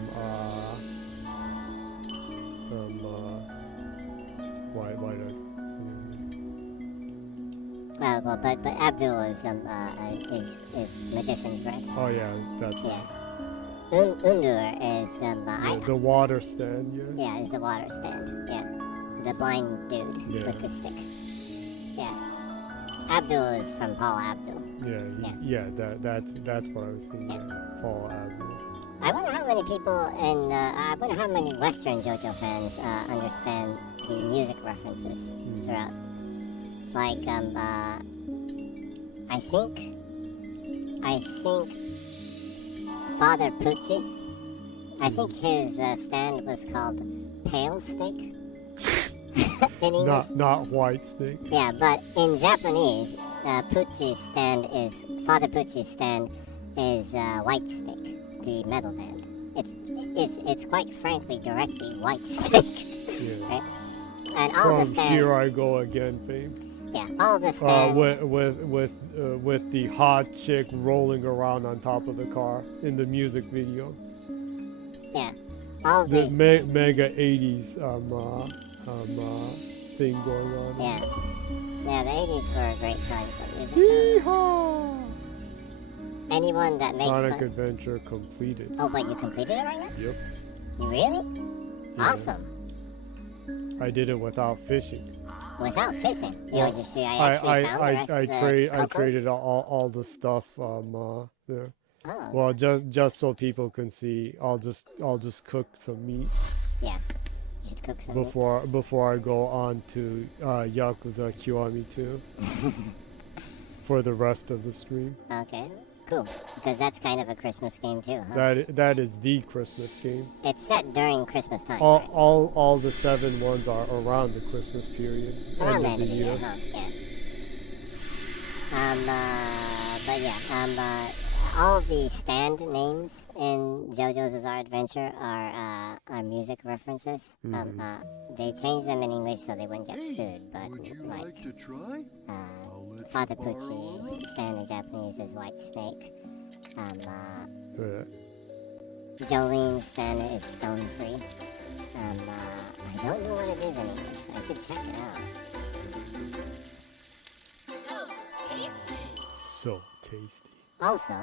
but Abdul is magician's right. Oh yeah, that's Undur is the water stand. Yeah, is the water stand. Yeah, the blind dude with the stick. Yeah, Abdul is from Paul Abdul. That's what I was thinking. Yeah. Paul Abdul. I wonder how many people I wonder how many Western JoJo fans understand the music references throughout. Like I think Father Pucci. I think his stand was called Pale Snake in English. Not White Snake. Yeah, but in Japanese, Father Pucci's stand is White Snake, the metal band. It's quite frankly directly White Snake. Yeah. Right? And all from the Here I Go Again fame. Yeah, all the stands. With the hot chick rolling around on top of the car in the music video. Yeah, all the these mega 80s thing going on. Yeah, the 80s were a great time for music. Yeehaw! Anyone that makes Sonic Adventure completed. Oh, but you completed it right now? Yep. You really? Yeah. Awesome. I did it without fishing. Without fishing? You see, I actually found the rest of the I traded all the stuff there. Oh. Well, just so people can see, I'll just cook some meat. Yeah, you should cook some before I go on to Yakuza Kiwami 2 for the rest of the stream. Okay, cool. Because that's kind of a Christmas game too, huh? That is the Christmas game. It's set during Christmas time. All the 7 ones are around the Christmas period. Around the end of the year, huh? Yeah. But yeah. All the stand names in JoJo's Bizarre Adventure are music references. They changed them in English so they wouldn't get sued. But like Father Pucci's stand in Japanese is White Snake. Jolene's stand is Stone Free. I don't know what it is in English. I should check it out. So tasty. Also,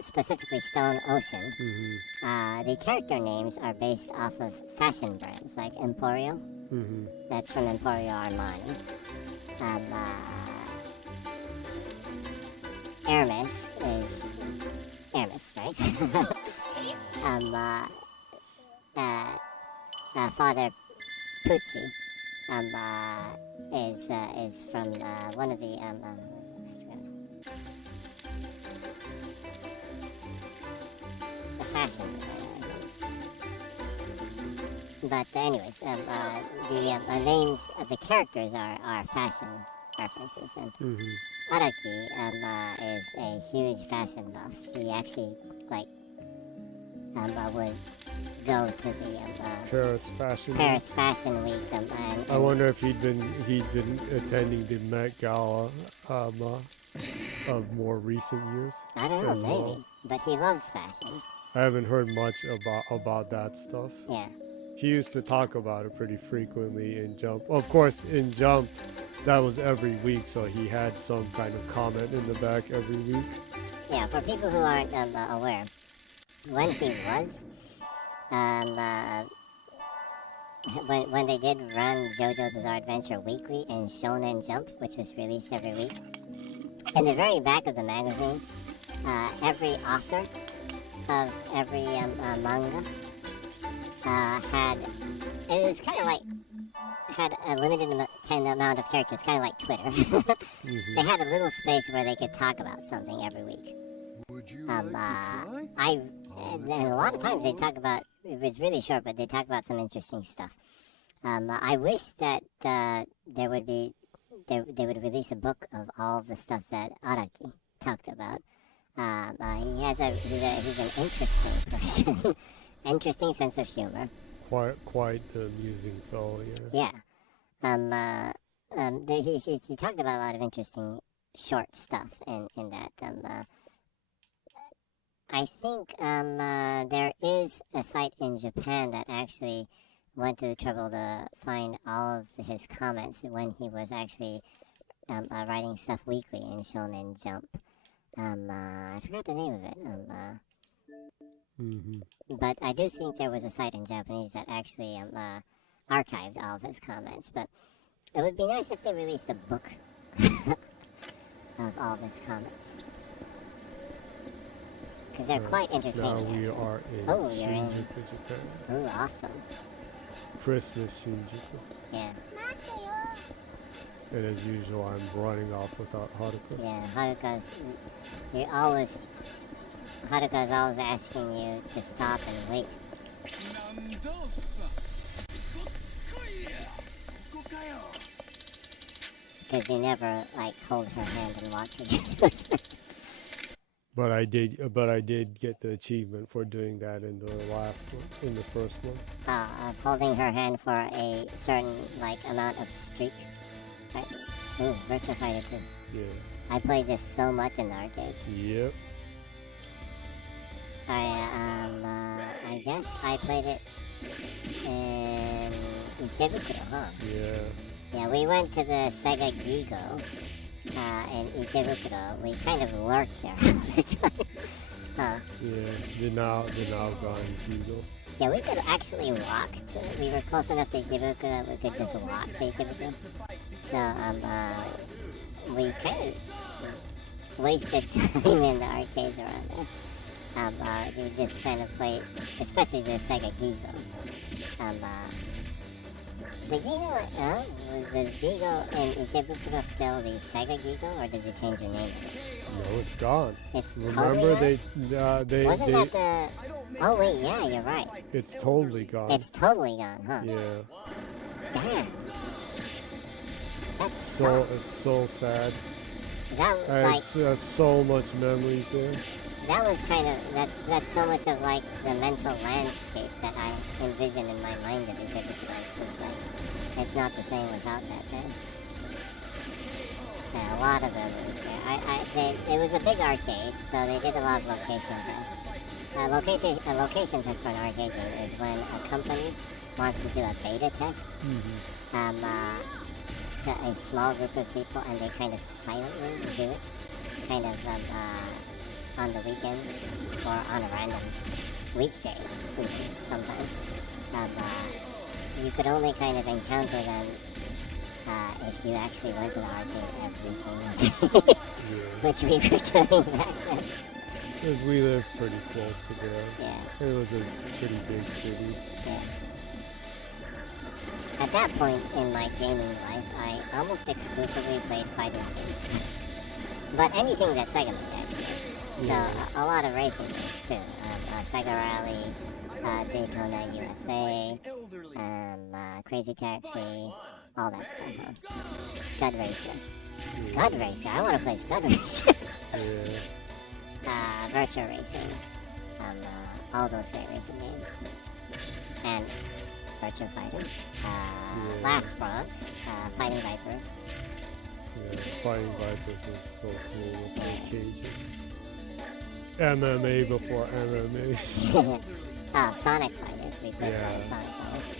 specifically Stone Ocean, the character names are based off of fashion brands like Emporio. That's from Emporio Armani. Hermes is Hermes, right? Pucci is from one of the what was it? I forgot. The fashion designer. But anyways, the names of the characters are fashion references, and Araki is a huge fashion buff. He actually like would go to the Paris Fashion Week. And I wonder if he'd been attending the Met Gala of more recent years. I don't know, as maybe. well. But he loves fashion. I haven't heard much about that stuff. Yeah. He used to talk about it pretty frequently in Jump. Of course, in Jump, that was every week, so he had some kind of comment in the back every week. Yeah, for people who aren't aware, when he was, when they did run JoJo's Bizarre Adventure weekly in Shonen Jump, which was released every week, in the very back of the magazine, every author of every manga it was kind of like, had a limited amount of characters, kind of like Twitter. They had a little space where they could talk about something every week. Would you like to try? And a lot of times they talk about, it was really short, but they talk about some interesting stuff. I wish that they would release a book of all of the stuff that Araki talked about. He's an interesting person, interesting sense of humor. Quite the amusing fellow, yeah. Yeah. He talked about a lot of interesting short stuff in that. I think there is a site in Japan that actually went to the trouble to find all of his comments when he was actually writing stuff weekly in Shonen Jump. I forgot the name of it. But I do think there was a site in Japanese that actually archived all of his comments. But it would be nice if they released a book of all of his comments. Because they're quite entertaining. Now we are in Shinjuku, Japan. Oh, awesome. Christmas Shinjuku. Yeah. And as usual, I'm running off without Haruka. Yeah, Haruka's always asking you to stop and wait. Because you never, like, hold her hand and walk together. But I did get the achievement for doing that in the last one, in the first one. Of holding her hand for a certain, like, amount of streak. Right? Ooh, Virtua Fighter 2. Yeah. I played this so much in the arcades. Yep. I guess I played it in Ikebukuro, huh? Yeah. Yeah, we went to the SEGA Gigo in Ikebukuro. We kind of lurked there all the time. Huh? Yeah, the now gone Gigo. Yeah, we could actually walk to, we were close enough to Ikebukuro that we could just walk to Ikebukuro. So, we kind of wasted time in the arcades around there. We just kind of played, especially the SEGA Gigo. The Gigo, was Gigo in Ikebukuro still the SEGA Gigo, or did they change the name of it? No, it's gone. It's Remember totally gone? they Wasn't that the... Oh wait, yeah, you're right. It's totally gone. It's totally gone, huh? Yeah. Damn. That's It's so sad. That, like, It's so much memories there. that was kind of, that's so much of like the mental landscape that I envision in my mind of Ikebukuro. It's just like, it's not the same without that thing. Yeah, a lot of memories there. It was a big arcade, so they did a lot of location tests. A location test for an arcade game is when a company wants to do a beta test to a small group of people, and they kind of silently do it, kind of on the weekends or on a random weekday, even sometimes. You could only kind of encounter them if you actually went to the arcade every single day, which we were doing back then. Because we lived pretty close together. Yeah. It was a pretty big city. Yeah. at that point in my gaming life, I almost exclusively played fighting games. But anything that Sega made, actually. So, a lot of racing games, too. Sega Rally, Daytona USA, Crazy Taxi, all that stuff. Scud Racer. Scud Racer? I want to play Scud Racer. Virtua Racing. All those great racing games. And Virtua Fighter. Last Bronx. Fighting Vipers. Yeah, Fighting Vipers was so cool with their cages. MMA before MMA. Sonic Fighters. We played a lot of Sonic Fighters.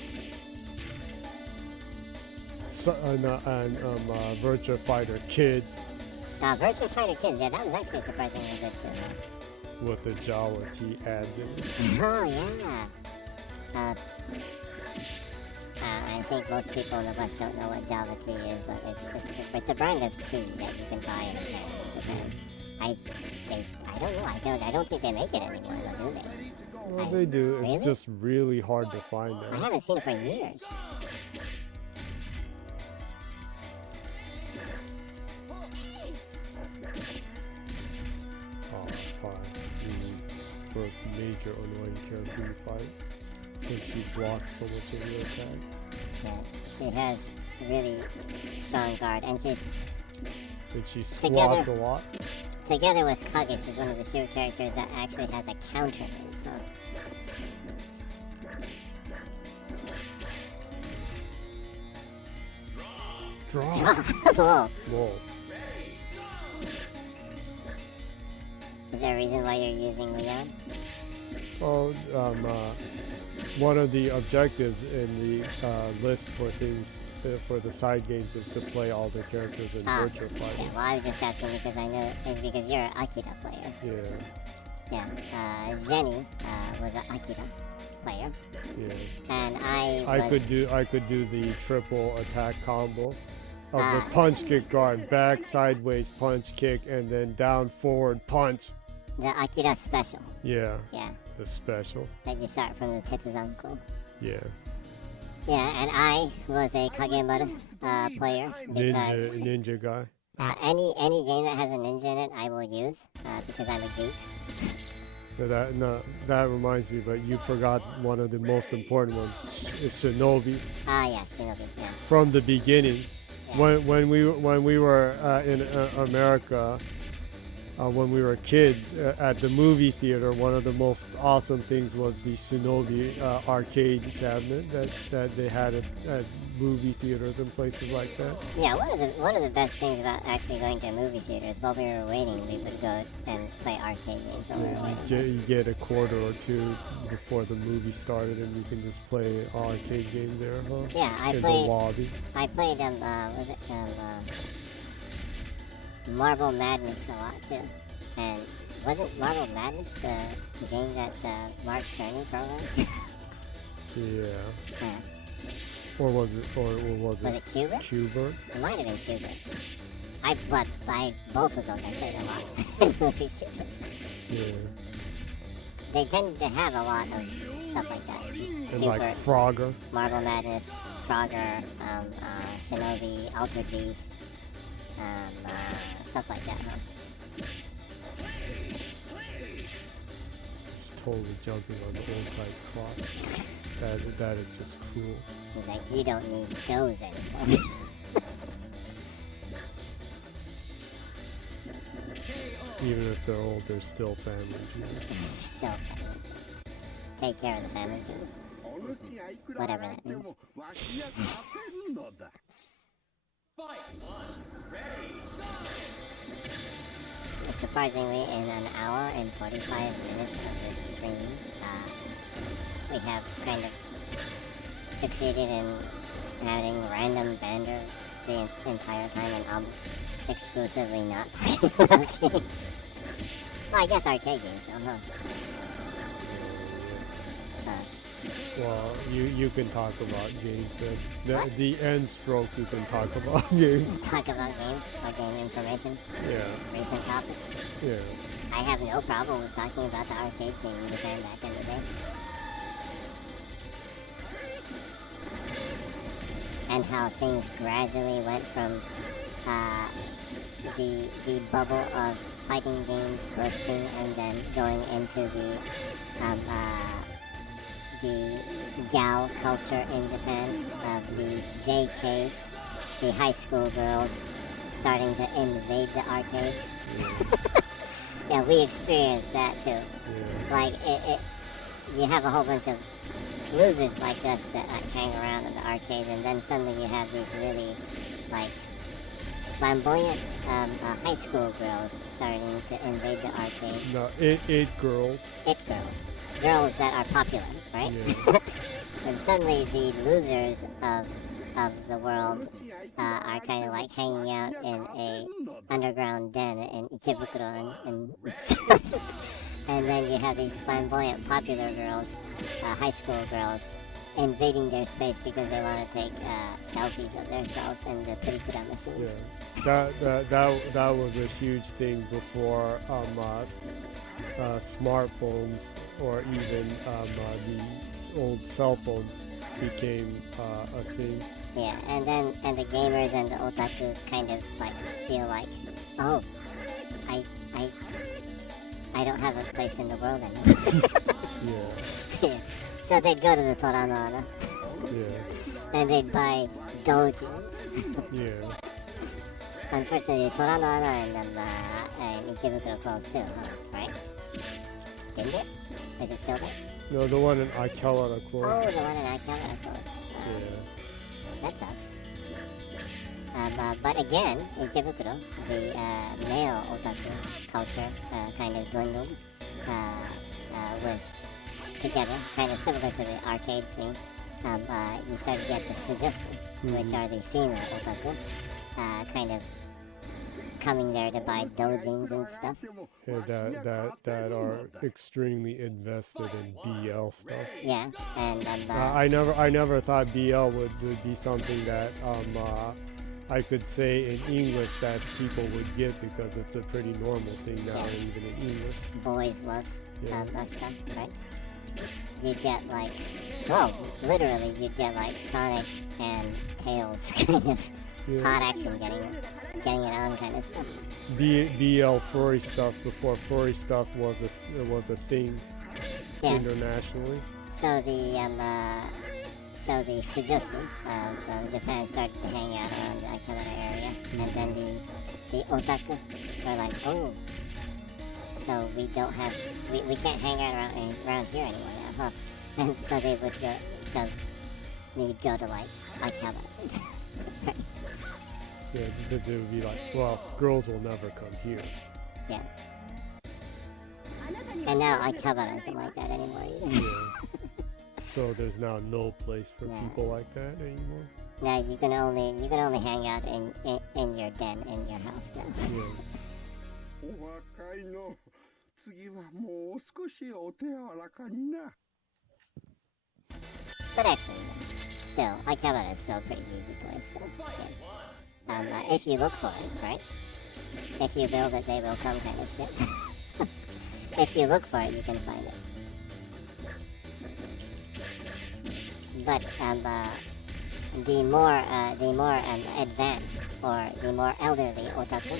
Virtua Fighter Kids. Virtua Fighter Kids, yeah, that was actually surprisingly good too. With the Jawa T ads in it. Oh, yeah. I think most people in the West don't know what Java tea is, but it's a brand of tea that you can buy in Japan. I don't know. I don't think they make it anymore, though, do they? Well, they do. Really? It's just really hard to find I them. haven't seen it for years. Fine. First major annoying character you fight, since she blocks so much of your attacks. Yeah, she has really strong guard, and she squats a lot. together with Kage, she's one of the few characters that actually has a counter move. Huh? Draw. Whoa. Whoa. Is there a reason why you're using Leon? Oh, one of the objectives in the list for things for the side games is to play all the characters in Virtua Fighter. Yeah, well, I was just asking because I know because you're an Akira player. Yeah. Yeah. Jenny was an Akira player. Yeah. And I could do the triple attack combo of the punch, kick, guard, back, sideways, punch, kick, and then down, forward, punch. The Akira special. Yeah. Yeah. The special. That you start from the Tetsuzanko. Yeah. Yeah, and I was a Kagemura player because Ninja guy. any game that has a ninja in it, I will use because I'm a geek. That reminds me, but you forgot one of the most important ones. Shinobi. Yeah, Shinobi. Yeah. From the beginning, Yeah. when we were in America. When we were kids at the movie theater, one of the most awesome things was the Shinobi arcade cabinet that they had at movie theaters and places like that. Yeah, one of the best things about actually going to a movie theater is while we were waiting, we would go and play arcade games while we were waiting. You get a quarter or two before the movie started, and you can just play an arcade game there, huh? Yeah, in the lobby. I played Marble Madness a lot too. And wasn't Marble Madness the game that Mark Cerny programmed? Yeah. Or was it Was it Cuber? Cuber? It might have been Cuber. Both of those I played a lot. Movie theaters. Yeah. They tend to have a lot of stuff like that. And Cuber, like Frogger. Marble Madness, Frogger, Shinobi, Altered Beast, stuff like that, huh? It's totally jumping on the old guy's clock. That is just cool. He's like, you don't need those anymore. Even if they're old, they're still family jewels. Still family. Take care of the family jewels. Whatever that means. Surprisingly, in an hour and 45 minutes of this stream, we have kind of succeeded in having random banter the entire time and almost exclusively not arcade games. Well, I guess arcade games though, huh? Well, you can talk about games. The end stroke, you can talk about games. Talk about games or game information. Yeah. Recent topics. Yeah. I have no problem with talking about the arcade scene in Japan back in the day. and how things gradually went from the bubble of fighting games bursting and then going into the gal culture in Japan, of the JKs, the high school girls starting to invade the arcades. Yeah, we experienced that too. Like you have a whole bunch of losers like us that like hang around in the arcade, and then suddenly you have these really like flamboyant high school girls starting to invade the arcades. No, it girls. It girls. Girls that are popular, right? Yeah. And suddenly the losers of the world are kind of like hanging out in a underground den in Ikebukuro and stuff. And then you have these flamboyant popular girls, high school girls, invading their space because they want to take selfies of themselves in the purikura machines. Yeah, that was a huge thing before smartphones or even the old cell phones became a thing. Yeah, and the gamers and the otaku kind of like feel like, oh, I don't have a place in the world anymore. Yeah. So they'd go to the Toranoana. Yeah. And they'd buy dojins. Yeah. Unfortunately, Toranoana and Ikebukuro closed too, huh? Right? Didn't it? Is it still there? No, the one in Akihabara Oh, closed. the one in Akihabara closed. Yeah. That sucks. But again, Ikebukuro, the male otaku culture kind of dwindled with together, kind of similar to the arcade scene. You start to get the fujoshi, which are the female otaku, kind of coming there to buy dojins and stuff. Yeah, that are extremely invested in BL stuff. Yeah, and I never thought BL would be something that I could say in English that people would get, because it's a pretty normal thing now, even in English. boys love Yeah. stuff, right? You get like, well, literally you get like Sonic and Tails kind of hot action getting it on kind of stuff. BL furry stuff before furry stuff was a thing internationally. So the fujoshi of Japan started to hang out around the Akihabara area, and then the otaku were like, oh, so we can't hang out around here anymore now, huh? And so they would go, so you'd go to like Akihabara. Yeah, because it would be like, well, girls will never come here. Yeah. And now Akihabara isn't like that anymore either. Yeah. So there's now no place for people like that anymore. Now you can only hang out in your den in your house now. Yeah. お若いの次はもう少しお手柔らかにな But actually, still, Akihabara is still a pretty easy place though. Yeah. If you look for it, right? If you build it, they will come kind of shit. If you look for it, you can find it. But the more advanced or the more elderly otaku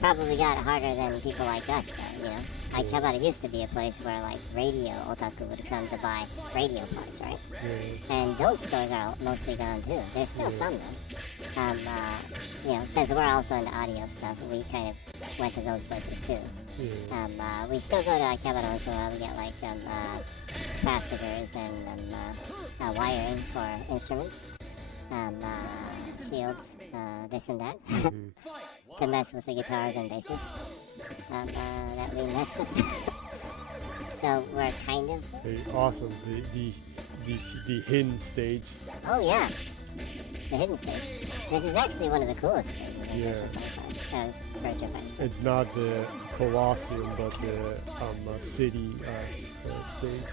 probably got it harder than people like us, though, you know? Akihabara used to be a place where, like, radio otaku would come to buy radio parts, right? Yeah. And those stores are mostly gone, too. There's still some, though. You know, since we're also into audio stuff, we kind of went to those places, too. Yeah. We still go to Akihabara once in a while. We get, like, capacitors and wiring for instruments. Shields, this and that. To mess with the guitars and basses that we mess with. So we're kind of... Hey, awesome. The hidden stage. Oh yeah, the hidden stage. This is actually one of the coolest stages in Virtua Fighter. It's not the Colosseum, but the city stage.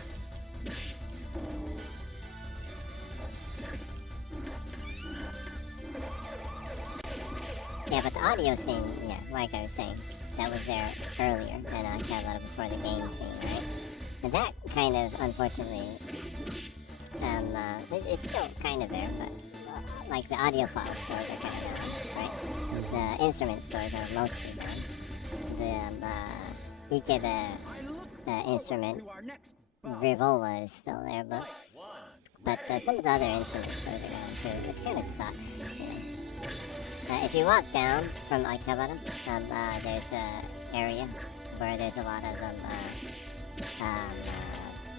Yeah, but the audio scene, yeah, like I was saying, that was there earlier and on Akihabara before the game scene, right? And that kind of, unfortunately, it's still kind of there, but like the audiophile stores are kind of gone, right? The instrument stores are mostly gone. The Ikebe instrument Rivola is still there, but some of the other instrument stores are gone too, which kind of sucks. You know? If you walk down from Akihabara, there's an area where there's a lot of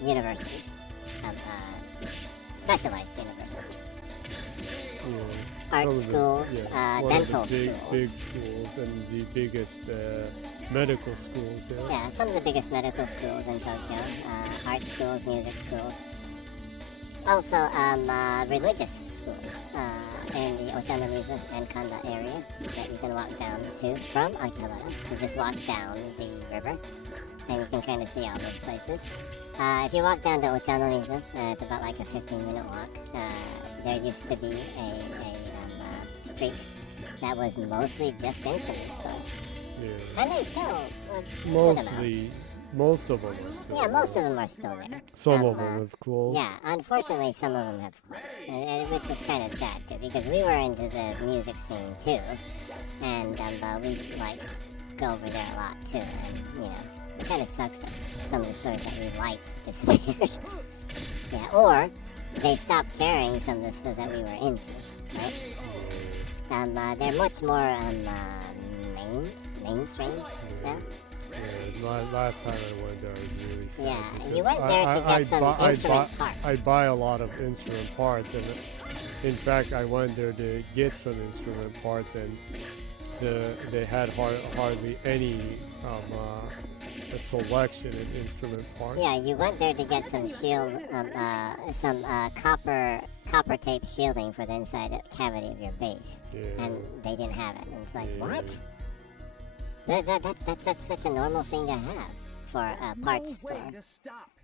universities, specialized universities. Yeah. Art Some of schools, one dental of the schools. big schools and the biggest medical schools there. Yeah, some of the biggest medical schools in Tokyo, art schools, music schools. Also, religious schools in the Ochanomizu and Kanda area that you can walk down to from Akihabara. You just walk down the river, and you can kind of see all those places. If you walk down to Ochanomizu, it's about like a 15-minute walk. There used to be a street that was mostly just instrument stores. Yeah. And there's still Mostly, most of them are still yeah, most of them are still there. Some of them have closed. Yeah, unfortunately, some of them have closed, which is kind of sad too, because we were into the music scene too, and we like go over there a lot too, and you know, it kind of sucks that some of the stores that we liked disappeared. Yeah, or they stopped carrying some of the stuff that we were into, right? They're much more mainstream now. Yeah, last time I went there, I was really sad. Yeah, because you went there to get some instrument parts. I buy a lot of instrument parts, and in fact, I went there to get some instrument parts, and they had hardly any a selection in instrument parts. Yeah, you went there to get some shield, some copper tape shielding for the inside cavity of your base, Yeah. and they didn't have it. And it's like, what? That's such a normal thing to have for a parts store.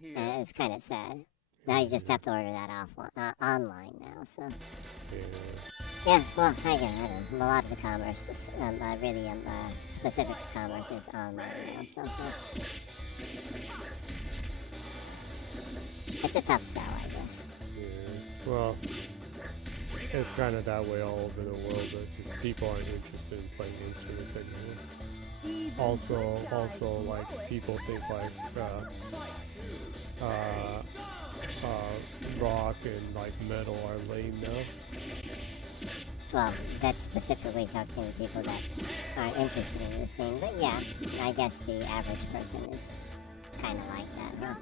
It's kind of sad. Now you just have to order that online now. So yeah, well, I don't know. A lot of the commerce, is, really specific commerce is online now. So it's a tough sell, I guess. Yeah. Well, it's kind of that way all over the world. But just people aren't interested in playing instruments anymore. Also, like people think like rock and like metal are lame now. Well, that's specifically talking to people that aren't interested in the scene. But yeah, I guess the average person is kind of like that, huh?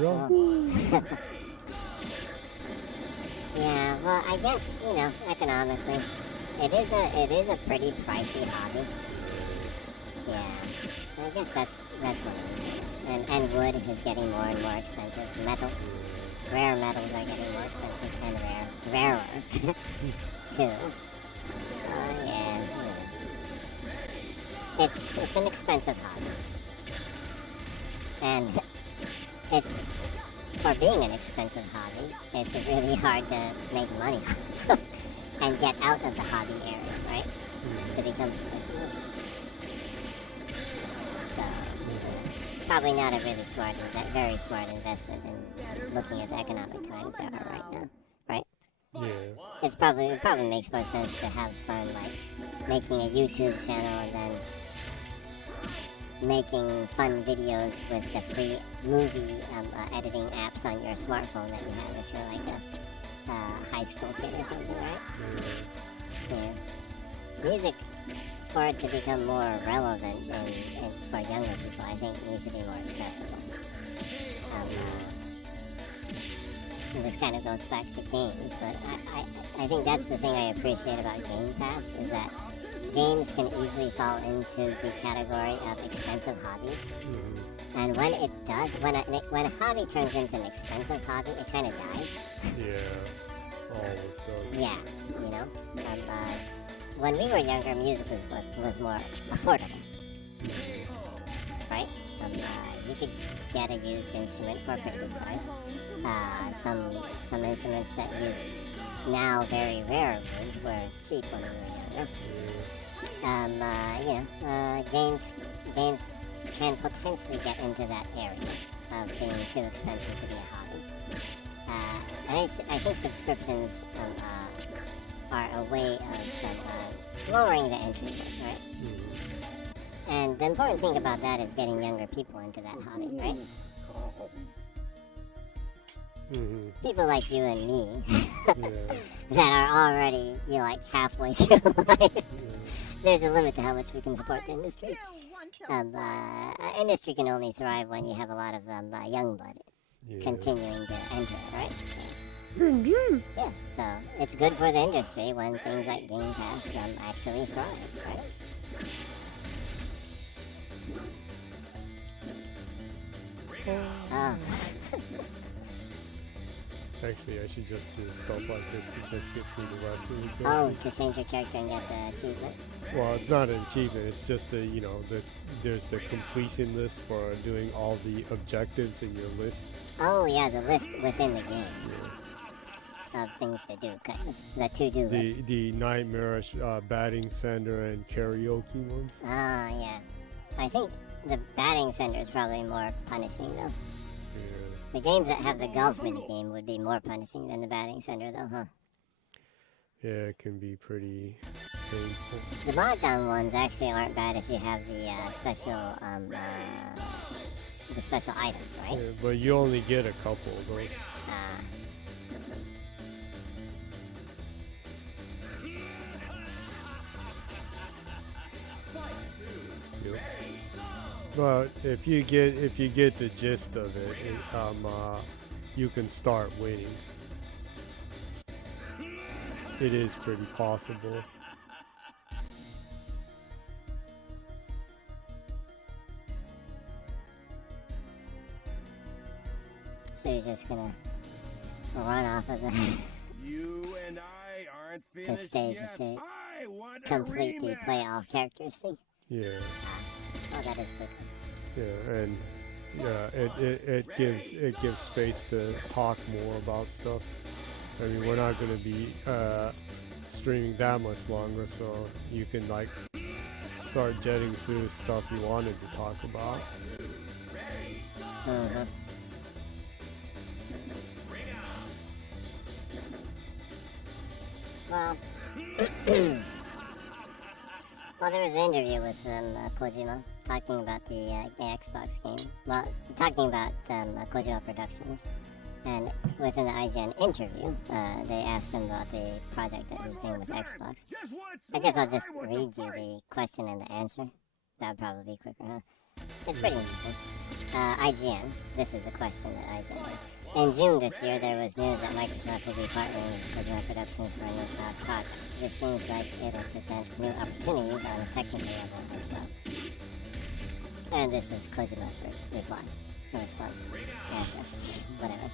Yeah. Yeah, well, I guess, you know, economically, it is a pretty pricey hobby. Yeah, I guess that's one of the things. And wood is getting more and more expensive. Rare metals are getting more expensive and rarer too. So yeah, it's an expensive hobby, and it's for being an expensive hobby, it's really hard to make money and get out of the hobby area, right? To become professional. So, probably not a really very smart investment in looking at the economic times there are right now, right? Yeah. It probably makes more sense to have fun, like making a YouTube channel and then making fun videos with the free movie editing apps on your smartphone that you have if you're like a high school kid or something, right? Yeah. Music, for it to become more relevant and for younger people, I think needs to be more accessible. This kind of goes back to games, but I think that's the thing I appreciate about Game Pass is that games can easily fall into the category of expensive hobbies. And when it does, when a hobby turns into an expensive hobby, it kind of dies. Yeah, always does. Yeah, you know. When we were younger, music was more affordable, right? You could get a used instrument for a pretty good price. Some instruments that use now very rare woods were cheap when we were younger. Games can potentially get into that area of being too expensive to be a hobby. I think subscriptions are a way of lowering the entry point, right? And the important thing about that is getting younger people into that hobby, right? People like you and me that are already, like halfway through life. There's a limit to how much we can support the industry. Industry can only thrive when you have a lot of young blood continuing to enter, right? Yeah, so it's good for the industry when things like Game Pass actually thrive, right? Oh. Actually, I should just do stuff like this to just get through the rest of the game. Oh, to change your character and get the achievement? Well, it's not an achievement. It's just there's the completion list for doing all the objectives in your list. Oh yeah, the list within the game of things to do, kind of. The to-do list. The nightmarish batting center and karaoke ones. Ah, yeah. I think the batting center is probably more punishing though. Yeah. The games that have the golf minigame would be more punishing than the batting center though, huh? Yeah, it can be pretty painful. The mahjong ones actually aren't bad if you have the special items, right? Yeah, but you only get a couple of those. Yep. But if you get the gist of it, you can start winning. It is pretty possible. So you're just gonna run off of the You and I aren't the finished stage yet. to I want a complete the rematch. play all characters thing? Yeah. Oh, that is good. Yeah, and it gives space to talk more about stuff. I mean, we're not going to be streaming that much longer, so you can like start jetting through stuff you wanted to talk about. Well, well, there was an interview with Kojima talking about the Xbox game. Well, talking about Kojima Productions. And within the IGN interview, they asked him about the project that he's doing with Xbox. I guess I'll just read you the question and the answer. That would probably be quicker, huh? It's pretty interesting. IGN, this is the question that IGN asked. In June this year, there was news that Microsoft will be partnering with Kojima Productions for a new cloud project. This seems like it'll present new opportunities on a technical level as well. And this is Kojima's reply. Response. Answer. Whatever.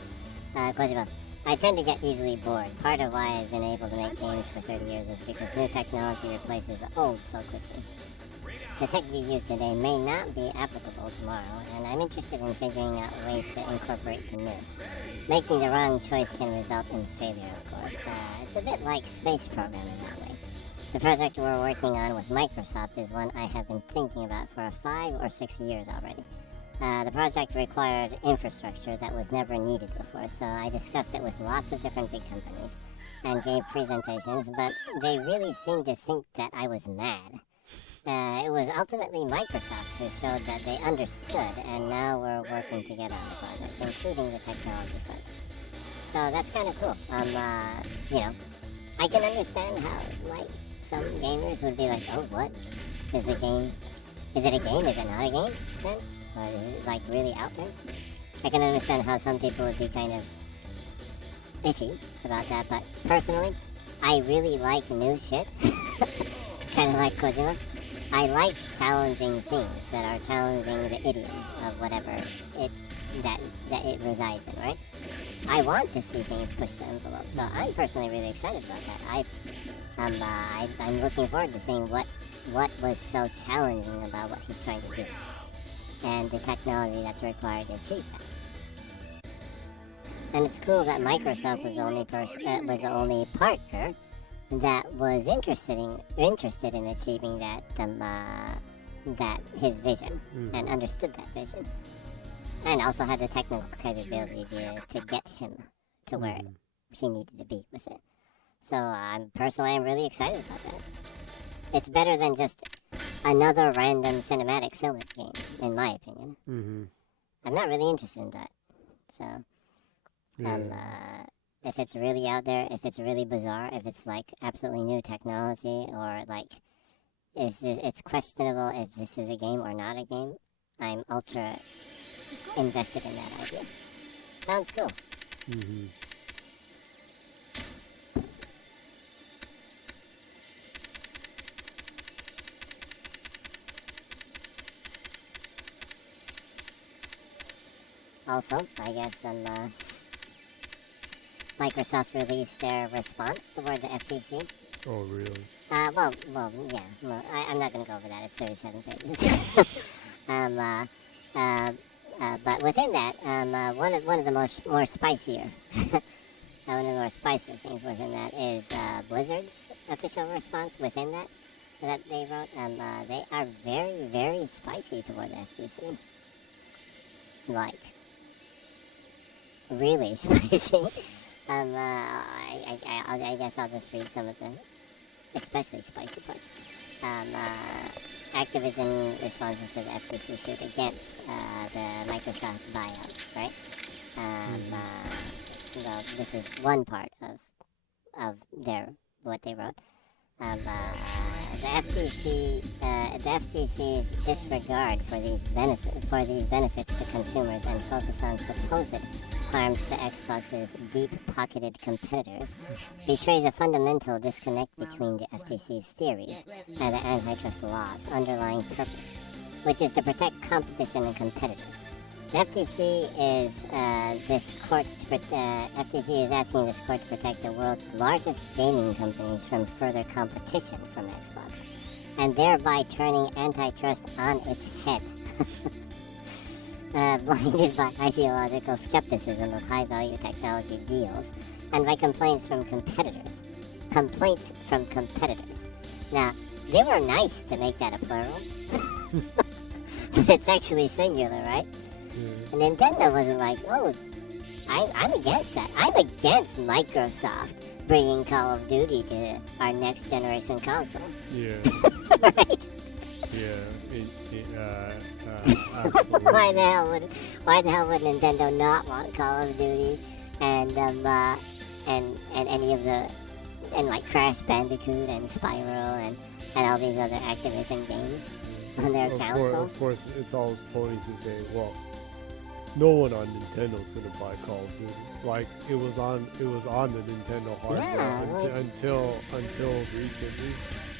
Kojima. I tend to get easily bored. Part of why I've been able to make games for 30 years is because new technology replaces the old so quickly. The tech you use today may not be applicable tomorrow, and I'm interested in figuring out ways to incorporate the new. Making the wrong choice can result in failure, of course. It's a bit like space programming that way. The project we're working on with Microsoft is one I have been thinking about for 5 or 6 years already. The project required infrastructure that was never needed before, so I discussed it with lots of different big companies and gave presentations, but they really seemed to think that I was mad. It was ultimately Microsoft who showed that they understood, and now we're working together on the project, including the technology part. So that's kind of cool. I can understand how, like, some gamers would be like, oh, what? Is it a game? Is it not a game, then? Or is it, like, really out there? I can understand how some people would be kind of iffy about that, but personally, I really like new shit. Kind of like Kojima. I like challenging things that are challenging the idiom of whatever that it resides in, right? I want to see things push the envelope, so I'm personally really excited about that. I'm looking forward to seeing what was so challenging about what he's trying to do, and the technology that's required to achieve that. And it's cool that Microsoft was the only partner that was interested in achieving that his vision and understood that vision, and also had the technical capability to get him to where he needed to be with it. So I'm really excited about that. It's better than just another random cinematic filler game, in my opinion. I'm not really interested in that. So, if it's really out there, if it's really bizarre, if it's like absolutely new technology, or like it's questionable if this is a game or not a game, I'm ultra invested in that idea. Sounds cool. Also, I guess Microsoft released their response toward the FTC. Oh, really? Yeah. Well, I'm not going to go over that. It's 37 pages. But within that, one of the more spicier, one of the more spicier things within that is Blizzard's official response within that they wrote. They are very, very spicy toward the FTC. Like, really spicy. I guess I'll just read some of the especially spicy parts. Activision responses to the FTC suit against the Microsoft buyout, right? Well, this is one part of what they wrote. The FTC's disregard for these benefits to consumers and focus on supposed harms to Xbox's deep-pocketed competitors betrays a fundamental disconnect between the FTC's theories and the antitrust law's underlying purpose, which is to protect competition and competitors. The FTC is asking this court to protect the world's largest gaming companies from further competition from Xbox, and thereby turning antitrust on its head. Blinded by ideological skepticism of high-value technology deals, and by complaints from competitors. Now, they were nice to make that a plural, but it's actually singular, right? And Nintendo wasn't like, oh, I'm against that. I'm against Microsoft bringing Call of Duty to our next generation console. Yeah. Right? Yeah. Why the hell would Nintendo not want Call of Duty and any of the like Crash Bandicoot and Spyro and all these other Activision games on their console? Of course, it's always ponies who say, well, no one on Nintendo's gonna buy Call of Duty. Like it was on the Nintendo hardware until recently.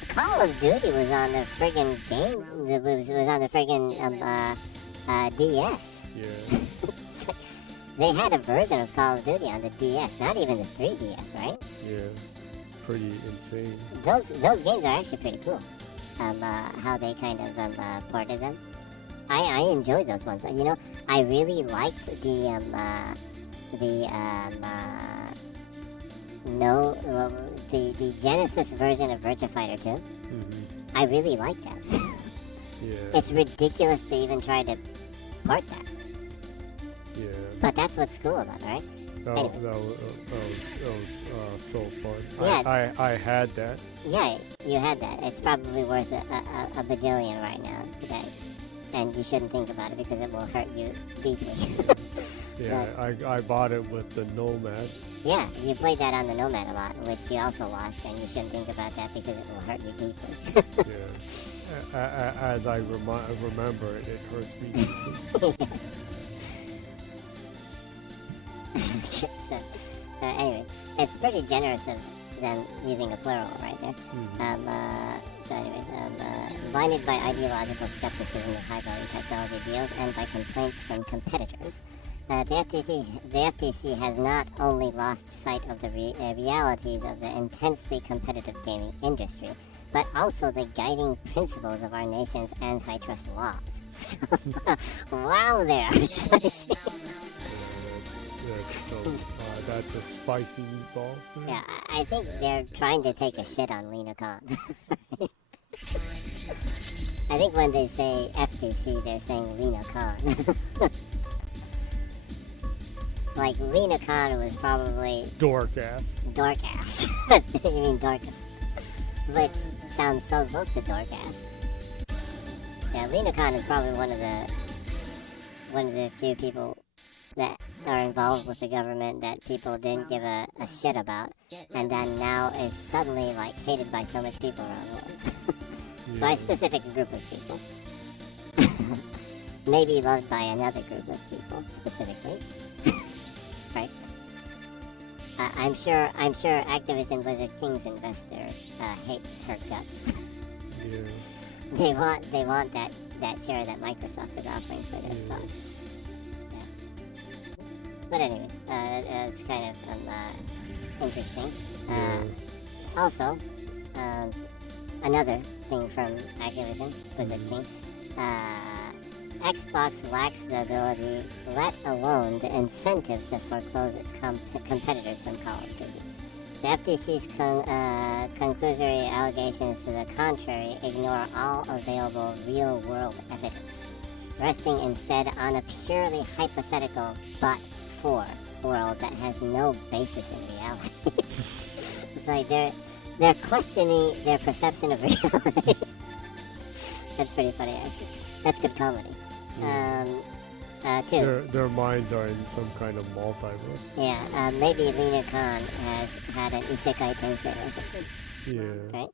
Call of Duty was on the friggin' game. It was on the friggin' DS. Yeah. They had a version of Call of Duty on the DS, not even the 3DS, right? Yeah. Pretty insane. Those games are actually pretty cool. How they kind of ported them. I enjoy those ones. You know, I really liked the Genesis version of Virtua Fighter 2. I really like that. Yeah. It's ridiculous to even try to port that. Yeah. But that's what's cool about it, right? That was so fun. Yeah. I had that. Yeah, you had that. It's probably worth a bajillion right now. And you shouldn't think about it because it will hurt you deeply. Yeah, I bought it with the Nomad. Yeah, you played that on the Nomad a lot, which you also lost, and you shouldn't think about that because it will hurt you deeply. Yeah. As I remember, it hurts me deeply. So, anyway, it's pretty generous of them using a plural right there. Blinded by ideological skepticism of high-value technology deals and by complaints from competitors, the FTC has not only lost sight of the realities of the intensely competitive gaming industry, but also the guiding principles of our nation's antitrust laws. Wow, they are spicy. That's a spicy meatball. Yeah, I think they're trying to take a shit on Lena Khan. I think when they say FTC, they're saying Lena Khan. like Lena Khan was probably Dork-ass. Dork-ass. You mean Dorcas. Which sounds so close to Dork-ass. Yeah, Lena Khan is probably one of the few people that are involved with the government that people didn't give a shit about, and then now is suddenly like hated by so much people around the world. By a specific group of people. Maybe loved by another group of people specifically. Right? I'm sure Activision Blizzard King's investors hate her guts. Yeah. They want that share that Microsoft is offering for their stocks. Yeah. But anyways, it's kind of interesting. Also, another thing from Activision Blizzard King, Xbox lacks the ability, let alone the incentive, to foreclose its competitors from Call of Duty. The FTC's conclusory allegations to the contrary ignore all available real-world evidence, resting instead on a purely hypothetical but-for world that has no basis in reality. It's like they're questioning their perception of reality. That's pretty funny, actually. That's good comedy. Their minds are in some kind of multiverse. Yeah, maybe Lena Khan has had an isekai tensei or something. Yeah. Right?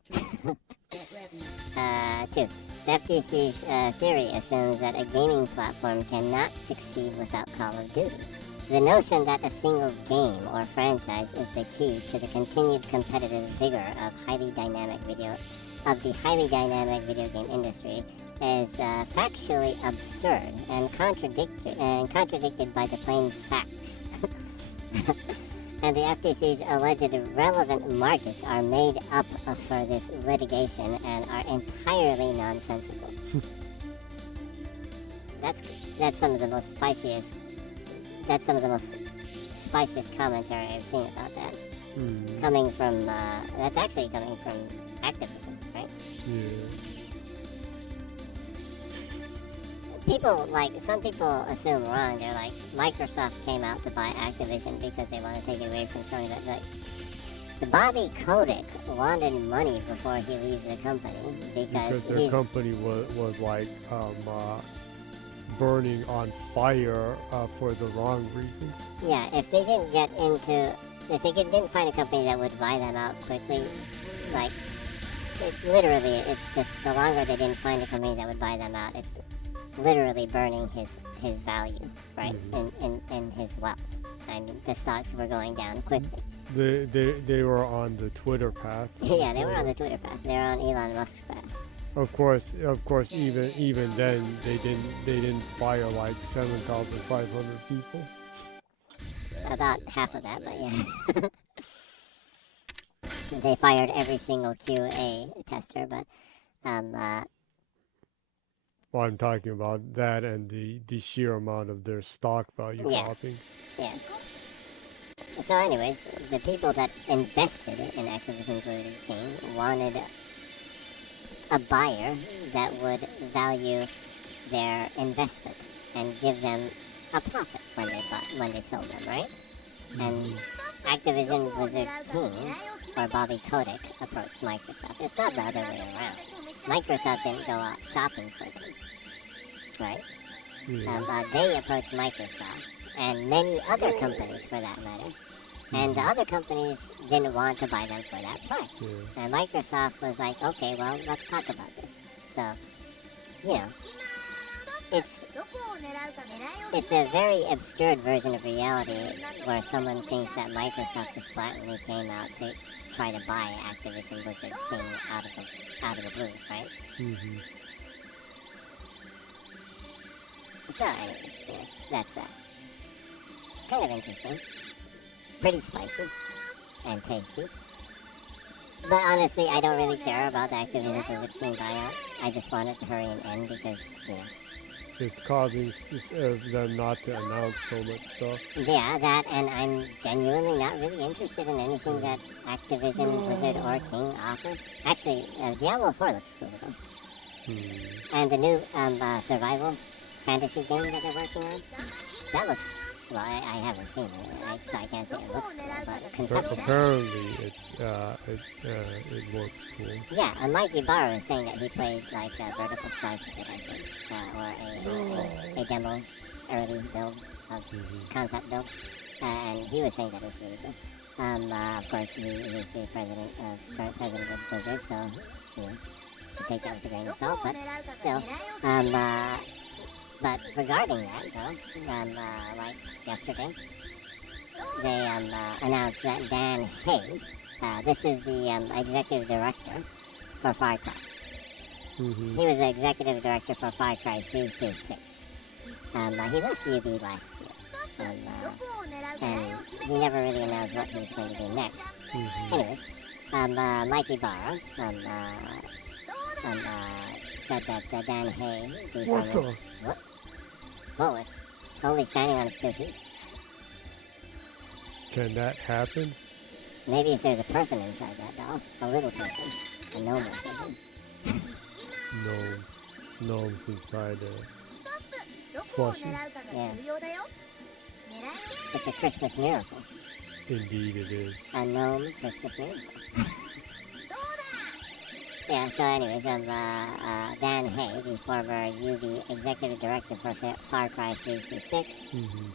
2. The FTC's theory assumes that a gaming platform cannot succeed without Call of Duty. The notion that a single game or franchise is the key to the continued competitive vigor of the highly dynamic video game industry is factually absurd and contradicted by the plain facts. And the FTC's alleged relevant markets are made up for this litigation and are entirely nonsensical. That's some of the most spiciest. That's some of the most spiciest commentary I've seen about that. Coming from that's actually coming from Activision, right? Yeah. Some people assume wrong. They're like, Microsoft came out to buy Activision because they want to take it away from Sony. But like, the Bobby Kotick wanted money before he leaves the company because their company was like burning on fire for the wrong reasons. Yeah, if they didn't find a company that would buy them out quickly, like, it's just the longer they didn't find a company that would buy them out, it's literally burning his value, right? In his wealth. I mean, the stocks were going down quickly. They were on the Twitter path. Yeah, they were on the Twitter path. They were on Elon Musk's path. Of course, even then they didn't fire like 7,500 people. About half of that, but yeah. They fired every single QA tester, but well, I'm talking about that and the sheer amount of their stock value dropping. Yeah. So anyways, the people that invested in Activision Blizzard King wanted a buyer that would value their investment and give them a profit when they sold them, right? And Activision Blizzard King, or Bobby Kotick, approached Microsoft. It's not the other way around. Microsoft didn't go out shopping for them, right? They approached Microsoft and many other companies for that matter. And the other companies didn't want to buy them for that price. And Microsoft was like, okay, well, let's talk about this. So, you know, it's a very obscured version of reality where someone thinks that Microsoft just blatantly came out to try to buy Activision Blizzard King out of the blue, right? So, anyways, yeah, that's that. Kind of interesting. Pretty spicy and tasty. But honestly, I don't really care about the Activision Blizzard King buyout. I just want it to hurry and end because, you know. It's causing them not to announce so much stuff. Yeah, that, and I'm genuinely not really interested in anything that Activision Blizzard or King offers. Actually, Diablo 4 looks cool though. And the new survival fantasy game that they're working on, that looks Well, I haven't seen it, so I can't say it looks cool, but conceptually. Apparently, it looks cool. Yeah, Mike Ibarra was saying that he played like a vertical slice of it, I think, or a demo, early build, concept build, and he was saying that it was really good. Of course, he's the president of Blizzard, so you know, should take that with a grain of salt. But still, but regarding that though, like yesterday, they announced that Dan Hay, this is the executive director for Far Cry. Mm-hmm. He was the executive director for Far Cry 3 through 6. He left UB last year. And he never really announced what he was going to do next. Mm-hmm. Anyways, Mike Ibarra said that Dan Hay... What the? What? Whoa, it's totally standing on its 2 feet. Can that happen? Maybe if there's a person inside that doll. A little person. A gnome or something. Gnomes inside a plushie. Yeah. It's a Christmas miracle. Indeed it is. A gnome Christmas miracle. Yeah, so anyways, Dan Hay, the former UV executive director for Far Cry 3 through 6,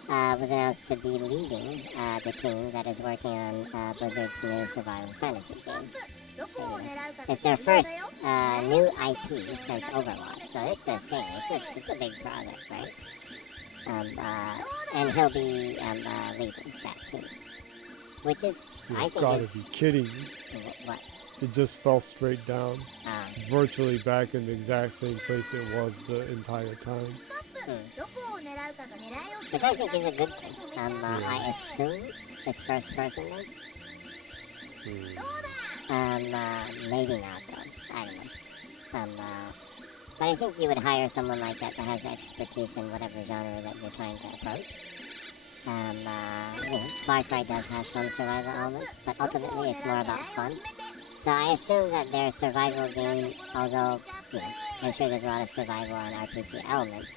was announced to be leading the team that is working on Blizzard's new survival fantasy game. It's their first new IP since Overwatch, so it's a thing. It's a big project, right? And he'll be leading that team, which is, I think, gotta be kidding me. What? It just fell straight down, virtually back in the exact same place it was the entire time. Which I think is a good thing. I assume it's first person then. Maybe not though. I don't know. But I think you would hire someone like that has expertise in whatever genre that you're trying to approach. Far Cry does have some survival elements, but ultimately it's more about fun. So I assume that their survival game, although, I'm sure there's a lot of survival and RPG elements,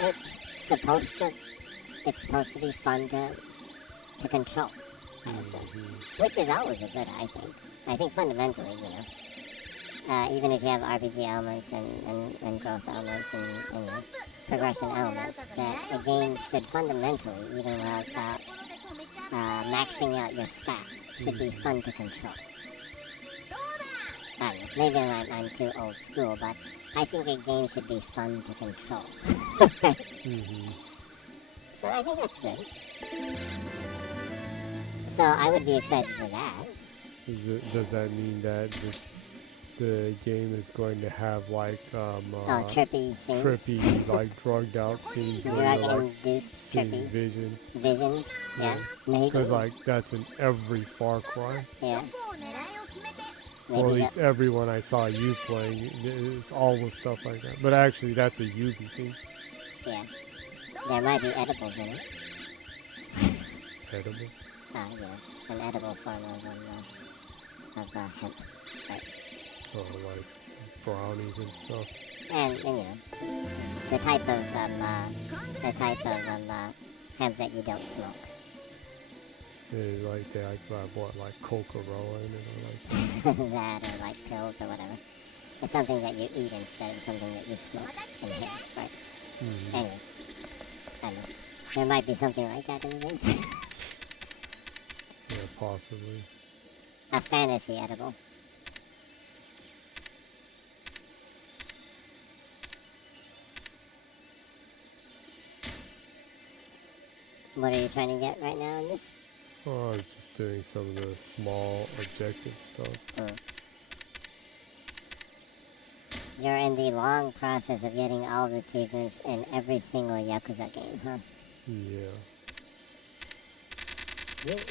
it's supposed to be fun to control, I assume. Which is always a good, I think. I think fundamentally, even if you have RPG elements and growth elements and progression elements, that a game should fundamentally, even without maxing out your stats, should be fun to control. I don't know, maybe I'm too old school, but I think a game should be fun to control. So I think that's good. So I would be excited for that. Does that mean that the game is going to have like trippy scenes? Trippy, like drugged out scenes where you're like seeing visions? Visions, yeah, maybe. Because like that's in every Far Cry. Yeah. Or at least every one I saw you playing, it's always stuff like that. But actually, that's a Yubi thing. Yeah. There might be edibles in it. Edibles? An edible form of hemp. Right. Oh, like brownies and stuff. And the type of hemp that you don't smoke. They like what, like coca-cola and like that, or like pills or whatever. It's something that you eat instead of something that you smoke and hit, right? Anyways, I don't know. There might be something like that in the game. Yeah, possibly. A fantasy edible. What are you trying to get right now in this? Oh, it's just doing some of the small objective stuff. You're in the long process of getting all the achievements in every single Yakuza game, huh? Yeah.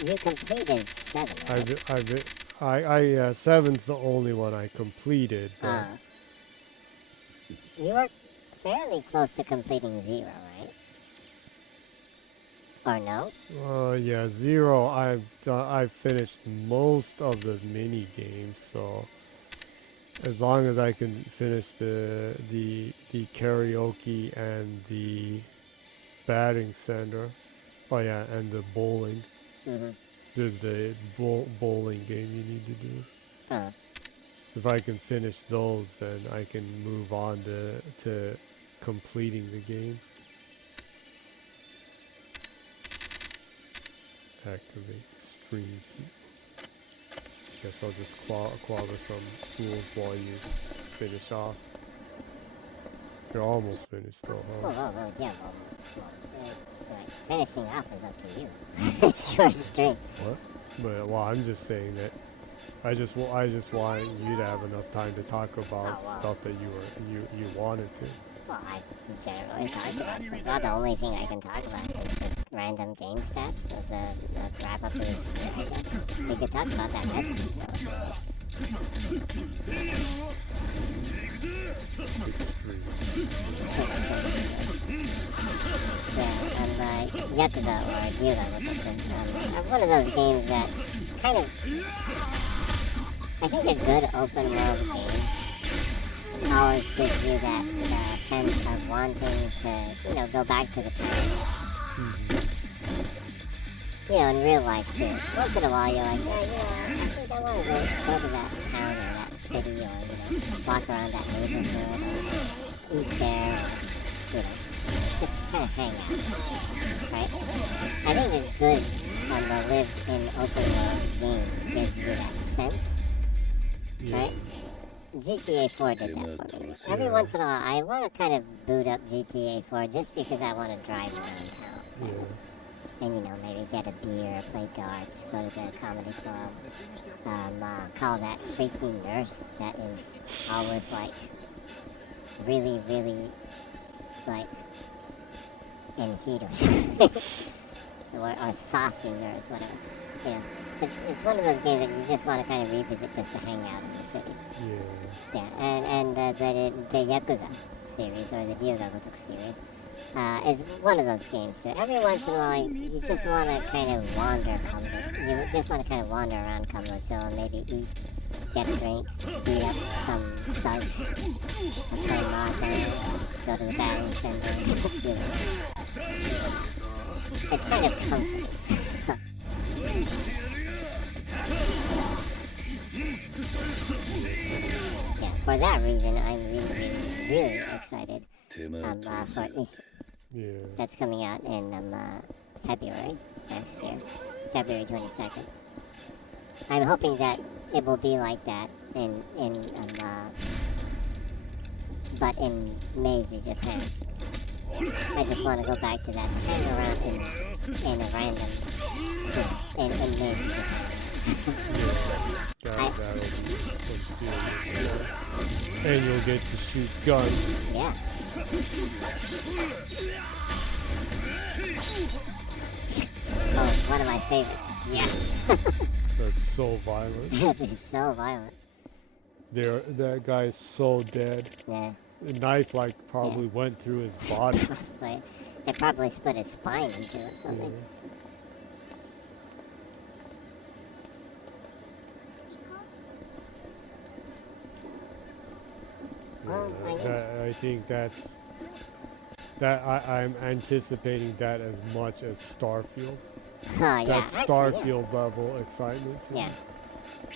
You completed 7, right? 7's the only one I completed. But you were fairly close to completing 0, right? Or no? Yeah, 0. I've finished most of the mini games, so as long as I can finish the karaoke and the batting center. Oh yeah, and the bowling. There's the bowling game you need to do. If I can finish those, then I can move on to completing the game. Activate stream heat. Guess I'll just clobber some fools while you finish off. You're almost finished though, huh? Oh, yeah, finishing off is up to you. It's your stream. What? But well, I'm just saying that I just want you to have enough time to talk about stuff that you wanted to. Well, I generally talk about stuff. Well, the only thing I can talk about is just random game stats of the wrap up of this year, I guess. We could talk about that next week, though. Yeah, and Yakuza or Yuga, are one of those games that kind of, I think a good open world game always gives you that sense of wanting to, go back to the town. In real life too. Once in a while you're like, I think I want to go to that town or that city or, walk around that neighborhood or eat there or, just kind of hang out, right? I think a good live in open world game gives you that sense, right? GTA 4 did that for me. Every once in a while, I want to kind of boot up GTA 4 just because I want to drive around town. Yeah. And, maybe get a beer, play darts, go to the comedy club, call that freaky nurse that is always, really, really, in heat or something. or saucy nurse, whatever. It's one of those games that you just want to kind of revisit just to hang out in the city. Yeah. Yeah, and the Yakuza series, or the Gyugagotoku series, is one of those games too. Every once in a while, you just want to kind of wander You just want to kind of wander around Kamurocho and maybe eat, get a drink, beat up some thugs, play mahjong, go to the batting center, It's kind of comforting. Yeah, for that reason, I'm really, really, really excited for Isu. Yeah. That's coming out in February next year, February 22nd. I'm hoping that it will be like that but in Meiji, Japan. I just want to go back to that, hang around in a random, in Meiji, Japan. That'll be some serious. And you'll get to shoot guns. Yeah. Oh, it's one of my favorites. Yes. That's so violent. It's so violent. That guy's so dead. Yeah. The knife probably went through his body. Probably. It probably split his spine into it or something. Well, I think I'm anticipating that as much as Starfield. Yeah. That's Actually, Starfield level excitement. Yeah.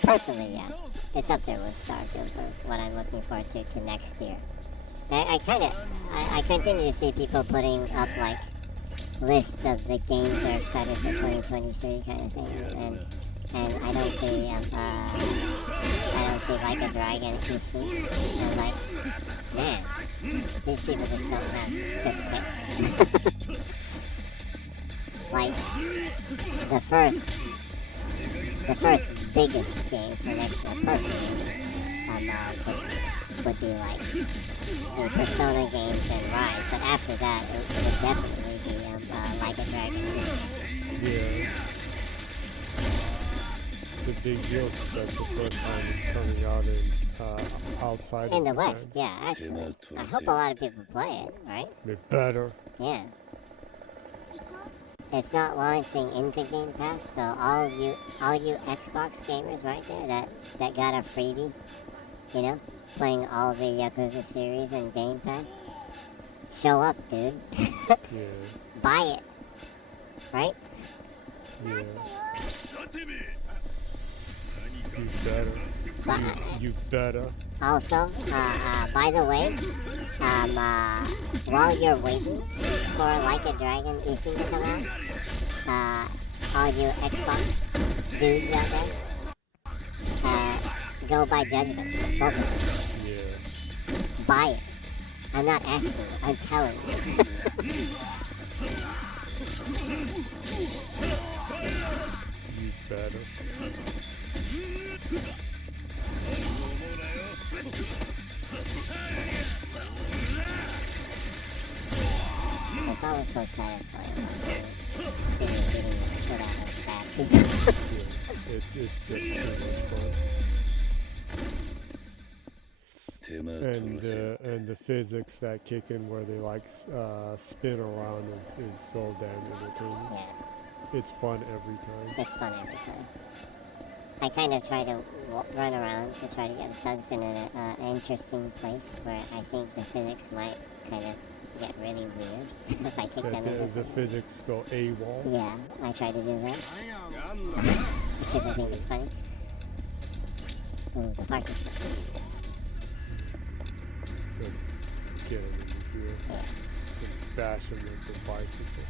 Personally, yeah. It's up there with Starfield for what I'm looking forward to next year. I continue to see people putting up lists of the games they're excited for 2023 kind of thing, and I don't see Like a Dragon issue. I'm like, man, these people just don't have good taste. The first biggest game for next year, personally, would be the Persona games and Rise, but after that, it would definitely be Like a Dragon. Yeah. It's a big deal because that's the first time it's coming out outside in of the Japan. West, yeah, actually. I hope a lot of people play it, right? They better. Yeah. It's not launching into Game Pass, so all you Xbox gamers right there that got a freebie, playing all the Yakuza series in Game Pass, show up, dude. Yeah. Buy it. Right? Yeah. You better. You better. Also, by the way, while you're waiting for Like a Dragon issue to come out, all you Xbox dudes out there, go buy Judgment, both of them. Yeah. Buy it. I'm not asking you, I'm telling you. You better. It's always so satisfying watching beating the shit out of bad people. Yeah. It's just too much fun. And the physics that kick in where they like spin around is so damn entertaining. Yeah. It's fun every time. It's fun every time. I kind of try to run around to try to get the thugs in an interesting place where I think the physics might kind of get really weird if I kick them into The physics go AWOL. Yeah, I try to do that because I think it's funny. Ooh, the parking spot. Let's get him in here. Yeah. And bash him with the bicycle.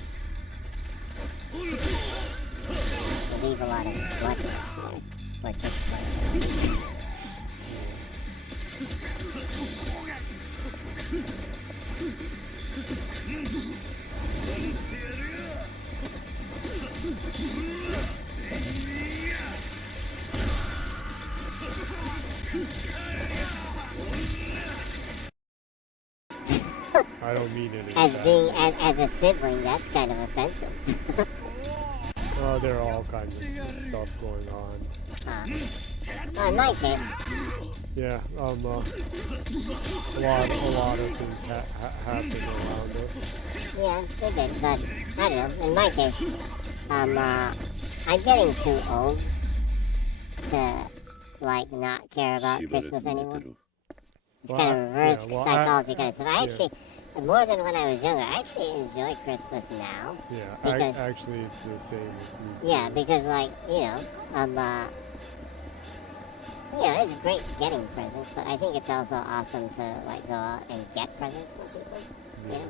They leave a lot of blood drops there. Or just blood. I don't mean it As a sibling, that's kind of offensive. there are all kinds of stuff going on. In my case, Yeah, a lot of things happen around us. yeah, they did, but I don't know. In my case, I'm getting too old to like not care about Christmas anymore. It's kind of reverse psychology kind of stuff. I actually, more than when I was younger, I actually enjoy Christmas now. Yeah, because, actually it's the same with me. Yeah, because like, it's great getting presents, but I think it's also awesome to like go out and get presents for people, you know,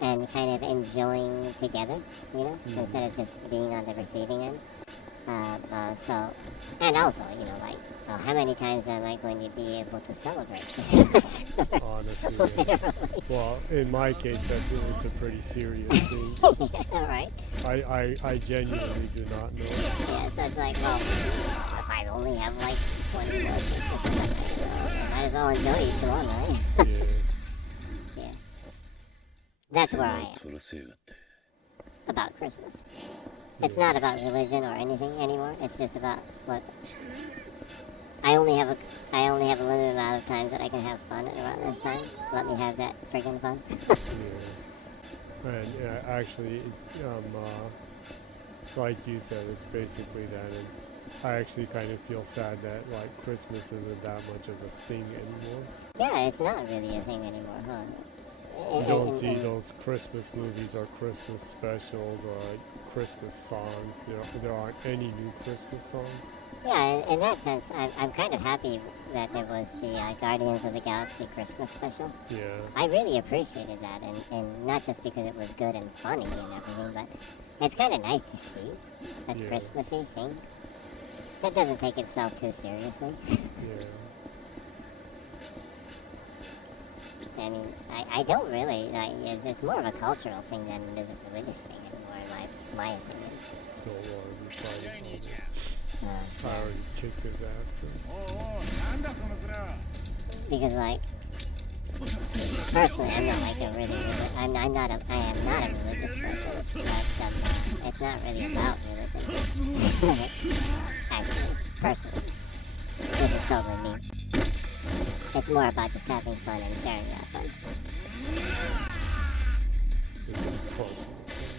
and kind of enjoying together, you know, instead of just being on the receiving end. And also, you know, like, how many times am I going to be able to celebrate Christmas? Honestly, yeah. Well, in my case, it's a pretty serious thing. All right. I genuinely do not know. Yeah, so it's like, well, if I only have like 20 more Christmases, I might as well enjoy each one, right? Yeah. Yeah. That's where I am about Christmas. It's not about religion or anything anymore. It's just about, look, I only have a limited amount of times that I can have fun around this time. Let me have that friggin' fun. Yeah. And actually, like you said, it's basically that. And I actually kind of feel sad that like Christmas isn't that much of a thing anymore. Yeah, it's not really a thing anymore, huh? You don't see those Christmas movies or Christmas specials or like Christmas songs. There aren't any new Christmas songs. Yeah, in that sense, I'm kind of happy that there was the Guardians of the Galaxy Christmas special. Yeah. I really appreciated that, and not just because it was good and funny and everything, but it's kind of nice to see a Christmassy thing that doesn't take itself too seriously. Yeah. I mean, I don't really, like, it's more of a cultural thing than it is a religious thing anymore, in my opinion. Don't worry, we're fighting. I already kicked his ass. So. Because, like, personally, I'm not like a really, I am not a religious person, but it's not really about religion. Actually, personally, this is totally me. It's more about just having fun and sharing that fun.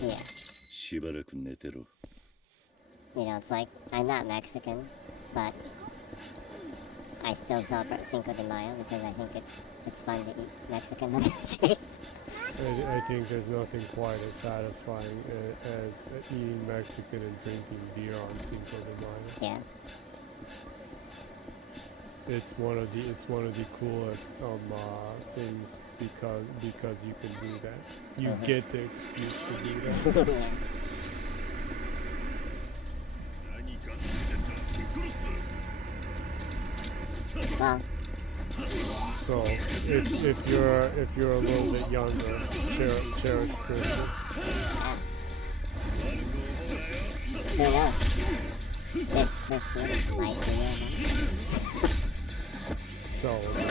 Yeah. You know, it's like, I'm not Mexican, but I still celebrate Cinco de Mayo because I think it's fun to eat Mexican on that day. I think there's nothing quite as satisfying as eating Mexican and drinking beer on Cinco de Mayo. Yeah. It's one of the coolest things because you can do that. You get the excuse to do that. Yeah. Well, So if you're a little bit younger, cherish Christmas. who knows? This Christmas might be it. So everyone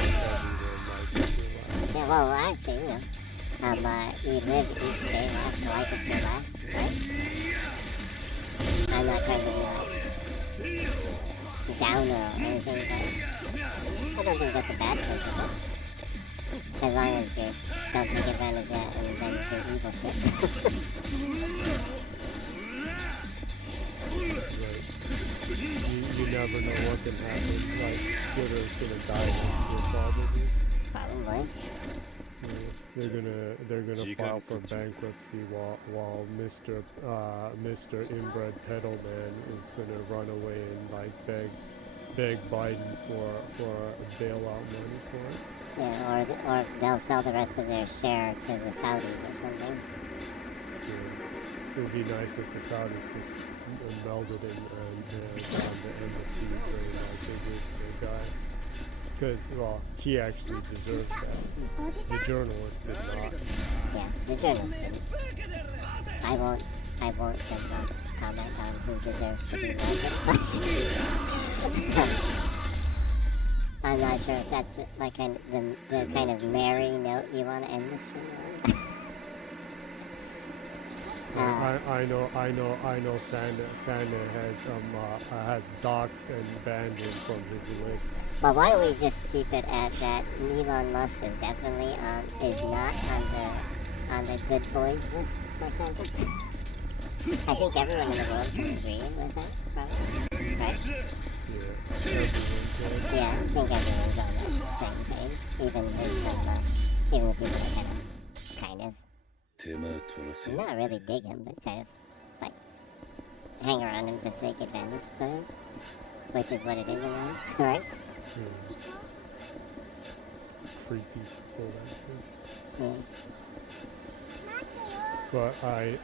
might be alive. Yeah, well, actually, you live each day like it's your last, right? I'm not trying to be downer or anything, but I don't think that's a bad thing to do. As long as you don't take advantage of that and then do evil shit. Right. You never know what can happen. Like Twitter's gonna die next year probably. Probably. They're gonna file for bankruptcy while Mr. Inbred Pedal Man is gonna run away and like beg Biden for bailout money for it. Yeah, or they'll sell the rest of their share to the Saudis or something. Yeah. It would be nice if the Saudis just melded in and on the embassy trade like they did to the guy. Because, well, he actually deserves that. The journalist did not. Yeah, the journalist didn't. I won't comment on who deserves to be melded first. I'm not sure if that's the kind of merry note you want to end this one on. I know Santa has doxed and banned him from his list. But why don't we just keep it at that? Elon Musk is definitely is not on the good boys list for Santa. I think everyone in the world can agree with that, probably. Right? Yeah, everyone can. Yeah, I think everyone's on the same page. Even the people that kind of not really dig him, but kind of like hang around him just to take advantage of him, which is what it is in life, right? Creepy people like Yeah. But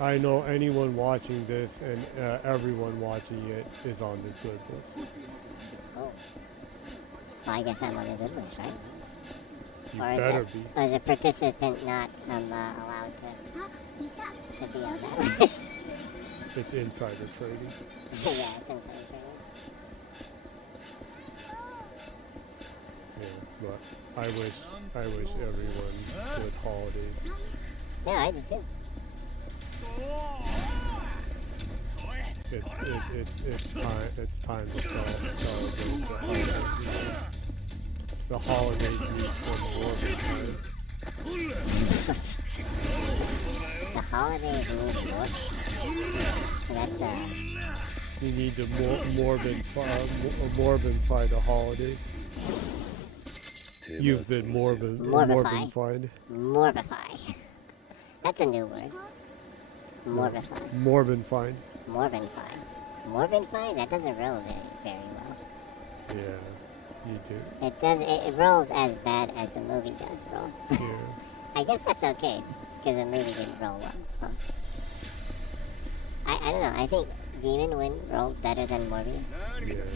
I know anyone watching this and everyone watching it is on the good list. Oh. Well, I guess I'm on the good list, right? You Or is better it, be. or is a participant not allowed to be on that list? It's insider trading. Yeah, it's inside trading. Yeah, but I wish everyone good holidays. Yeah, I do too. It's time to celebrate the holidays. The holidays need some more time. The holidays need more. That's You need to morbidify the holidays. You've been morbified. Morbify. That's a new word. Morbify. Morbidfied. Morbify. Morbify? That doesn't roll very well. Yeah, you do. It rolls as bad as the movie does roll. Yeah. I guess that's okay, because the movie didn't roll well. Huh? I don't know, I think Demon Wind rolled better than Morbius. Yeah.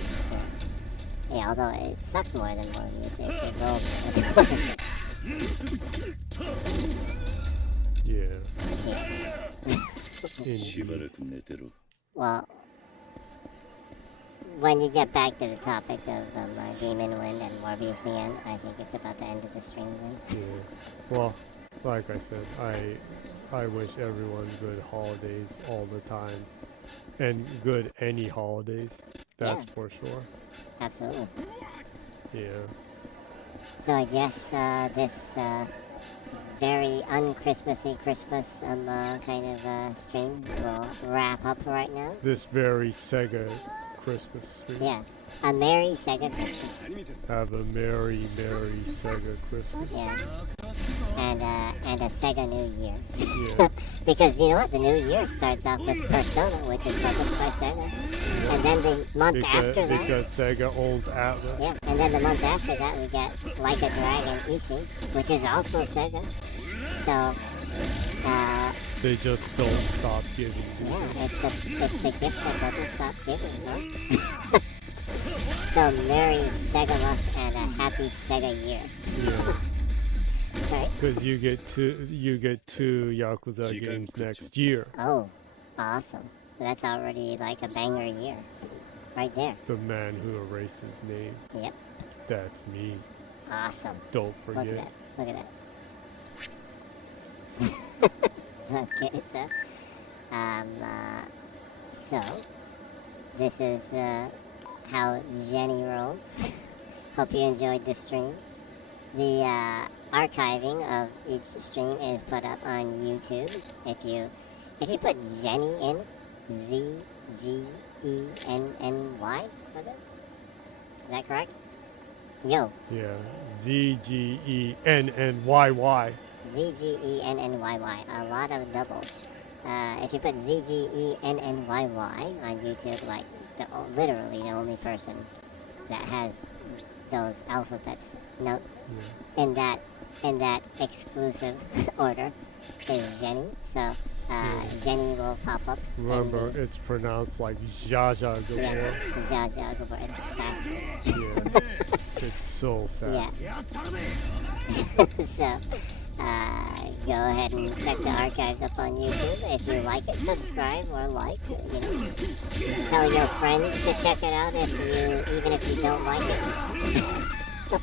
Yeah, although it sucked more than Morbius, it rolled more. Yeah. Well, when you get back to the topic of Demon Wind and Morbius again, I think it's about the end of the stream then. Yeah. Well, like I said, I wish everyone good holidays all the time. And good any holidays. That's for sure. Absolutely. Yeah. So I guess this very un-Christmassy Christmas kind of stream will wrap up right now. This very SEGA Christmas stream. Yeah, A Merry Sega Christmas. Have a merry, merry Sega Christmas. Yeah. And a Sega New Year. Yeah. Because you know what? The new year starts off with Persona, which is published by Sega. And then the month after that... Because Sega owns Atlas. Yeah, and then the month after that we get Like a Dragon Ishi, which is also Sega. So, they just don't stop giving. Yeah, it's the gift that doesn't stop giving, no? So, Merry Sega-mas and a happy Sega year. Yeah. Right? Because you get two Yakuza games next year. Oh, awesome. That's already like a banger year. Right there. The man who erased his name. Yep. That's me. Awesome. Don't forget. Look at that. Look at that. Okay, so this is how Jenny rolls. Hope you enjoyed the stream. The archiving of each stream is put up on YouTube. If you put Jenny in, ZGENNY, was it? Is that correct? Yo. Yeah. ZGENNYY. ZGENNYY. A lot of doubles. If you put ZGENNYY on YouTube, like literally the only person that has those alphabets in that exclusive order is Jenny. So Jenny will pop up. Remember, it's pronounced like Zsa Zsa Gabor. Yeah, Zsa Zsa Gabor. It's sassy. Yeah. It's so sassy. Yeah. So, go ahead and check the archives up on YouTube. If you like it, subscribe or like. You know, tell your friends to check it out even if you don't like it. Yeah,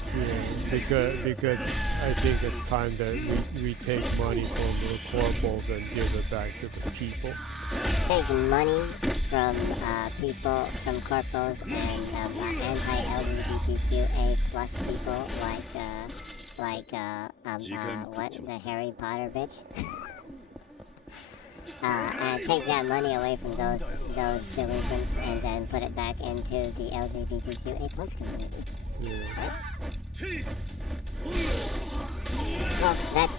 because I think it's time that we take money from the corporals and give it back to the people. Take money from people, from corporals and anti-LGBTQA plus people like the Harry Potter bitch. And take that money away from those delinquents and then put it back into the LGBTQA plus community. Yeah. Right? Well, that's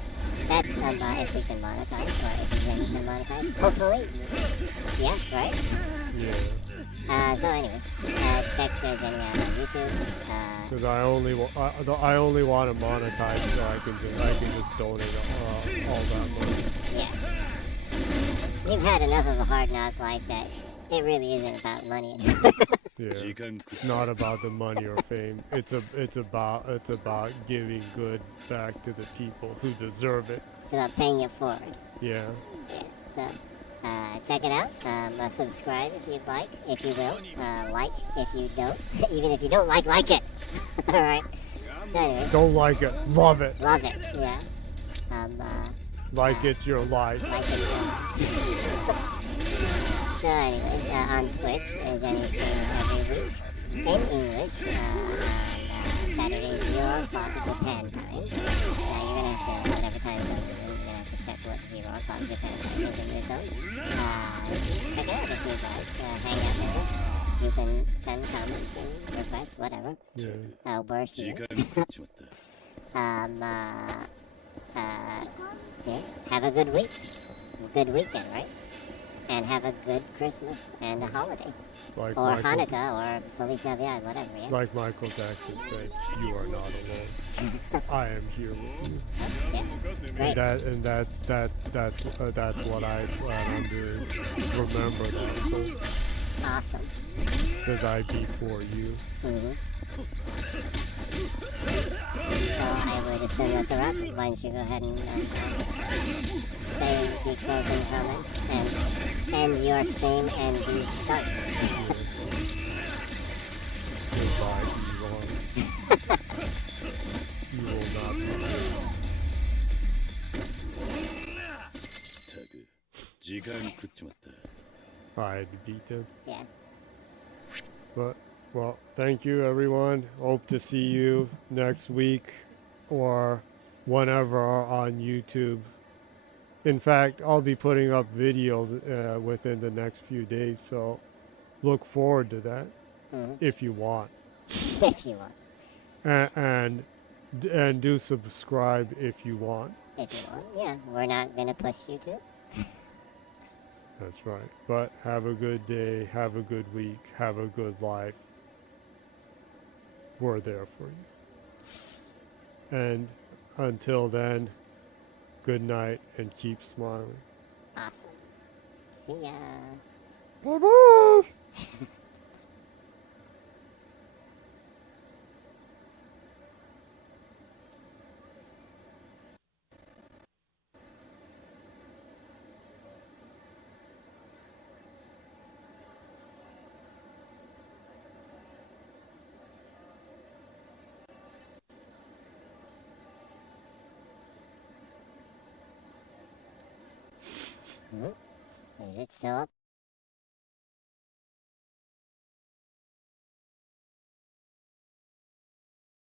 if we can monetize, or if Jenny can monetize. Hopefully. Yeah, right? Yeah. So anyway, check Jenny out on YouTube. Because I only want to monetize so I can just donate all that money. Yeah. You've had enough of a hard knock life that it really isn't about money anymore. Yeah. It's not about the money or fame. It's about giving good back to the people who deserve it. It's about paying it forward. Yeah. Yeah. So check it out. Subscribe if you'd like, if you will. Like if you don't. Even if you don't like it. Alright. So anyway. Don't like it. Love it. Love it. Yeah. Like it's your life. Like it's your life. So anyways, on Twitch, Jenny streams every week in English on Saturday 0 o'clock Japan time. You're gonna have to, whatever time zone you're in, you're gonna have to check what 0 o'clock Japan time is in your zone. Check it out if you'd like. Hang out with us. You can send comments and requests, whatever. Yeah. We're here. Yeah. Have a good week. Good weekend, right? And have a good Christmas and a holiday. Like or Michael, Hanukkah or Feliz Navidad, whatever, yeah? Like Michael Jackson said, you are not alone. I am here with you. Yeah. Great. And that's what I plan on doing. Remember that, folks. Awesome. Because I be for you. Mm-hmm. So I would assume that's a wrap. Why don't you go ahead and say the closing comments and end your stream and be stuck. Goodbye, Elon. You will not I had to beat them. Yeah. But, well, thank you, everyone. Hope to see you next week or whenever on YouTube. In fact, I'll be putting up videos within the next few days, so look forward to that. if you want. If you want. And do subscribe if you want. If you want. Yeah, we're not going to push you to. That's right. But have a good day, have a good week, have a good life. We're there for you. And until then, good night and keep smiling. Awesome. See ya. Bye-bye! Is it still up?